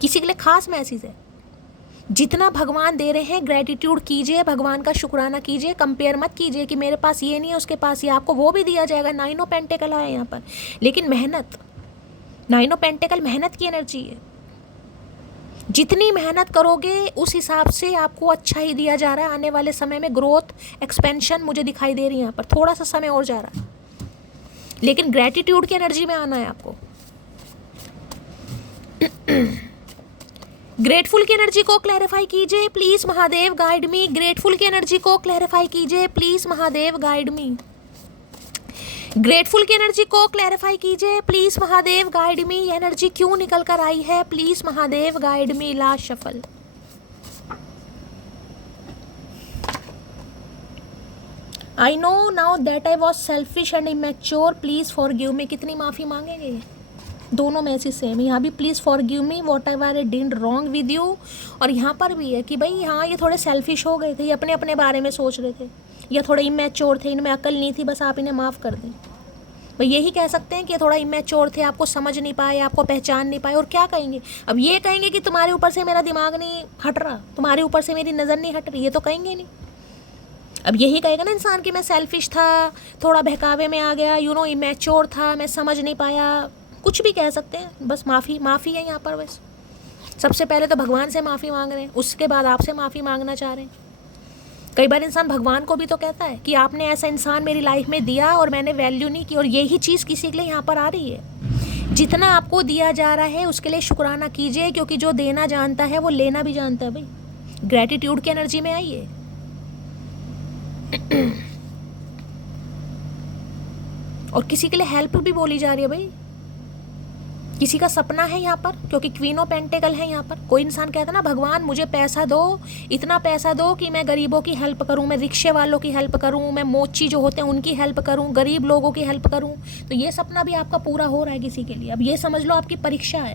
किसी के लिए खास मैसेज है, जितना भगवान दे रहे हैं ग्रेटिट्यूड कीजिए, भगवान का शुक्राना कीजिए। कंपेयर मत कीजिए कि मेरे पास ये नहीं है उसके पास ये, आपको वो भी दिया जाएगा। 9 ऑफ पेंटिकल है यहाँ पर, लेकिन मेहनत, 9 ऑफ पेंटिकल मेहनत की एनर्जी है। जितनी मेहनत करोगे उस हिसाब से आपको अच्छा ही दिया जा रहा है। आने वाले समय में ग्रोथ, एक्सपेंशन मुझे दिखाई दे रही है यहाँ पर। थोड़ा सा समय और जा रहा है, लेकिन ग्रेटिट्यूड की एनर्जी में आना है आपको। ग्रेटफुल की एनर्जी को क्लैरिफाई कीजिए please, Mahadev guide me. Grateful की एनर्जी को क्लैरिफाई कीजिए please, Mahadev guide me. Grateful की एनर्जी को क्लैरिफाई कीजिए प्लीज, महादेव गाइड मी। ये एनर्जी क्यों निकल कर आई है please, Mahadev guide me. Last shuffle. I know now that I was selfish and immature, please forgive मी। कितनी माफी मांगेंगे? दोनों में ऐसी सेम। यहाँ भी please forgive me whatever I did wrong with you, और यहाँ पर भी है कि भाई हाँ ये थोड़े सेल्फिश हो गए थे, ये अपने अपने बारे में सोच रहे थे, या थोड़े इमेच्योर थे, इनमें अकल नहीं थी, बस आप इन्हें माफ़ कर दें। भाई यही कह सकते हैं कि थोड़ा इमेच्योर थे, आपको समझ नहीं पाए, आपको पहचान नहीं पाए। और क्या कहेंगे अब? ये कहेंगे कि तुम्हारे ऊपर से मेरा दिमाग नहीं हट रहा, तुम्हारे ऊपर से मेरी नज़र नहीं हट रही, ये तो कहेंगे नहीं। अब यही कहेगा ना इंसान कि मैं सेल्फिश था, थोड़ा बहकावे में आ गया, इमेच्योर था, मैं समझ नहीं पाया, कुछ भी कह सकते हैं। बस माफ़ी है यहाँ पर। बस सबसे पहले तो भगवान से माफ़ी मांग रहे हैं, उसके बाद आपसे माफ़ी मांगना चाह रहे हैं। कई बार इंसान भगवान को भी तो कहता है कि आपने ऐसा इंसान मेरी लाइफ में दिया और मैंने वैल्यू नहीं की, और यही चीज़ किसी के लिए यहाँ पर आ रही है। जितना आपको दिया जा रहा है उसके लिए शुक्राना कीजिए, क्योंकि जो देना जानता है वो लेना भी जानता है। भाई ग्रेटिट्यूड की एनर्जी में आइए। और किसी के लिए हेल्प भी बोली जा रही है भाई, किसी का सपना है यहाँ पर, क्योंकि क्वीन ऑफ पेंटिकल है यहाँ पर। कोई इंसान कहता ना भगवान मुझे पैसा दो, इतना पैसा दो कि मैं गरीबों की हेल्प करूँ, मैं रिक्शे वालों की हेल्प करूँ, मैं मोची जो होते हैं उनकी हेल्प करूँ, गरीब लोगों की हेल्प करूँ। तो ये सपना भी आपका पूरा हो रहा है किसी के लिए। अब ये समझ लो आपकी परीक्षा है।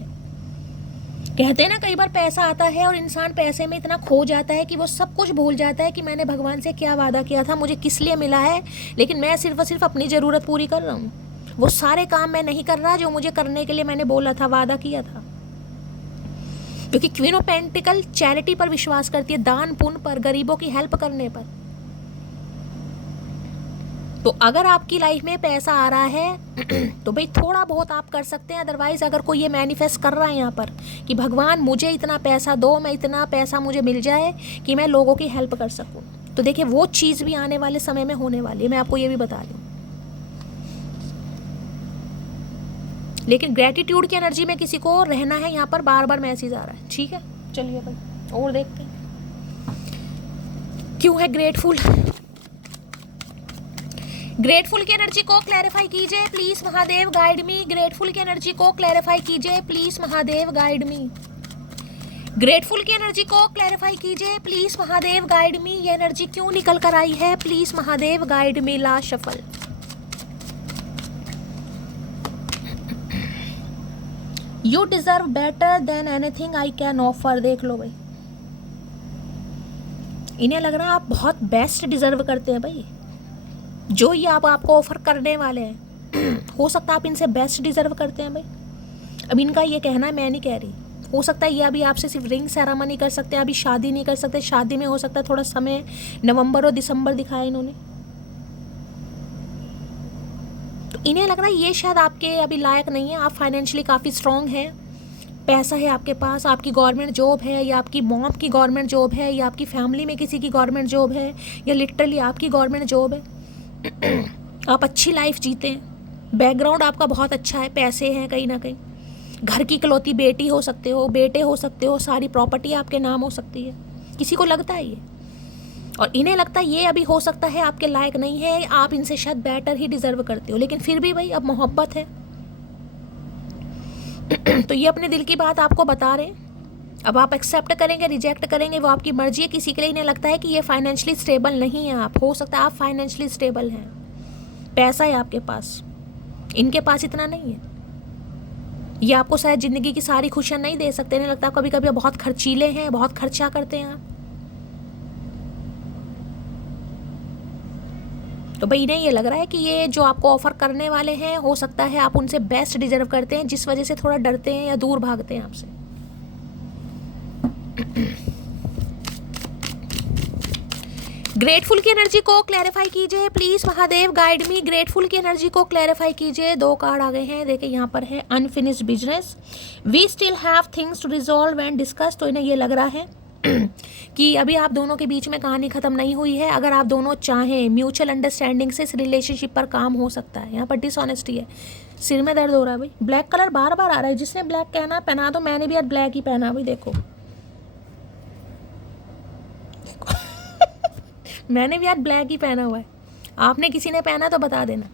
कहते हैं ना कई बार पैसा आता है और इंसान पैसे में इतना खो जाता है कि वो सब कुछ भूल जाता है कि मैंने भगवान से क्या वादा किया था, मुझे किस लिए मिला है, लेकिन मैं सिर्फ और सिर्फ अपनी ज़रूरत पूरी कर रहा हूँ। वो सारे काम मैं नहीं कर रहा जो मुझे करने के लिए मैंने बोला था, वादा किया था। क्योंकि क्वीन ऑफ पेंटिकल चैरिटी पर विश्वास करती है, दान पुण्य पर, गरीबों की हेल्प करने पर। तो अगर आपकी लाइफ में पैसा आ रहा है तो भाई थोड़ा बहुत आप कर सकते हैं। अदरवाइज अगर कोई ये मैनिफेस्ट कर रहा है यहाँ पर कि भगवान मुझे इतना पैसा दो, मैं इतना पैसा मुझे मिल जाए कि मैं लोगों की हेल्प कर सकूं, तो देखिए वो चीज़ भी आने वाले समय में होने वाली है, मैं आपको ये भी बता रही हूँ। लेकिन ग्रेटिट्यूड की एनर्जी में किसी को रहना है, यहाँ पर बार बार मैसेज आ रहा है। ठीक है, चलिए भाई और देखते हैं क्यों है ग्रेटफुल। ग्रेटफुल की एनर्जी को क्लैरिफाई कीजिए please, Mahadev guide me. Grateful की एनर्जी को क्लैरिफाई कीजिए please, Mahadev guide me. Grateful की एनर्जी को क्लैरिफाई कीजिए प्लीज, महादेव गाइड मी। ये एनर्जी क्यों निकल कर आई है please, Mahadev guide me. Last shuffle. You deserve better than anything I can offer. देख लो भाई, इन्हें लग रहा है आप बहुत बेस्ट डिजर्व करते हैं भाई। जो ये आप आपको ऑफर करने वाले हैं हो सकता है आप इनसे बेस्ट डिजर्व करते हैं भाई। अब इनका ये कहना है, मैं नहीं कह रही। हो सकता है ये अभी आपसे सिर्फ रिंग सेरेमनी कर सकते हैं, अभी शादी नहीं कर सकते। शादी में हो सकता है थोड़ा समय नवंबर और दिसंबर दिखाया इन्होंने। तो इन्हें लग रहा है ये शायद आपके अभी लायक नहीं है। आप फाइनेंशियली काफ़ी स्ट्रांग हैं, पैसा है आपके पास, आपकी गवर्नमेंट जॉब है, या आपकी मॉम की गवर्नमेंट जॉब है, या आपकी फैमिली में किसी की गवर्नमेंट जॉब है, या लिटरली आपकी गवर्नमेंट जॉब है। आप अच्छी लाइफ जीते हैं, बैकग्राउंड आपका बहुत अच्छा है, पैसे हैं कहीं ना कहीं, घर की इकलौती बेटी हो सकते हो, बेटे हो सकते हो, सारी प्रॉपर्टी आपके नाम हो सकती है। किसी को लगता है ये, और इन्हें लगता है ये अभी हो सकता है आपके लायक नहीं है, आप इनसे शायद बेटर ही डिजर्व करते हो। लेकिन फिर भी भाई अब मोहब्बत है तो ये अपने दिल की बात आपको बता रहे हैं। अब आप एक्सेप्ट करेंगे रिजेक्ट करेंगे वो आपकी मर्जी है। किसी के लिए इन्हें लगता है कि ये फाइनेंशियली स्टेबल नहीं है। आप हो सकता है आप फाइनेंशियली स्टेबल हैं, पैसा है आपके पास, इनके पास इतना नहीं है। ये आपको शायद ज़िंदगी की सारी खुशियाँ नहीं दे सकते। इन्हें लगता है कभी कभी बहुत खर्चीले हैं, बहुत खर्चा करते हैं आप। तो भाई इन्हें ये लग रहा है कि ये जो आपको ऑफर करने वाले हैं हो सकता है आप उनसे बेस्ट डिजर्व करते हैं, जिस वजह से थोड़ा डरते हैं या दूर भागते हैं आपसे। ग्रेटफुल की एनर्जी को क्लैरिफाई कीजिए please Mahadev, guide me. Grateful की एनर्जी को क्लैरिफाई कीजिए। 2 कार्ड आ गए हैं, देखिए यहाँ पर है unfinished business, we still have things to resolve and discuss. तो इन्हें ये लग रहा है कि अभी आप दोनों के बीच में कहानी ख़त्म नहीं हुई है। अगर आप दोनों चाहें म्यूचुअल अंडरस्टैंडिंग से इस रिलेशनशिप पर काम हो सकता है। यहाँ पर डिसऑनेस्टी है, सिर में दर्द हो रहा है भाई। ब्लैक कलर बार बार आ रहा है, जिसने ब्लैक कहना पहना दो। मैंने भी आज ब्लैक ही पहना भाई, देखो मैंने भी आज ब्लैक ही पहना हुआ है। आपने किसी ने पहना तो बता देना।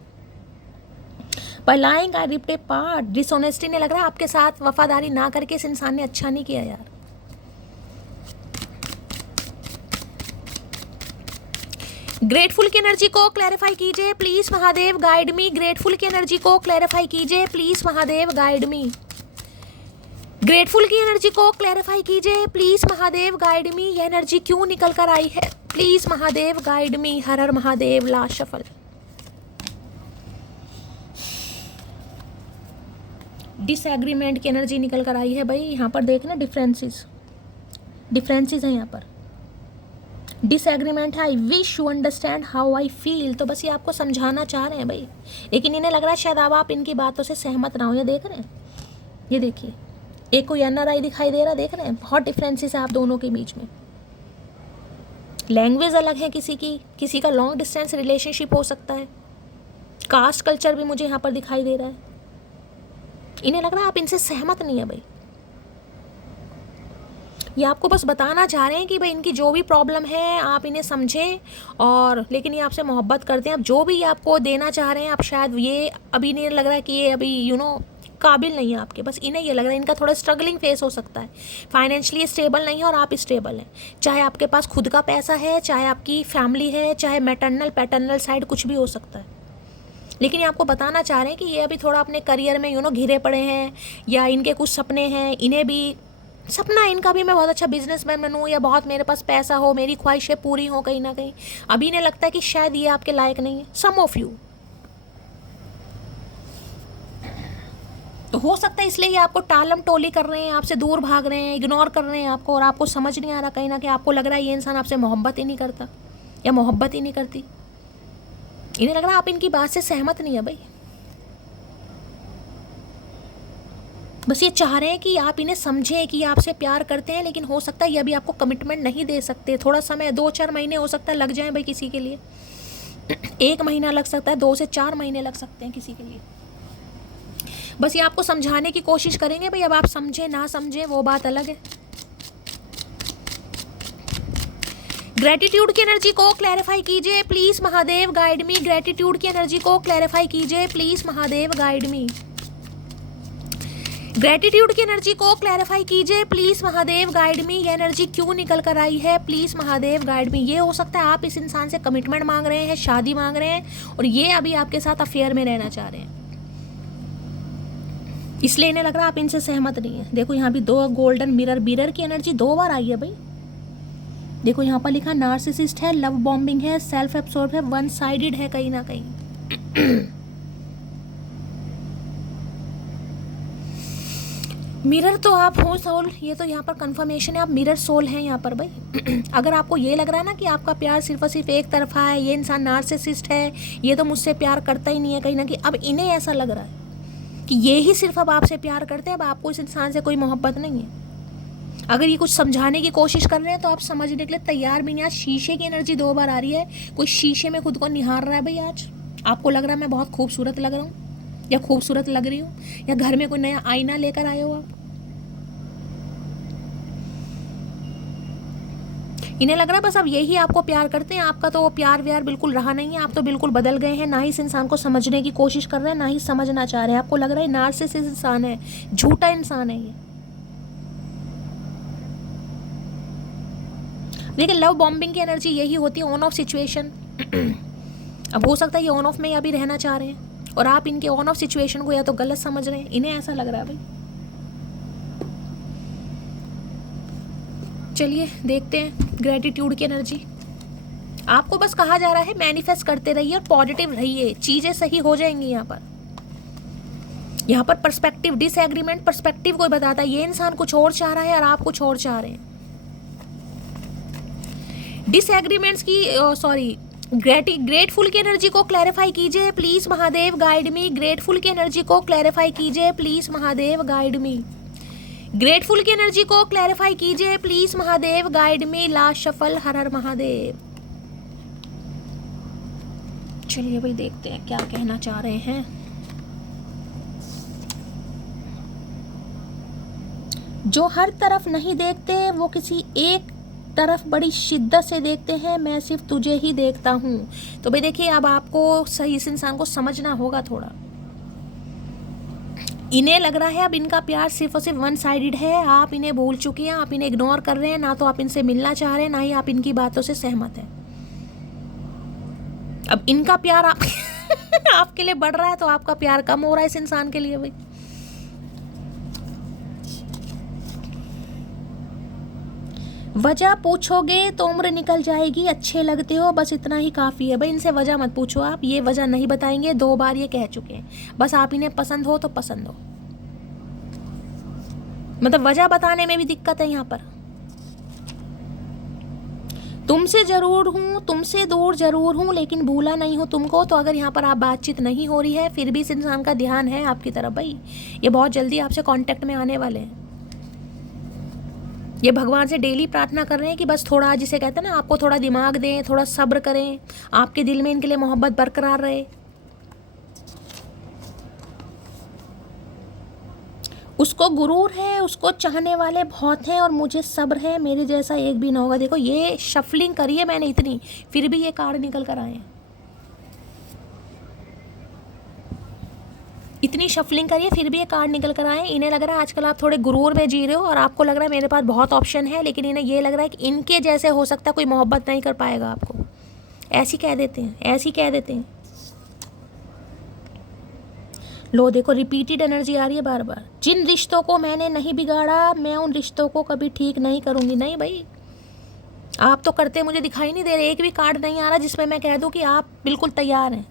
पर लाइंग आई रिप्ट ए पार्ट, डिसऑनेस्टी ने लग रहा है आपके साथ वफादारी ना करके इस इंसान ने अच्छा नहीं किया यार। ग्रेटफुल की एनर्जी को क्लैरिफाई कीजिए please Mahadev, guide me. Grateful की एनर्जी को क्लैरिफाई कीजिए please Mahadev, guide me. Grateful की एनर्जी को क्लैरिफाई कीजिए प्लीज महादेव, गाइड मी। यह एनर्जी क्यों निकल कर आई है प्लीज महादेव, गाइड मी। हर हर महादेव। Last shuffle. डिसएग्रीमेंट की एनर्जी निकल कर आई है भाई। यहाँ पर देखना डिफरेंसेस हैं यहाँ पर। डिसएग्रीमेंट है, I wish you understand how I feel. तो बस ये आपको समझाना चाह रहे हैं भाई, लेकिन इन्हें लग रहा है शायद अब आप इनकी बातों से सहमत ना हो। ये देख रहे हैं, ये देखिए एक कोई NRI दिखाई दे रहा है, देख रहे हैं बहुत डिफरेंसेस है आप दोनों के बीच में। लैंग्वेज अलग है किसी की, किसी का लॉन्ग डिस्टेंस रिलेशनशिप हो सकता है। कास्ट कल्चर भी मुझे यहाँ पर दिखाई दे रहा है। इन्हें लग रहा है आप इनसे सहमत नहीं है भाई। ये आपको बस बताना चाह रहे हैं कि भाई इनकी जो भी प्रॉब्लम है आप इन्हें समझें, और लेकिन ये आपसे मोहब्बत करते हैं। अब जो भी ये आपको देना चाह रहे हैं, आप शायद ये अभी नहीं लग रहा है कि ये अभी काबिल नहीं है आपके। बस इन्हें ये लग रहा है इनका थोड़ा स्ट्रगलिंग फेस हो सकता है, फाइनेंशियली स्टेबल नहीं है और आप स्टेबल हैं। चाहे आपके पास खुद का पैसा है, चाहे आपकी फैमिली है, चाहे मैटरनल पैटर्नल साइड कुछ भी हो सकता है। लेकिन ये आपको बताना चाह रहे हैं कि ये अभी थोड़ा अपने करियर में घिरे पड़े हैं, या इनके कुछ सपने हैं। इन्हें भी सपना है इनका भी, मैं बहुत अच्छा बिजनेसमैन बनूं, या बहुत मेरे पास पैसा हो, मेरी ख्वाहिशें पूरी हो कहीं ना कहीं। अभी इन्हें लगता है कि शायद ये आपके लायक नहीं है, सम ऑफ यू। तो हो सकता है इसलिए ये आपको टालम टोली कर रहे हैं, आपसे दूर भाग रहे हैं, इग्नोर कर रहे हैं आपको, और आपको समझ नहीं आ रहा कहीं ना कहीं आपको लग रहा है ये इंसान आपसे मोहब्बत ही नहीं करता या मोहब्बत ही नहीं करती। इन्हें लग रहा है आप इनकी बात से सहमत नहीं है भाई। बस ये चाह रहे हैं कि आप इन्हें समझें कि आपसे प्यार करते हैं, लेकिन हो सकता है ये अभी आपको कमिटमेंट नहीं दे सकते। थोड़ा समय 2-4 महीने हो सकता है लग जाए भाई किसी के लिए। 1 महीना लग सकता है, 2 से 4 महीने लग सकते हैं किसी के लिए। बस ये आपको समझाने की कोशिश करेंगे भाई। अब आप समझें ना समझें वो बात अलग है। ग्रेटिट्यूड की एनर्जी को क्लैरिफाई कीजिए please Mahadev, guide me. Gratitude की एनर्जी को क्लैरिफाई कीजिए please Mahadev, guide me. Gratitude की एनर्जी को क्लैरिफाई कीजिए प्लीज महादेव, गाइड मी। ये एनर्जी क्यों निकल कर आई है प्लीज महादेव, गाइड मी। ये हो सकता है आप इस इंसान से कमिटमेंट मांग रहे हैं, शादी मांग रहे हैं, और ये अभी आपके साथ अफेयर में रहना चाह रहे हैं। इसलिए इन्हें लग रहा है आप इनसे सहमत नहीं है। देखो यहाँ भी 2 गोल्डन मिरर, मिरर की एनर्जी 2 बार आई है भाई। देखो यहाँ पर लिखा नार्सिसिस्ट है, लव बॉम्बिंग है, सेल्फ एब्सॉर्ब है, वन साइडेड है कहीं ना कहीं। मिरर तो आप हो सोल, ये तो यहाँ पर कंफर्मेशन है, आप मिरर सोल हैं यहाँ पर भाई। अगर आपको ये लग रहा है ना कि आपका प्यार सिर्फ और सिर्फ एक तरफा है, ये इंसान नार्सिसिस्ट है, ये तो मुझसे प्यार करता ही नहीं है कहीं ना कहीं, अब इन्हें ऐसा लग रहा है कि ये ही सिर्फ अब आपसे प्यार करते हैं, अब आपको इस इंसान से कोई मोहब्बत नहीं है। अगर ये कुछ समझाने की कोशिश कर रहे हैं तो आप समझने के लिए तैयार भी नहीं। आज शीशे की एनर्जी 2 बार आ रही है, कोई शीशे में खुद को निहार रहा है भाई। आज आपको लग रहा है मैं बहुत खूबसूरत लग रहा हूँ या खूबसूरत लग रही हूँ, या घर में कोई नया आईना लेकर आए हो आप। इन्हें लग रहा है बस अब यही आपको प्यार करते हैं, आपका तो वो प्यार व्यार बिल्कुल रहा नहीं है, आप तो बिल्कुल बदल गए हैं। ना ही इस इंसान को समझने की कोशिश कर रहे हैं, ना ही समझना चाह रहे हैं। आपको लग रहा है नार्सिसिस्ट इंसान है, झूठा इंसान है ये। देखिए लव बॉम्बिंग की एनर्जी यही होती है, ऑन ऑफ सिचुएशन। अब हो सकता है ये ऑन ऑफ में अभी रहना चाह रहे हैं और आप इनके ऑन ऑफ सिचुएशन को या तो गलत समझ रहे हैं, इन्हें ऐसा लग रहा है भाई। चलिए देखते हैं ग्रेटिट्यूड की एनर्जी। आपको बस कहा जा रहा है मैनिफेस्ट करते रहिए और पॉजिटिव रहिए, चीजें सही हो जाएंगी। यहाँ पर पर्सपेक्टिव डिसएग्रीमेंट, पर्सपेक्टिव कोई बताता है ये इंसान कुछ और चाह रहा है और आप कुछ और चाह रहे हैं। डिसएग्रीमेंट्स की सॉरी ग्रेटफुल की एनर्जी को क्लैरिफाई कीजिए please Mahadev, guide me. Grateful की एनर्जी को क्लैरिफाई कीजिए please Mahadev, guide me. Grateful की एनर्जी को क्लैरिफाई कीजिए please Mahadev, guide me. Last shuffle, हर हर महादेव। चलिए भाई देखते हैं क्या कहना चाह रहे हैं। जो हर तरफ नहीं देखते वो किसी एक तरफ बड़ी शिद्दत से देखते हैं, मैं सिर्फ तुझे ही देखता हूँ। तो भाई देखिए अब आपको सही इस इंसान को समझना होगा थोड़ा। इन्हें लग रहा है अब इनका प्यार सिर्फ और सिर्फ वन साइडेड है, आप इन्हें भूल चुके हैं, आप इन्हें इग्नोर कर रहे हैं, ना तो आप इनसे मिलना चाह रहे हैं, ना ही आप इनकी बातों से सहमत हैं। अब इनका प्यार आप आपके लिए बढ़ रहा है तो आपका प्यार कम हो रहा है इस इंसान के लिए भाई। वजह पूछोगे तो उम्र निकल जाएगी, अच्छे लगते हो बस इतना ही काफ़ी है। भाई इनसे वजह मत पूछो, आप ये वजह नहीं बताएंगे, 2 बार ये कह चुके हैं। बस आप इन्हें पसंद हो तो पसंद हो, मतलब वजह बताने में भी दिक्कत है यहाँ पर। तुमसे जरूर हूँ, तुमसे दूर जरूर हूँ, लेकिन भूला नहीं हूँ तुमको। तो अगर यहाँ पर आप बातचीत नहीं हो रही है फिर भी इस इंसान का ध्यान है आपकी तरफ भाई, ये बहुत जल्दी आपसे कांटेक्ट में आने वाले हैं। ये भगवान से डेली प्रार्थना कर रहे हैं कि बस थोड़ा, जिसे कहते हैं ना, आपको थोड़ा दिमाग दें, थोड़ा सब्र करें, आपके दिल में इनके लिए मोहब्बत बरकरार रहे। उसको गुरूर है, उसको चाहने वाले बहुत हैं और मुझे सब्र है, मेरे जैसा एक भी ना होगा। देखो ये शफलिंग करी है मैंने इतनी, फिर भी ये कार्ड निकल कर आए हैं। इतनी शफलिंग करिए फिर भी ये कार्ड निकल कर आए। इन्हें लग रहा है आजकल आप थोड़े गुरूर में जी रहे हो और आपको लग रहा है मेरे पास बहुत ऑप्शन है, लेकिन इन्हें ये लग रहा है कि इनके जैसे हो सकता है कोई मोहब्बत नहीं कर पाएगा आपको। ऐसी कह देते हैं, ऐसी कह देते हैं। लो देखो रिपीटेड एनर्जी आ रही है बार बार। जिन रिश्तों को मैंने नहीं बिगाड़ा मैं उन रिश्तों को कभी ठीक नहीं करूँगी। नहीं भाई आप तो करते मुझे दिखाई नहीं दे रहे, एक भी कार्ड नहीं आ रहा जिसमें मैं कह दूँ कि आप बिल्कुल तैयार हैं।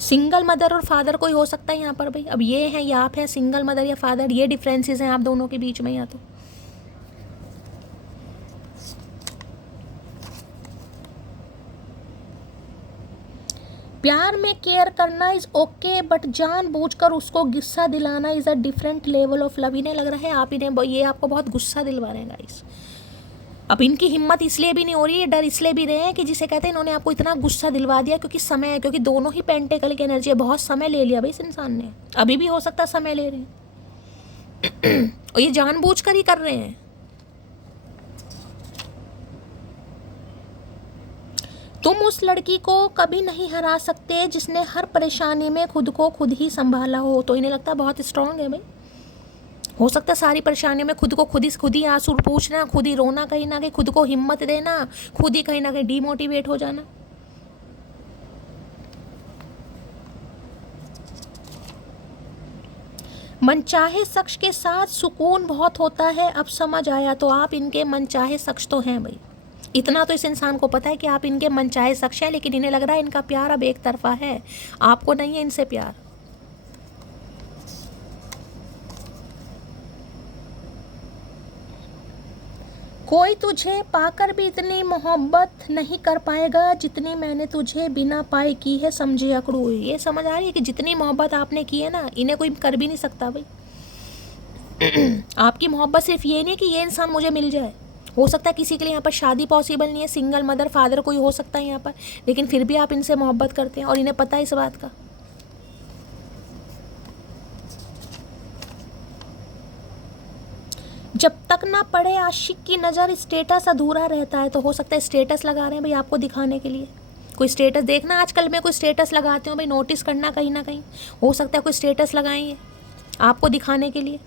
सिंगल मदर और फादर कोई हो सकता है यहाँ पर भाई। अब ये है या आप है सिंगल मदर या फादर, ये डिफरेंसेस हैं आप दोनों के बीच में। या तो प्यार में केयर करना इज ओके, बट जानबूझकर उसको गुस्सा दिलाना is a different level of love. इन्हें लग रहा है आप इन्हें, ये आपको बहुत गुस्सा दिलवा रहे हैं गाइस। अब इनकी हिम्मत इसलिए भी नहीं हो रही है, डर इसलिए भी रहे हैं कि जिसे कहते हैं इन्होंने आपको इतना गुस्सा दिलवा दिया क्योंकि समय है, क्योंकि दोनों ही पेंटेकल की एनर्जी है। बहुत समय ले लिया भाई इस इंसान ने, अभी भी हो सकता है समय ले रहे हैं और ये जानबूझकर ही कर रहे हैं। तुम उस लड़की को कभी नहीं हरा सकते जिसने हर परेशानी में खुद को खुद ही संभाला हो। तो इन्हें लगता है बहुत स्ट्रांग है भाई। हो सकता है सारी परेशानियों में खुद को खुद ही आंसू पूछना, खुद ही रोना, कहीं ना कहीं खुद को हिम्मत देना, खुद ही कहीं ना कहीं डीमोटिवेट हो जाना। मनचाहे शख्स के साथ सुकून बहुत होता है, अब समझ आया। तो आप इनके मनचाहे शख्स तो हैं भाई, इतना तो इस इंसान को पता है कि आप इनके मनचाहे शख्स हैं, लेकिन इन्हें लग रहा है इनका प्यार अब एक तरफा है, आपको नहीं है इनसे प्यार। कोई तुझे पाकर भी इतनी मोहब्बत नहीं कर पाएगा जितनी मैंने तुझे बिना पाए की है, समझे अकड़ू। ये समझ आ रही है कि जितनी मोहब्बत आपने की है ना, इन्हें कोई कर भी नहीं सकता भाई। आपकी मोहब्बत सिर्फ ये नहीं कि ये इंसान मुझे मिल जाए, हो सकता है किसी के लिए यहाँ पर शादी पॉसिबल नहीं है, सिंगल मदर फादर कोई हो सकता है यहाँ पर, लेकिन फिर भी आप इनसे मोहब्बत करते हैं और इन्हें पता है इस बात का। जब तक ना पड़े आशिक की नज़र स्टेटस अधूरा रहता है। तो हो सकता है स्टेटस लगा रहे हैं भाई आपको दिखाने के लिए, कोई स्टेटस देखना, आजकल मैं कोई स्टेटस लगाती हूँ भाई, नोटिस करना कहीं ना कहीं, हो सकता है कोई स्टेटस लगाएंगे आपको दिखाने के लिए।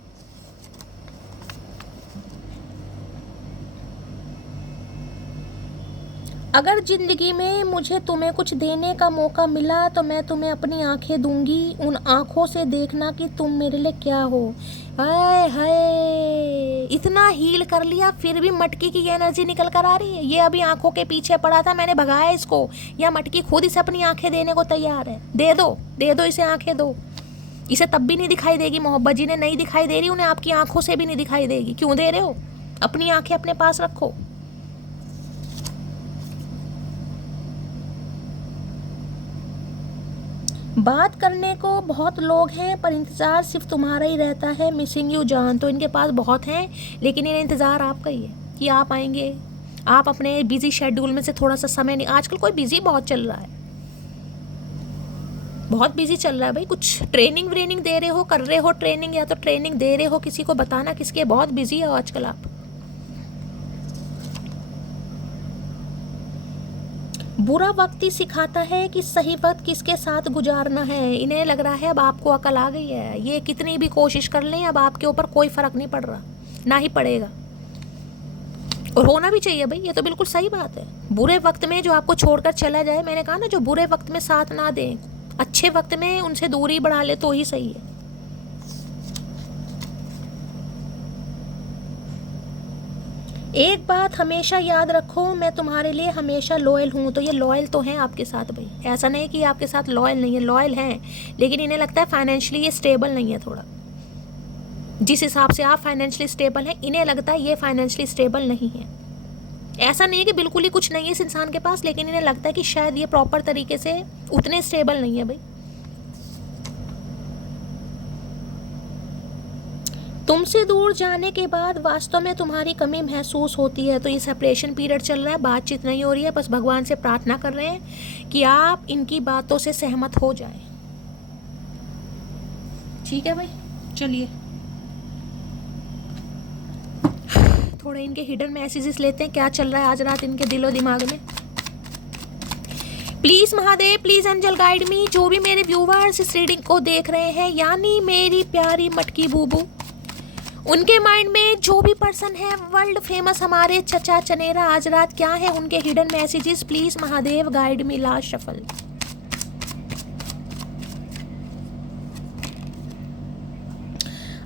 अगर ज़िंदगी में मुझे तुम्हें कुछ देने का मौका मिला तो मैं तुम्हें अपनी आंखें दूंगी, उन आंखों से देखना कि तुम मेरे लिए क्या हो। हाय हाय, इतना हील कर लिया फिर भी मटकी की एनर्जी निकल कर आ रही है। ये अभी आंखों के पीछे पड़ा था, मैंने भगाया इसको, या मटकी खुद इसे अपनी आंखें देने को तैयार है। दे दो इसे आंखें दो। इसे तब भी नहीं दिखाई देगी मोहब्बत, जिन्हें नहीं दिखाई दे रही उन्हें आपकी आंखों से भी नहीं दिखाई देगी। क्यों दे रहे हो? अपनी आंखें अपने पास रखो। बात करने को बहुत लोग हैं पर इंतज़ार सिर्फ तुम्हारा ही रहता है, मिसिंग यू जान। तो इनके पास बहुत हैं लेकिन इन्हें इंतज़ार आपका ही है कि आप आएंगे। आप अपने बिजी शेड्यूल में से थोड़ा सा समय नहीं, आजकल कोई बिजी बहुत चल रहा है, बहुत बिजी चल रहा है भाई। कुछ ट्रेनिंग व्रेनिंग दे रहे हो, कर रहे हो ट्रेनिंग, या तो ट्रेनिंग दे रहे हो किसी को, बताना किसके, बहुत बिजी है आजकल आप। बुरा वक्त ही सिखाता है कि सही वक्त किसके साथ गुजारना है। इन्हें लग रहा है अब आपको अकल आ गई है, ये कितनी भी कोशिश कर लें अब आपके ऊपर कोई फ़र्क नहीं पड़ रहा, ना ही पड़ेगा। और होना भी चाहिए भाई, ये तो बिल्कुल सही बात है। बुरे वक्त में जो आपको छोड़कर चला जाए, मैंने कहा ना, जो बुरे वक्त में साथ ना दें, अच्छे वक्त में उनसे दूरी बढ़ा ले तो ही सही है। एक बात हमेशा याद रखो, मैं तुम्हारे लिए हमेशा लॉयल हूँ। तो ये लॉयल तो हैं आपके साथ भाई, ऐसा नहीं कि आपके साथ लॉयल नहीं है, लॉयल हैं, लेकिन इन्हें लगता है फाइनेंशियली ये स्टेबल नहीं है थोड़ा। जिस हिसाब से आप फाइनेंशियली स्टेबल हैं, इन्हें लगता है ये फाइनेंशियली स्टेबल नहीं है। ऐसा नहीं है कि बिल्कुल ही कुछ नहीं है इस इंसान के पास, लेकिन इन्हें लगता है कि शायद ये प्रॉपर तरीके से उतने स्टेबल नहीं है भाई। तुमसे दूर जाने के बाद वास्तव में तुम्हारी कमी महसूस होती है। तो ये सेपरेशन पीरियड चल रहा है, बातचीत नहीं हो रही है, बस भगवान से प्रार्थना कर रहे हैं कि आप इनकी बातों से सहमत हो जाएं। ठीक है भाई, चलिए थोड़े इनके हिडन मैसेजेस लेते हैं, क्या चल रहा है आज रात इनके दिलो दिमाग में। Please Mahadev, please angel guide me. जो भी मेरे व्यूवर्स इस रीडिंग को देख रहे हैं, यानी मेरी प्यारी मटकी बूबू, उनके माइंड में जो भी पर्सन है वर्ल्ड फेमस हमारे चचा चनेरा, आज रात क्या है उनके hidden messages. Please Mahadev guide me. Last shuffle.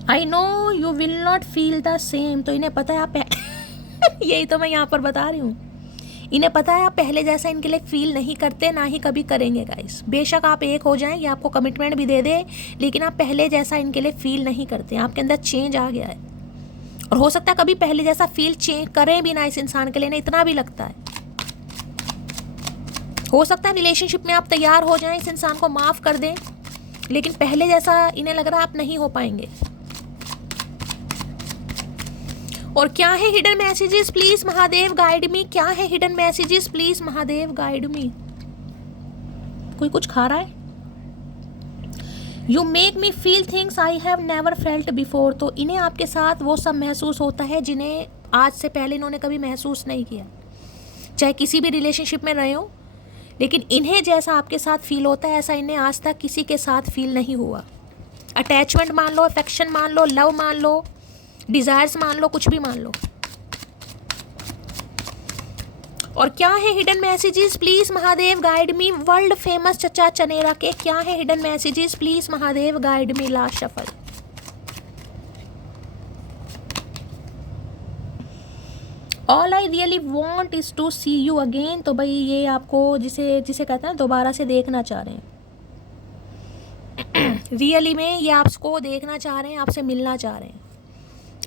I know you will not feel the same. तो इन्हें पता है आप यही तो मैं यहाँ पर बता रही हूँ, इन्हें पता है आप पहले जैसा इनके लिए फील नहीं करते, ना ही कभी करेंगे गाइस। बेशक आप एक हो जाएं, ये आपको कमिटमेंट भी दे दे, लेकिन आप पहले जैसा इनके लिए फील नहीं करते। आपके अंदर चेंज आ गया है, और हो सकता है कभी पहले जैसा फील चेंज करें भी ना इस इंसान के लिए, ना इतना भी लगता है। हो सकता है रिलेशनशिप में आप तैयार हो जाएं, इस इंसान को माफ़ कर दें, लेकिन पहले जैसा इन्हें लग रहा है आप नहीं हो पाएंगे। और क्या है hidden messages, please Mahadev guide मी। क्या है hidden messages, please Mahadev guide मी। कोई कुछ खा रहा है। You make me feel things I have never felt before. तो इन्हें आपके साथ वो सब महसूस होता है जिन्हें आज से पहले इन्होंने कभी महसूस नहीं किया। चाहे किसी भी रिलेशनशिप में रहे हो, लेकिन इन्हें जैसा आपके साथ फील होता है ऐसा इन्हें आज तक किसी के साथ फील नहीं हुआ। अटैचमेंट मान लो, अफेक्शन मान लो, लव मान लो, डिजायर्स मान लो, कुछ भी मान लो। और क्या है hidden messages, please Mahadev guide me. World famous चचा चनेरा के क्या है hidden messages, please Mahadev guide me. Last shuffle. All I really want is to see you again, तो भाई ये आपको जिसे जिसे कहते हैं दोबारा से देखना चाह रहे हैं। रियली में ये आपको देखना चाह रहे हैं, आपसे मिलना चाह रहे हैं।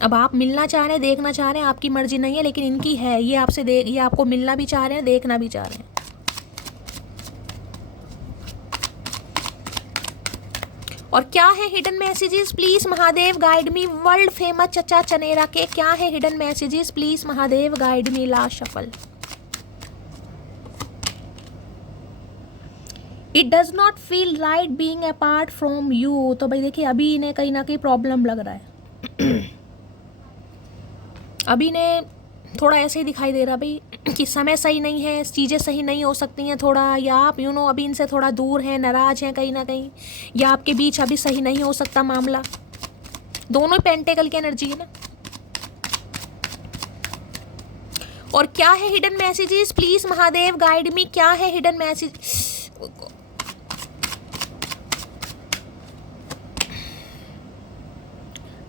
अब आप मिलना चाह रहे हैं, देखना चाह रहे हैं, आपकी मर्जी नहीं है, लेकिन इनकी है। ये आपसे ये आपको मिलना भी चाह रहे हैं, देखना भी चाह रहे हैं। और क्या है hidden messages, please Mahadev guide me. World famous चचा चनेरा के क्या है hidden messages, please Mahadev guide me. Last shuffle. It does not feel right being apart from you, तो भाई देखिए अभी इन्हें कहीं ना कहीं प्रॉब्लम लग रहा है। अभी इन्हें थोड़ा ऐसे ही दिखाई दे रहा भाई कि समय सही नहीं है, चीज़ें सही नहीं हो सकती हैं थोड़ा, या आप अभी इनसे थोड़ा दूर हैं, नाराज हैं कहीं ना कहीं, या आपके बीच अभी सही नहीं हो सकता मामला। दोनों ही पेंटेकल की एनर्जी है ना। और क्या है hidden messages, please Mahadev guide मी। क्या है hidden message,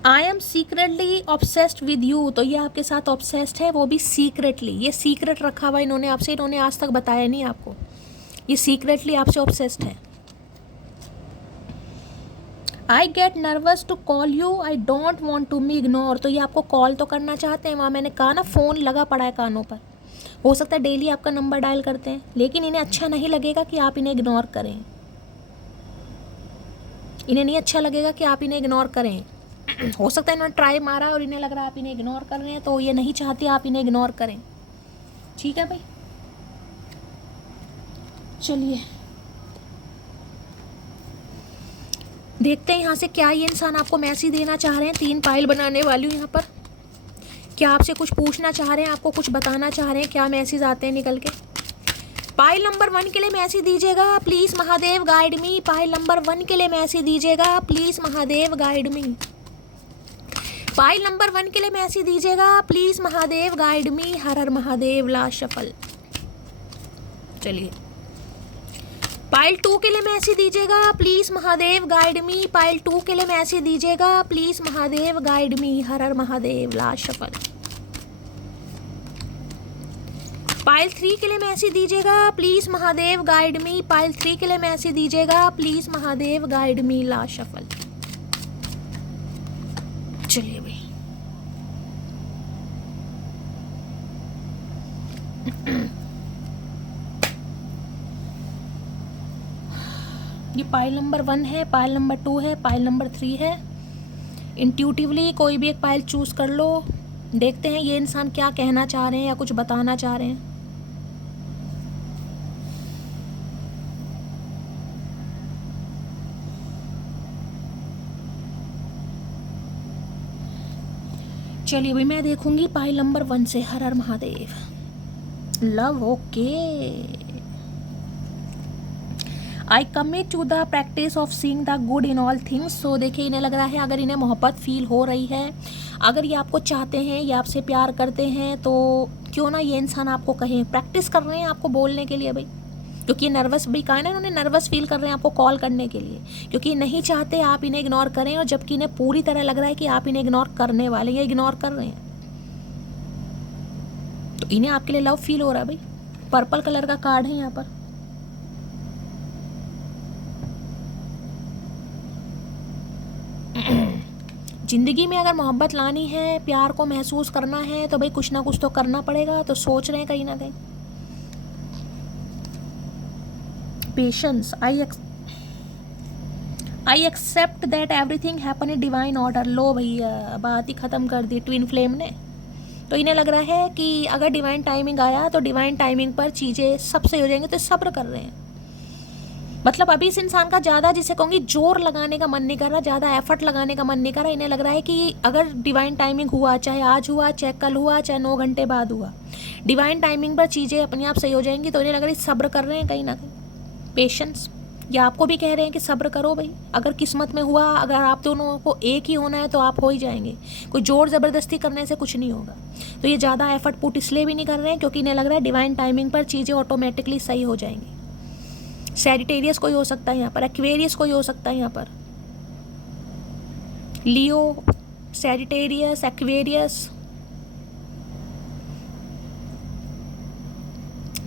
I am secretly obsessed with you, तो ये आपके साथ ऑब्सेस्ड है, वो भी सीक्रेटली। ये सीक्रेट रखा हुआ इन्होंने आपसे, इन्होंने आज तक बताया नहीं आपको, ये सीक्रेटली आपसे ऑब्सेस्ड है। I get nervous to call you, I don't want to me ignore, तो ये आपको कॉल तो करना चाहते हैं, वहाँ मैंने कहा ना फ़ोन लगा पड़ा है कानों पर। हो सकता है डेली आपका नंबर डायल करते हैं, लेकिन इन्हें अच्छा नहीं लगेगा कि आप इन्हें इग्नोर करें। इन्हें नहीं अच्छा लगेगा कि आप इन्हें इग्नोर करें। हो सकता है इन्होंने ट्राई मारा और इन्हें लग रहा है आप इन्हें इग्नोर कर रहे हैं, तो ये नहीं चाहते आप इन्हें इग्नोर करें। ठीक है भाई, चलिए देखते हैं यहाँ से क्या ये इंसान आपको मैसेज देना चाह रहे हैं। 3 पाइल बनाने वाली हूँ यहाँ पर। क्या आपसे कुछ पूछना चाह रहे हैं, आपको कुछ बताना चाह रहे हैं, क्या मैसेज आते हैं निकल के। पाइल नंबर 1 के लिए मैसेज दीजिएगा, please Mahadev guide me. Pile number 1 के लिए मैसेज दीजिएगा, please Mahadev guide me. Pile number 1 के लिए मैसेज दीजिएगा, प्लीज महादेव गाइड मी। हर हर महादेव। Last shuffle. चलिए पाइल 2 के लिए मैसेज दीजिएगा, please Mahadev guide me. Pile 2 के लिए मैसेज दीजिएगा, प्लीज महादेव गाइड मी। हर हर महादेव। Last shuffle. पाइल 3 के लिए मैसेज दीजिएगा, please Mahadev guide me. Pile 3 के लिए मैसेज दीजिएगा, please Mahadev guide me. Last shuffle. चलिए भाई ये पाइल नंबर 1 है, पाइल नंबर 2 है, पाइल नंबर 3 है। इंट्यूटिवली कोई भी एक पाइल चूज कर लो। देखते हैं ये इंसान क्या कहना चाह रहे हैं या कुछ बताना चाह रहे हैं। चलिए भाई मैं देखूंगी पाइल नंबर 1 से। हर हर Mahadev. Love okay. I commit to the practice of seeing the good in all things. So देखिए इन्हें लग रहा है अगर इन्हें मोहब्बत फील हो रही है, अगर ये आपको चाहते हैं, ये आपसे प्यार करते हैं, तो क्यों ना ये इंसान आपको कहें। प्रैक्टिस कर रहे हैं आपको बोलने के लिए भाई, क्योंकि ये नर्वस भी कहा ना इन्होंने, नर्वस फील कर रहे हैं आपको कॉल करने के लिए, क्योंकि नहीं चाहते आप इन्हें इग्नोर करें, और जबकि इन्हें पूरी तरह लग रहा है कि आप इन्हें इग्नोर करने वाले या इग्नोर कर रहे हैं, तो इन्हें आपके लिए लव फील हो रहा है भाई। पर्पल कलर का कार्ड है यहाँ पर। जिंदगी में अगर मोहब्बत लानी है, प्यार को महसूस करना है, तो भाई कुछ ना कुछ तो करना पड़ेगा। तो सोच रहे हैं कहीं ना कहीं। Patience. I accept that everything happen in divine order. लो भैया बात ही ख़त्म कर दी ट्विन फ्लेम ने। तो इन्हें लग रहा है कि अगर डिवाइन टाइमिंग आया तो डिवाइन टाइमिंग पर चीज़ें सब सही हो जाएंगी, तो सब्र कर रहे हैं। मतलब अभी इस इंसान का ज़्यादा जिसे कहूँगी जोर लगाने का मन नहीं कर रहा, ज़्यादा एफर्ट लगाने का मन नहीं कर रहा। इन्हें लग रहा है कि अगर डिवाइन टाइमिंग हुआ, चाहे आज हुआ, चाहे कल हुआ, चाहे 9 घंटे बाद हुआ, डिवाइन टाइमिंग पर चीज़ें अपने आप सही हो जाएंगी। तो इन्हें लग रहा है सब्र कर रहे हैं कहीं ना कहीं। पेशेंस। या आपको भी कह रहे हैं कि सब्र करो भाई, अगर किस्मत में हुआ, अगर आप दोनों को एक ही होना है तो आप हो ही जाएंगे। कोई जोर ज़बरदस्ती करने से कुछ नहीं होगा। तो ये ज़्यादा एफर्ट पुट इसलिए भी नहीं कर रहे हैं क्योंकि इन्हें लग रहा है डिवाइन टाइमिंग पर चीज़ें ऑटोमेटिकली सही हो जाएंगी। सैजिटेरियस कोई हो सकता है यहाँ पर, एक्वेरियस कोई हो सकता है यहाँ पर, Leo, Sagittarius, Aquarius.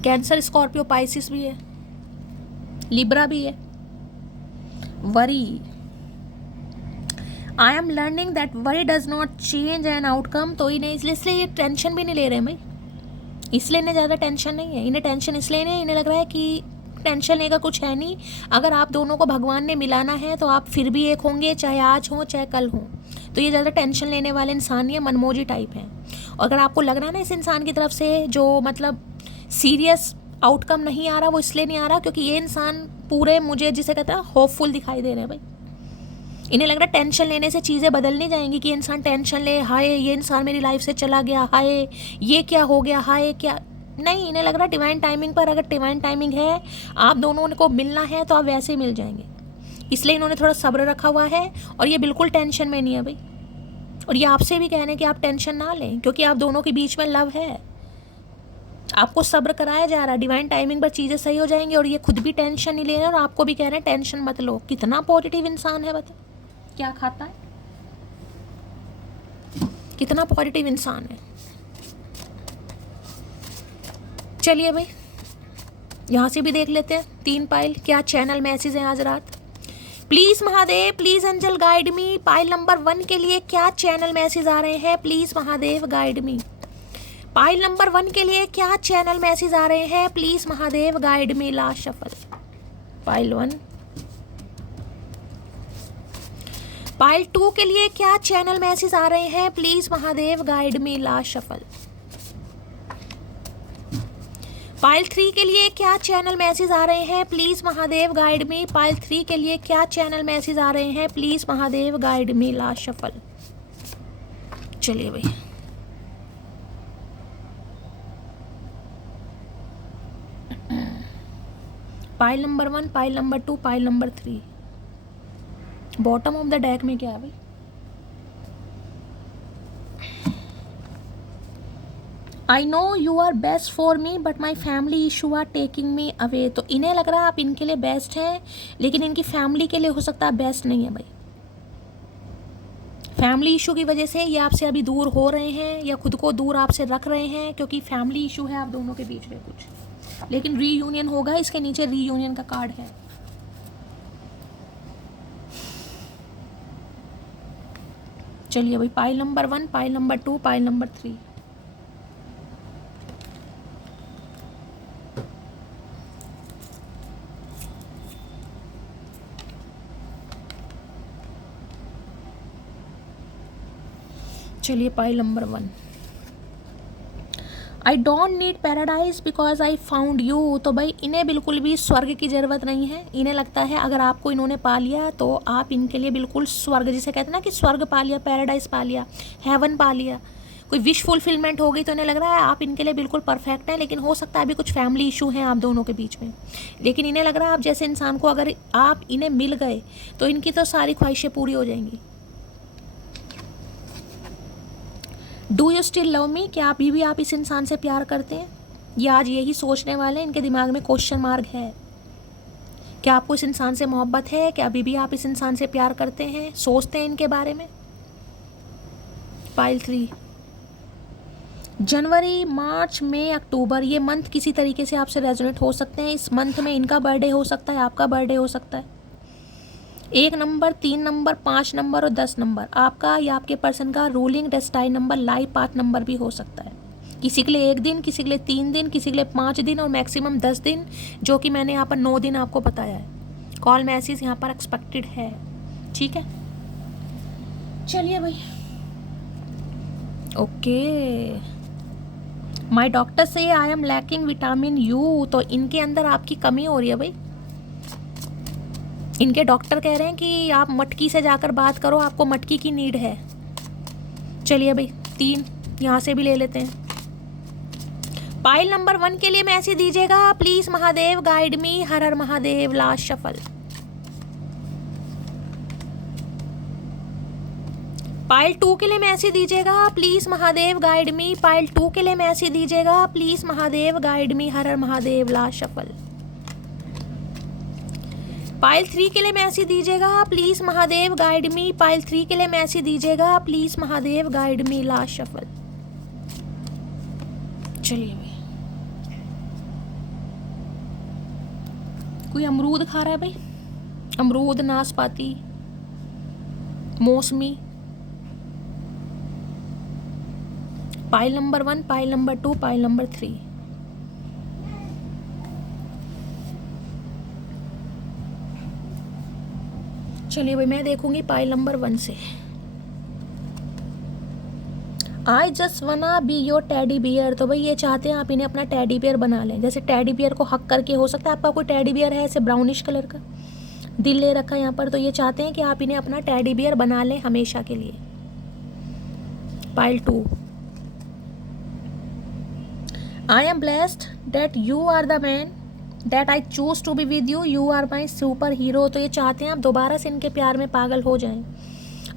Cancer, Scorpio, Pisces भी है, लिब्रा भी है। Worry, I am learning that worry does not change an outcome. तो इन्हें इसलिए ये टेंशन भी नहीं ले रहे हैं भाई, इसलिए इन्हें ज़्यादा टेंशन नहीं है। इन्हें टेंशन इसलिए नहीं, इन्हें लग रहा है कि टेंशन लेगा कुछ है नहीं। अगर आप दोनों को भगवान ने मिलाना है तो आप फिर भी एक होंगे, चाहे आज हो चाहे कल हो। तो ये ज़्यादा टेंशन लेने वाले इंसान नहीं है, मनमोजी टाइप है। और अगर आपको लग रहा है ना इस इंसान की तरफ से जो मतलब सीरियस आउटकम नहीं आ रहा, वो इसलिए नहीं आ रहा क्योंकि ये इंसान पूरे मुझे जिसे कहते हैं होपफुल दिखाई दे रहे हैं भाई। इन्हें लग रहा है टेंशन लेने से चीज़ें बदल नहीं जाएंगी, कि इंसान टेंशन ले, हाय ये इंसान मेरी लाइफ से चला गया, हाय ये क्या हो गया, हाय क्या नहीं। इन्हें लग रहा है डिवाइन टाइमिंग पर, अगर डिवाइन टाइमिंग है, आप दोनों को मिलना है तो आप वैसे ही मिल जाएंगे। इसलिए इन्होंने थोड़ा सब्र रखा हुआ है और ये बिल्कुल टेंशन में नहीं है भाई। और ये आपसे भी कह रहे हैं कि आप टेंशन ना लें, क्योंकि आप दोनों के बीच में लव है। आपको सब्र कराया जा रहा है, डिवाइन टाइमिंग पर चीज़ें सही हो जाएंगी। और ये खुद भी टेंशन नहीं ले रहे हैं और आपको भी कह रहे हैं टेंशन मत लो। कितना पॉजिटिव इंसान है, बता क्या खाता है, कितना पॉजिटिव इंसान है। चलिए भाई यहाँ से भी देख लेते हैं 3 पाइल क्या चैनल मैसेज है आज रात। Please Mahadev, please angel guide me. Pile number 1 के लिए क्या चैनल मैसेज आ रहे हैं, please Mahadev guide me. Pile number 1 के लिए क्या चैनल मैसेज आ रहे हैं, please Mahadev guide me. Last shuffle, pile 1। Pile 2 के लिए क्या चैनल मैसेज आ रहे हैं, please Mahadev guide me. Last shuffle. Pile 3 के लिए क्या चैनल मैसेज आ रहे हैं, please Mahadev guide me. Pile 3 के लिए क्या चैनल मैसेज आ रहे हैं, please Mahadev guide me. Last shuffle. चलिए भाई pile number 1, pile number 2, pile number 3। Bottom of the deck में क्या है भाई? I know you are best for me but my family issue are taking me away. तो इन्हें लग रहा है आप इनके लिए बेस्ट हैं, लेकिन इनकी फैमिली के लिए हो सकता है बेस्ट नहीं है भाई। फैमिली इशू की वजह से ये आपसे अभी दूर हो रहे हैं या खुद को दूर आपसे रख रहे हैं, क्योंकि फैमिली इशू है आप दोनों के बीच में कुछ। लेकिन रीयूनियन होगा, इसके नीचे रीयूनियन का कार्ड है। चलिए भाई pile number 1, pile number 2, pile number 3। चलिए pile number 1। I don't need paradise because I found you. तो भाई इन्हें बिल्कुल भी स्वर्ग की ज़रूरत नहीं है। इन्हें लगता है अगर आपको इन्होंने पा लिया तो आप इनके लिए बिल्कुल स्वर्ग, जिसे कहते हैं ना कि स्वर्ग पा लिया, पैराडाइज पा लिया, हेवन पा लिया, कोई विश फुलफिलमेंट हो गई। तो इन्हें लग रहा है आप इनके लिए बिल्कुल परफेक्ट हैं। लेकिन हो सकता है अभी कुछ फैमिली इशू हैं आप दोनों के बीच में। लेकिन इन्हें लग रहा है आप जैसे इंसान को अगर आप इन्हें मिल गए तो इनकी तो सारी ख्वाहिशें पूरी हो जाएंगी। Do you still love me? क्या अभी भी आप इस इंसान से प्यार करते हैं? ये आज यही सोचने वाले हैं, इनके दिमाग में क्वेश्चन मार्क है। क्या आपको इस इंसान से मोहब्बत है? क्या अभी भी आप इस इंसान से प्यार करते हैं, सोचते हैं इनके बारे में? पाइल 3। जनवरी, मार्च, मई, अक्टूबर, ये मंथ किसी तरीके से आपसे रेजोनेट हो सकते हैं। इस मंथ में इनका बर्थडे हो सकता है, आपका बर्थडे हो सकता है। 1 नंबर, 3 नंबर, 5 नंबर और 10 नंबर आपका या आपके पर्सन का ruling destined number, life path number भी हो सकता है। किसी के लिए 1 दिन, किसी के लिए 3 दिन, किसी के लिए 5 दिन और मैक्सिमम 10 दिन, जो कि मैंने यहाँ पर 9 दिन आपको बताया है। कॉल मैसेज यहाँ पर एक्सपेक्टेड है, ठीक है। चलिए भाई ओके। माय डॉक्टर से I am lacking vitamin you. तो इनके अंदर आपकी कमी हो रही है भाई। इनके डॉक्टर कह रहे हैं कि आप मटकी से जाकर बात करो, आपको मटकी की नीड है। चलिए भाई 3 यहाँ से भी ले लेते हैं। पाइल नंबर 1 के लिए मैसेज दीजिएगा, प्लीज महादेव गाइड मी। हर हर महादेव। Last shuffle. पाइल 2 के लिए मैसेज दीजिएगा, please Mahadev guide me. Pile 2 के लिए मैसेज दीजिएगा, प्लीज महादेव गाइड मी। हर हर महादेव। Last shuffle. पाइल 3 के लिए मैसेज दीजिएगा, please Mahadev guide me. Pile 3 के लिए मैसेज दीजिएगा, please Mahadev guide me. Last shuffle. चलिए भाई कोई अमरूद खा रहा है भाई, अमरूद, नाशपाती, मौसमी। Pile number 1, pile number 2, pile number 3। चलिए भाई मैं देखूंगी पाइल नंबर 1 से। आई जस्ट वना बी योर टेडी बियर। तो भाई ये चाहते हैं आप इन्हें अपना टेडी बियर बना लें। जैसे टेडी बियर को हक करके, हो सकता है आपका कोई टेडी बियर है ऐसे ब्राउनिश कलर का, दिल ले रखा है यहाँ पर, तो ये चाहते हैं कि आप इन्हें अपना टेडी बियर बना लें हमेशा के लिए। Pile 2, I am blessed that you are the man that I choose to be with you, you are my super hero. तो ये चाहते हैं आप दोबारा से इनके प्यार में पागल हो जाएं,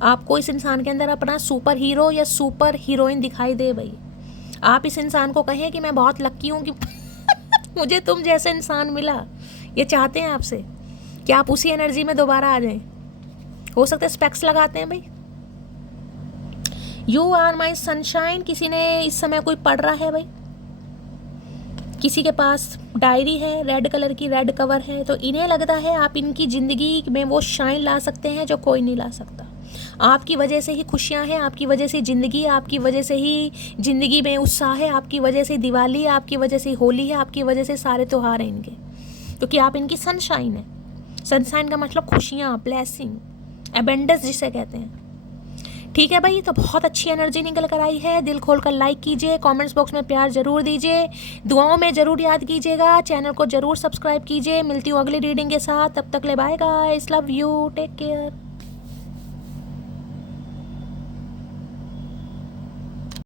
आपको इस इंसान के अंदर अपना सुपर हीरो या सुपर हीरोइन दिखाई दे भाई। आप इस इंसान को कहें कि मैं बहुत लक्की हूँ कि मुझे तुम जैसे इंसान मिला। ये चाहते हैं आपसे कि आप उसी एनर्जी में दोबारा आ जाएं। हो सकता है स्पेक्स लगाते हैं भाई। You are my sunshine. किसी ने इस समय कोई पढ़ रहा है भाई, किसी के पास डायरी है रेड कलर की, रेड कवर है, तो इन्हें लगता है आप इनकी ज़िंदगी में वो शाइन ला सकते हैं जो कोई नहीं ला सकता। आपकी वजह से ही खुशियां हैं, आपकी वजह से ज़िंदगी, आपकी वजह से ही ज़िंदगी में उत्साह है, आपकी वजह से दिवाली है, आपकी वजह से होली है, आपकी वजह से सारे त्यौहार हैं इनके, क्योंकि आप इनकी सनशाइन है। सनशाइन का मतलब खुशियाँ, ब्लेसिंग, एबेंडेंस जिसे कहते हैं। ठीक है भाई, तो बहुत अच्छी एनर्जी निकल कर आई है। दिल खोल कर लाइक कीजिए, कमेंट्स बॉक्स में प्यार ज़रूर दीजिए, दुआओं में ज़रूर याद कीजिएगा, चैनल को ज़रूर सब्सक्राइब कीजिए। मिलती हूँ अगली रीडिंग के साथ, तब तक ले bye guys, love you, take care.